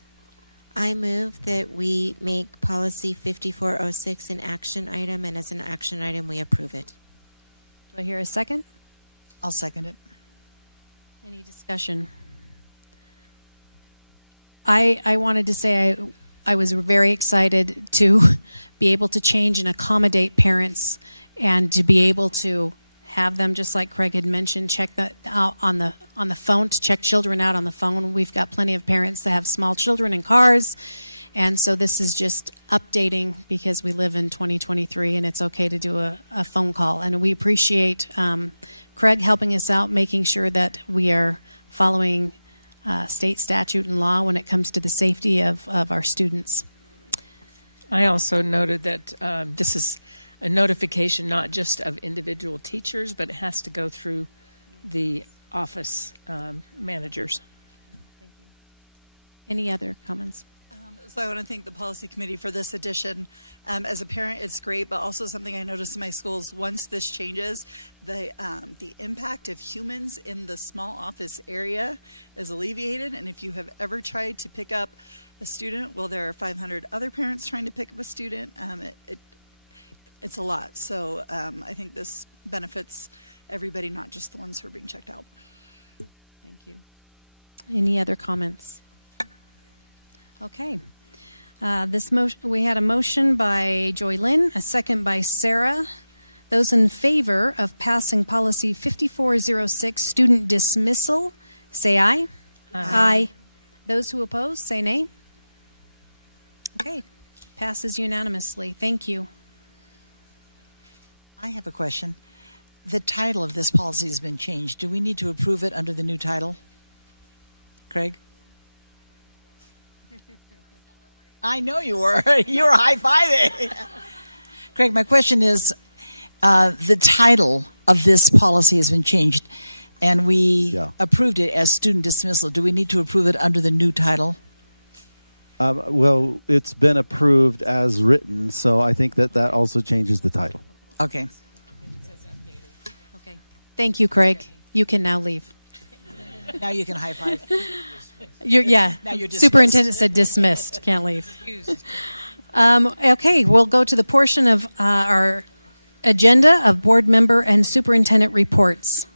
I move that we make policy 5406 an action item, and as an action item, we approve it. Do I hear a second? I'll second it. Any discussion? I wanted to say I was very excited to be able to change and accommodate parents, and to be able to have them, just like Craig had mentioned, check that out on the phone, to check children out on the phone. We've got plenty of parents that have small children in cars, And so this is just updating because we live in 2023 and it's okay to do a phone call. And we appreciate Craig helping us out, making sure that we are following state statute and law when it comes to the safety of our students. I also noted that this is a notification not just of individual teachers, but it has to go through the office managers. Thank you. Any other comments? So I want to thank the policy committee for this addition. As a parent, it's great, but also something I noticed in my schools, once this changes, the impact of humans in the small office area is alleviated. And if you have ever tried to pick up a student, well, there are 500 other parents trying to pick up a student. It's a lot. So I think this benefits everybody, not just the ones who are being checked out. Thank you. Any other comments? Okay. We had a motion by Joy Lynn, a second by Sarah. Those in favor of passing policy 5406, student dismissal, say aye. Aye. Those who oppose, say nay. Okay. Passes unanimously. Thank you. I have a question. The title of this policy has been changed. Do we need to approve it under the new title? Craig? I know you were. You were high-fiving. Craig, my question is, the title of this policy has been changed, and we approved it as student dismissal. Do we need to approve it under the new title? Well, it's been approved as written, so I think that also changes the title. Okay. Okay. Thank you, Craig. You can now leave. Now you can high five. Yeah. Now you're dismissed. Superintendent said dismissed. Can't leave. Okay, we'll go to the portion of our agenda of board member and superintendent reports.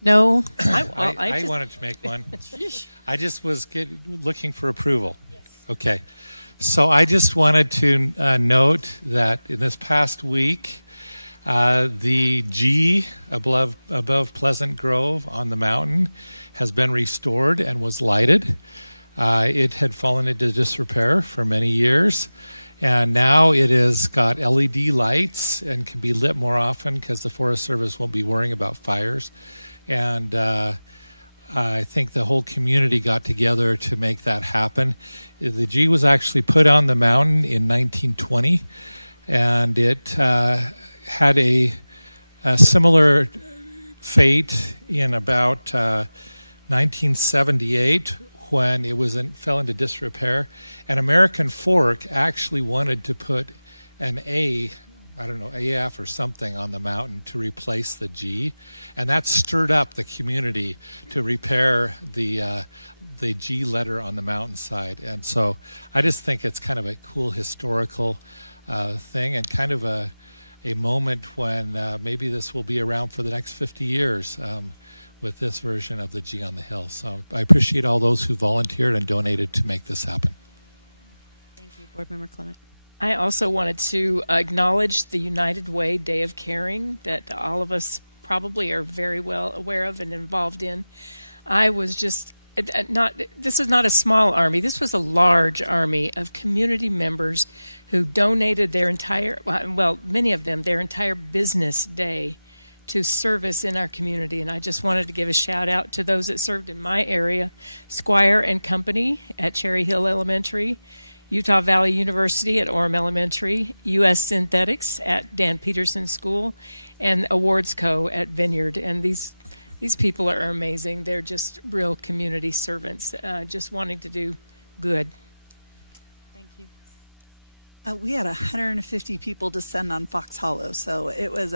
No. I wanted to make one. I just was looking for approval. Okay. So I just wanted to note that in this past week, the G above Pleasant Grove on the mountain has been restored and was lighted. It had fallen into disrepair for many years, and now it has got LED lights and can be lit more often because the Forest Service won't be worrying about fires. And I think the whole community got together to make that happen. The G was actually put on the mountain in 1920, and it had a similar fate in about 1978 when it fell into disrepair. And American Fork actually wanted to put an AF or something on the mountain to replace the G, and that stirred up the community to repair the G letter on the mountainside. And so I just think it's kind of a cool historical thing, and kind of a moment when maybe this will be around for the next 50 years with this version of the G on the hill. So I appreciate all those who volunteered and donated to make this happen. Thank you, Board Member Clement. I also wanted to acknowledge the United Way Day of Caring that all of us probably are very well aware of and involved in. I was just this is not a small army. This was a large army of community members who donated their many of them, their entire business day to service in our community. And I just wanted to give a shout out to those that served in my area, Squire and Company at Cherry Hill Elementary, Utah Valley University at Orem Elementary, U.S. Synthetics at Dan Peterson School, and Awards Co. at Vineyard. And these people are amazing. They're just real community servants, just wanting to do good. Thank you. We had 150 people descend on Fox Hollow, so it was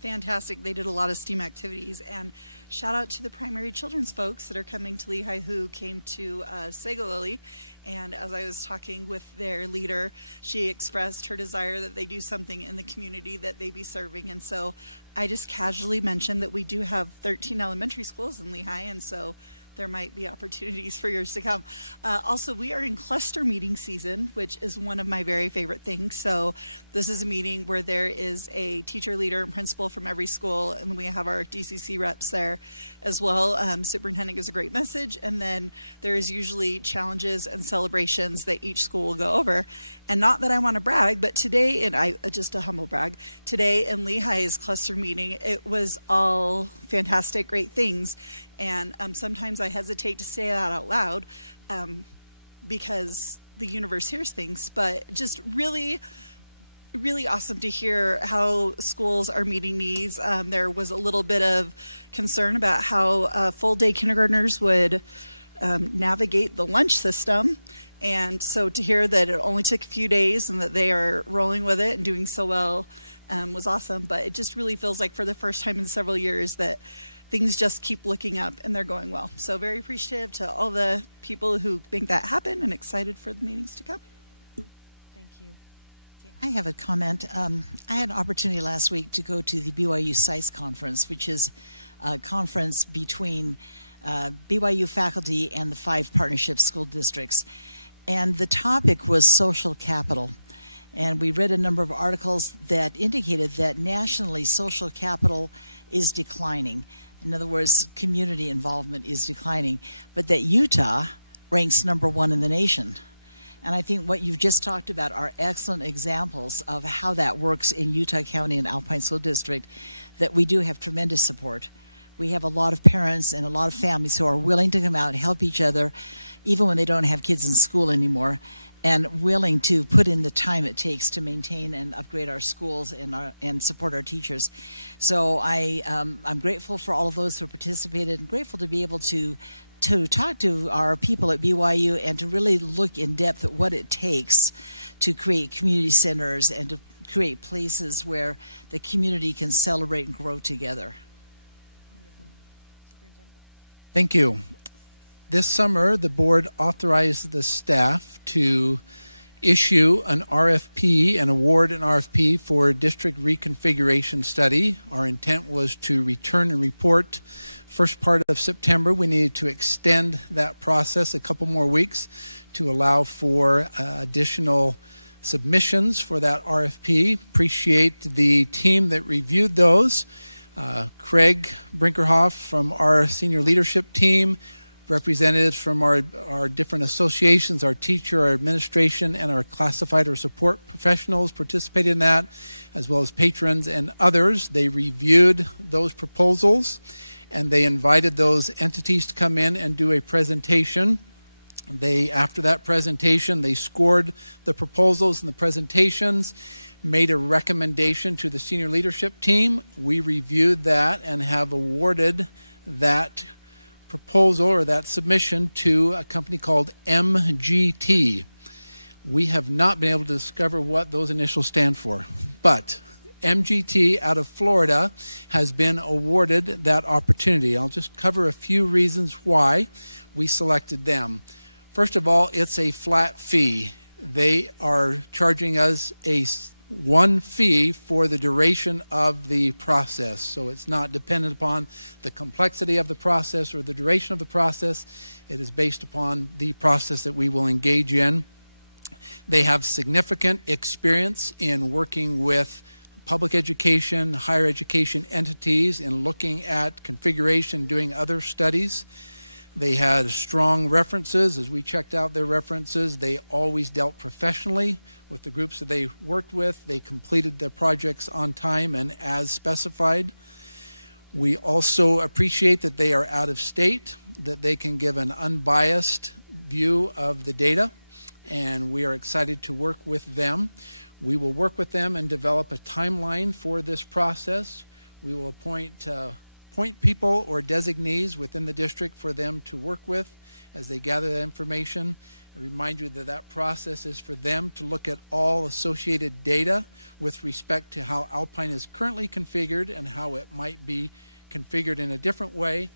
fantastic. They did a lot of STEAM activities, and shout out to the primary children's folks that are coming to Lehigh who came to Sago Lily. And as I was talking with their leader, she expressed her desire that they do something in the community that they be serving. And so I just casually mentioned that we do have 13 elementary schools in Lehigh, and so there might be opportunities for years to come. Also, we are in cluster meeting season, which is one of my very favorite things. So this is a meeting where there is a teacher, leader, and principal from every school, and we have our DCC reps there as well. Superintendent gives a great message, and then there is usually challenges and celebrations that each school will go over. And not that I want to brag, but today, and just a humble brag, today in Lehigh's cluster meeting, it was all fantastic, great things. And sometimes I hesitate to say that out loud because the universe hears things, but just really, really awesome to hear how schools are meeting needs. There was a little bit of concern about how full-day kindergartners would navigate the lunch system. And so to hear that it only took a few days and that they are rolling with it and doing so well was awesome. But it just really feels like for the first time in several years that things just keep looking up and they're going well. So very appreciative to all the people who make that happen and excited for the meetings to come. Thank you. I have a comment. I had an opportunity last week to go to the BYU SICE conference, which is a conference between BYU faculty and the 5 partnership school districts. And the topic was social capital. And we read a number of articles that indicated that nationally social capital is declining. In other words, community involvement is declining, but that Utah ranks #1 in the nation. And I think what you've just talked about are excellent examples of how that works in Utah County and Alpine School District, that we do have tremendous support. We have a lot of parents and a lot of families who are willing to come out and help each other, even when they don't have kids in school anymore, and willing to put in the time it takes to maintain and upgrade our schools and support our teachers. So I'm grateful for all of those who participated, and grateful to be able to talk to our people at BYU and to really look in depth at what it takes to create community centers and to create places where the community can celebrate and grow together. Thank you. This summer, the board authorized the staff to issue an RFP and award an RFP for a district reconfiguration study. Our intent was to return and report first part of September. We needed to extend that process a couple more weeks to allow for additional submissions for that RFP. Appreciate the team that reviewed those. Craig Brinkerhoff from our senior leadership team, representatives from our different associations, our teacher, our administration, and our classified or support professionals participated in that, as well as patrons and others. They reviewed those proposals, and they invited those entities to come in and do a presentation. After that presentation, they scored the proposals and the presentations, made a recommendation to the senior leadership team. We reviewed that and have awarded that proposal or that submission to a company called MGT. We have not been able to discover what those initials stand for, but MGT out of Florida has been awarded that opportunity. I'll just cover a few reasons why we selected them. First of all, it's a flat fee. They are charging us one fee for the duration of the process. So it's not dependent upon the complexity of the process or the duration of the process. It is based upon the process that we will engage in. They have significant experience in working with public education, higher education entities, in looking at configuration, doing other studies. They had strong references. As we checked out their references, they always dealt professionally with the groups that they worked with. They completed their projects on time and as specified. We also appreciate that they are out of state, that they can give an unbiased view of the data, and we are excited to work with them. We will work with them and develop a timeline for this process. We will appoint point people or designees within the district for them to work with as they gather that information. I remind you that that process is for them to look at all associated data with respect to how Alpine is currently configured and how it might be configured in a different way,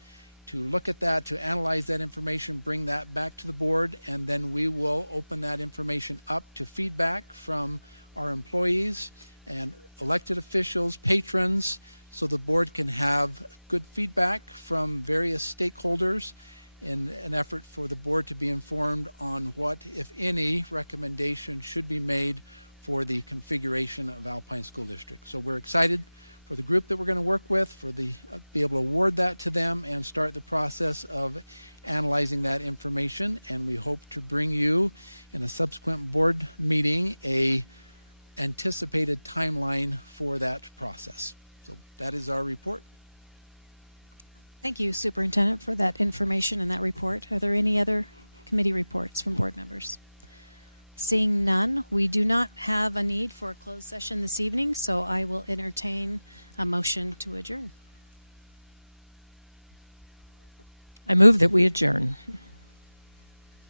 to look at that, to analyze that information, bring that back to the board, and then we will open that information up to feedback from our employees and elected officials, patrons, so the board can have good feedback from various stakeholders in an effort for the board to be informed on what, if any, recommendation should be made for the configuration of Alpine School District. So we're excited for the group that we're going to work with, for the be able to award that to them and start the process of analyzing that information. And we hope to bring you in a subsequent board meeting a anticipated timeline for that process. So that is our report. Thank you, Superintendent, for that information and that report. Are there any other committee reports from board members? Seeing none, we do not have a need for a closed session this evening, so I will entertain a motion to adjourn. I move that we adjourn.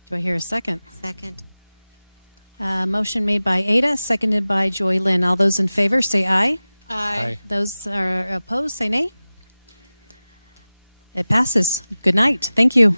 Do I hear a second? Second. Motion made by Ada, seconded by Joy Lynn. All those in favor say aye. Aye. Those are opposed say nay. It passes. Good night. Thank you.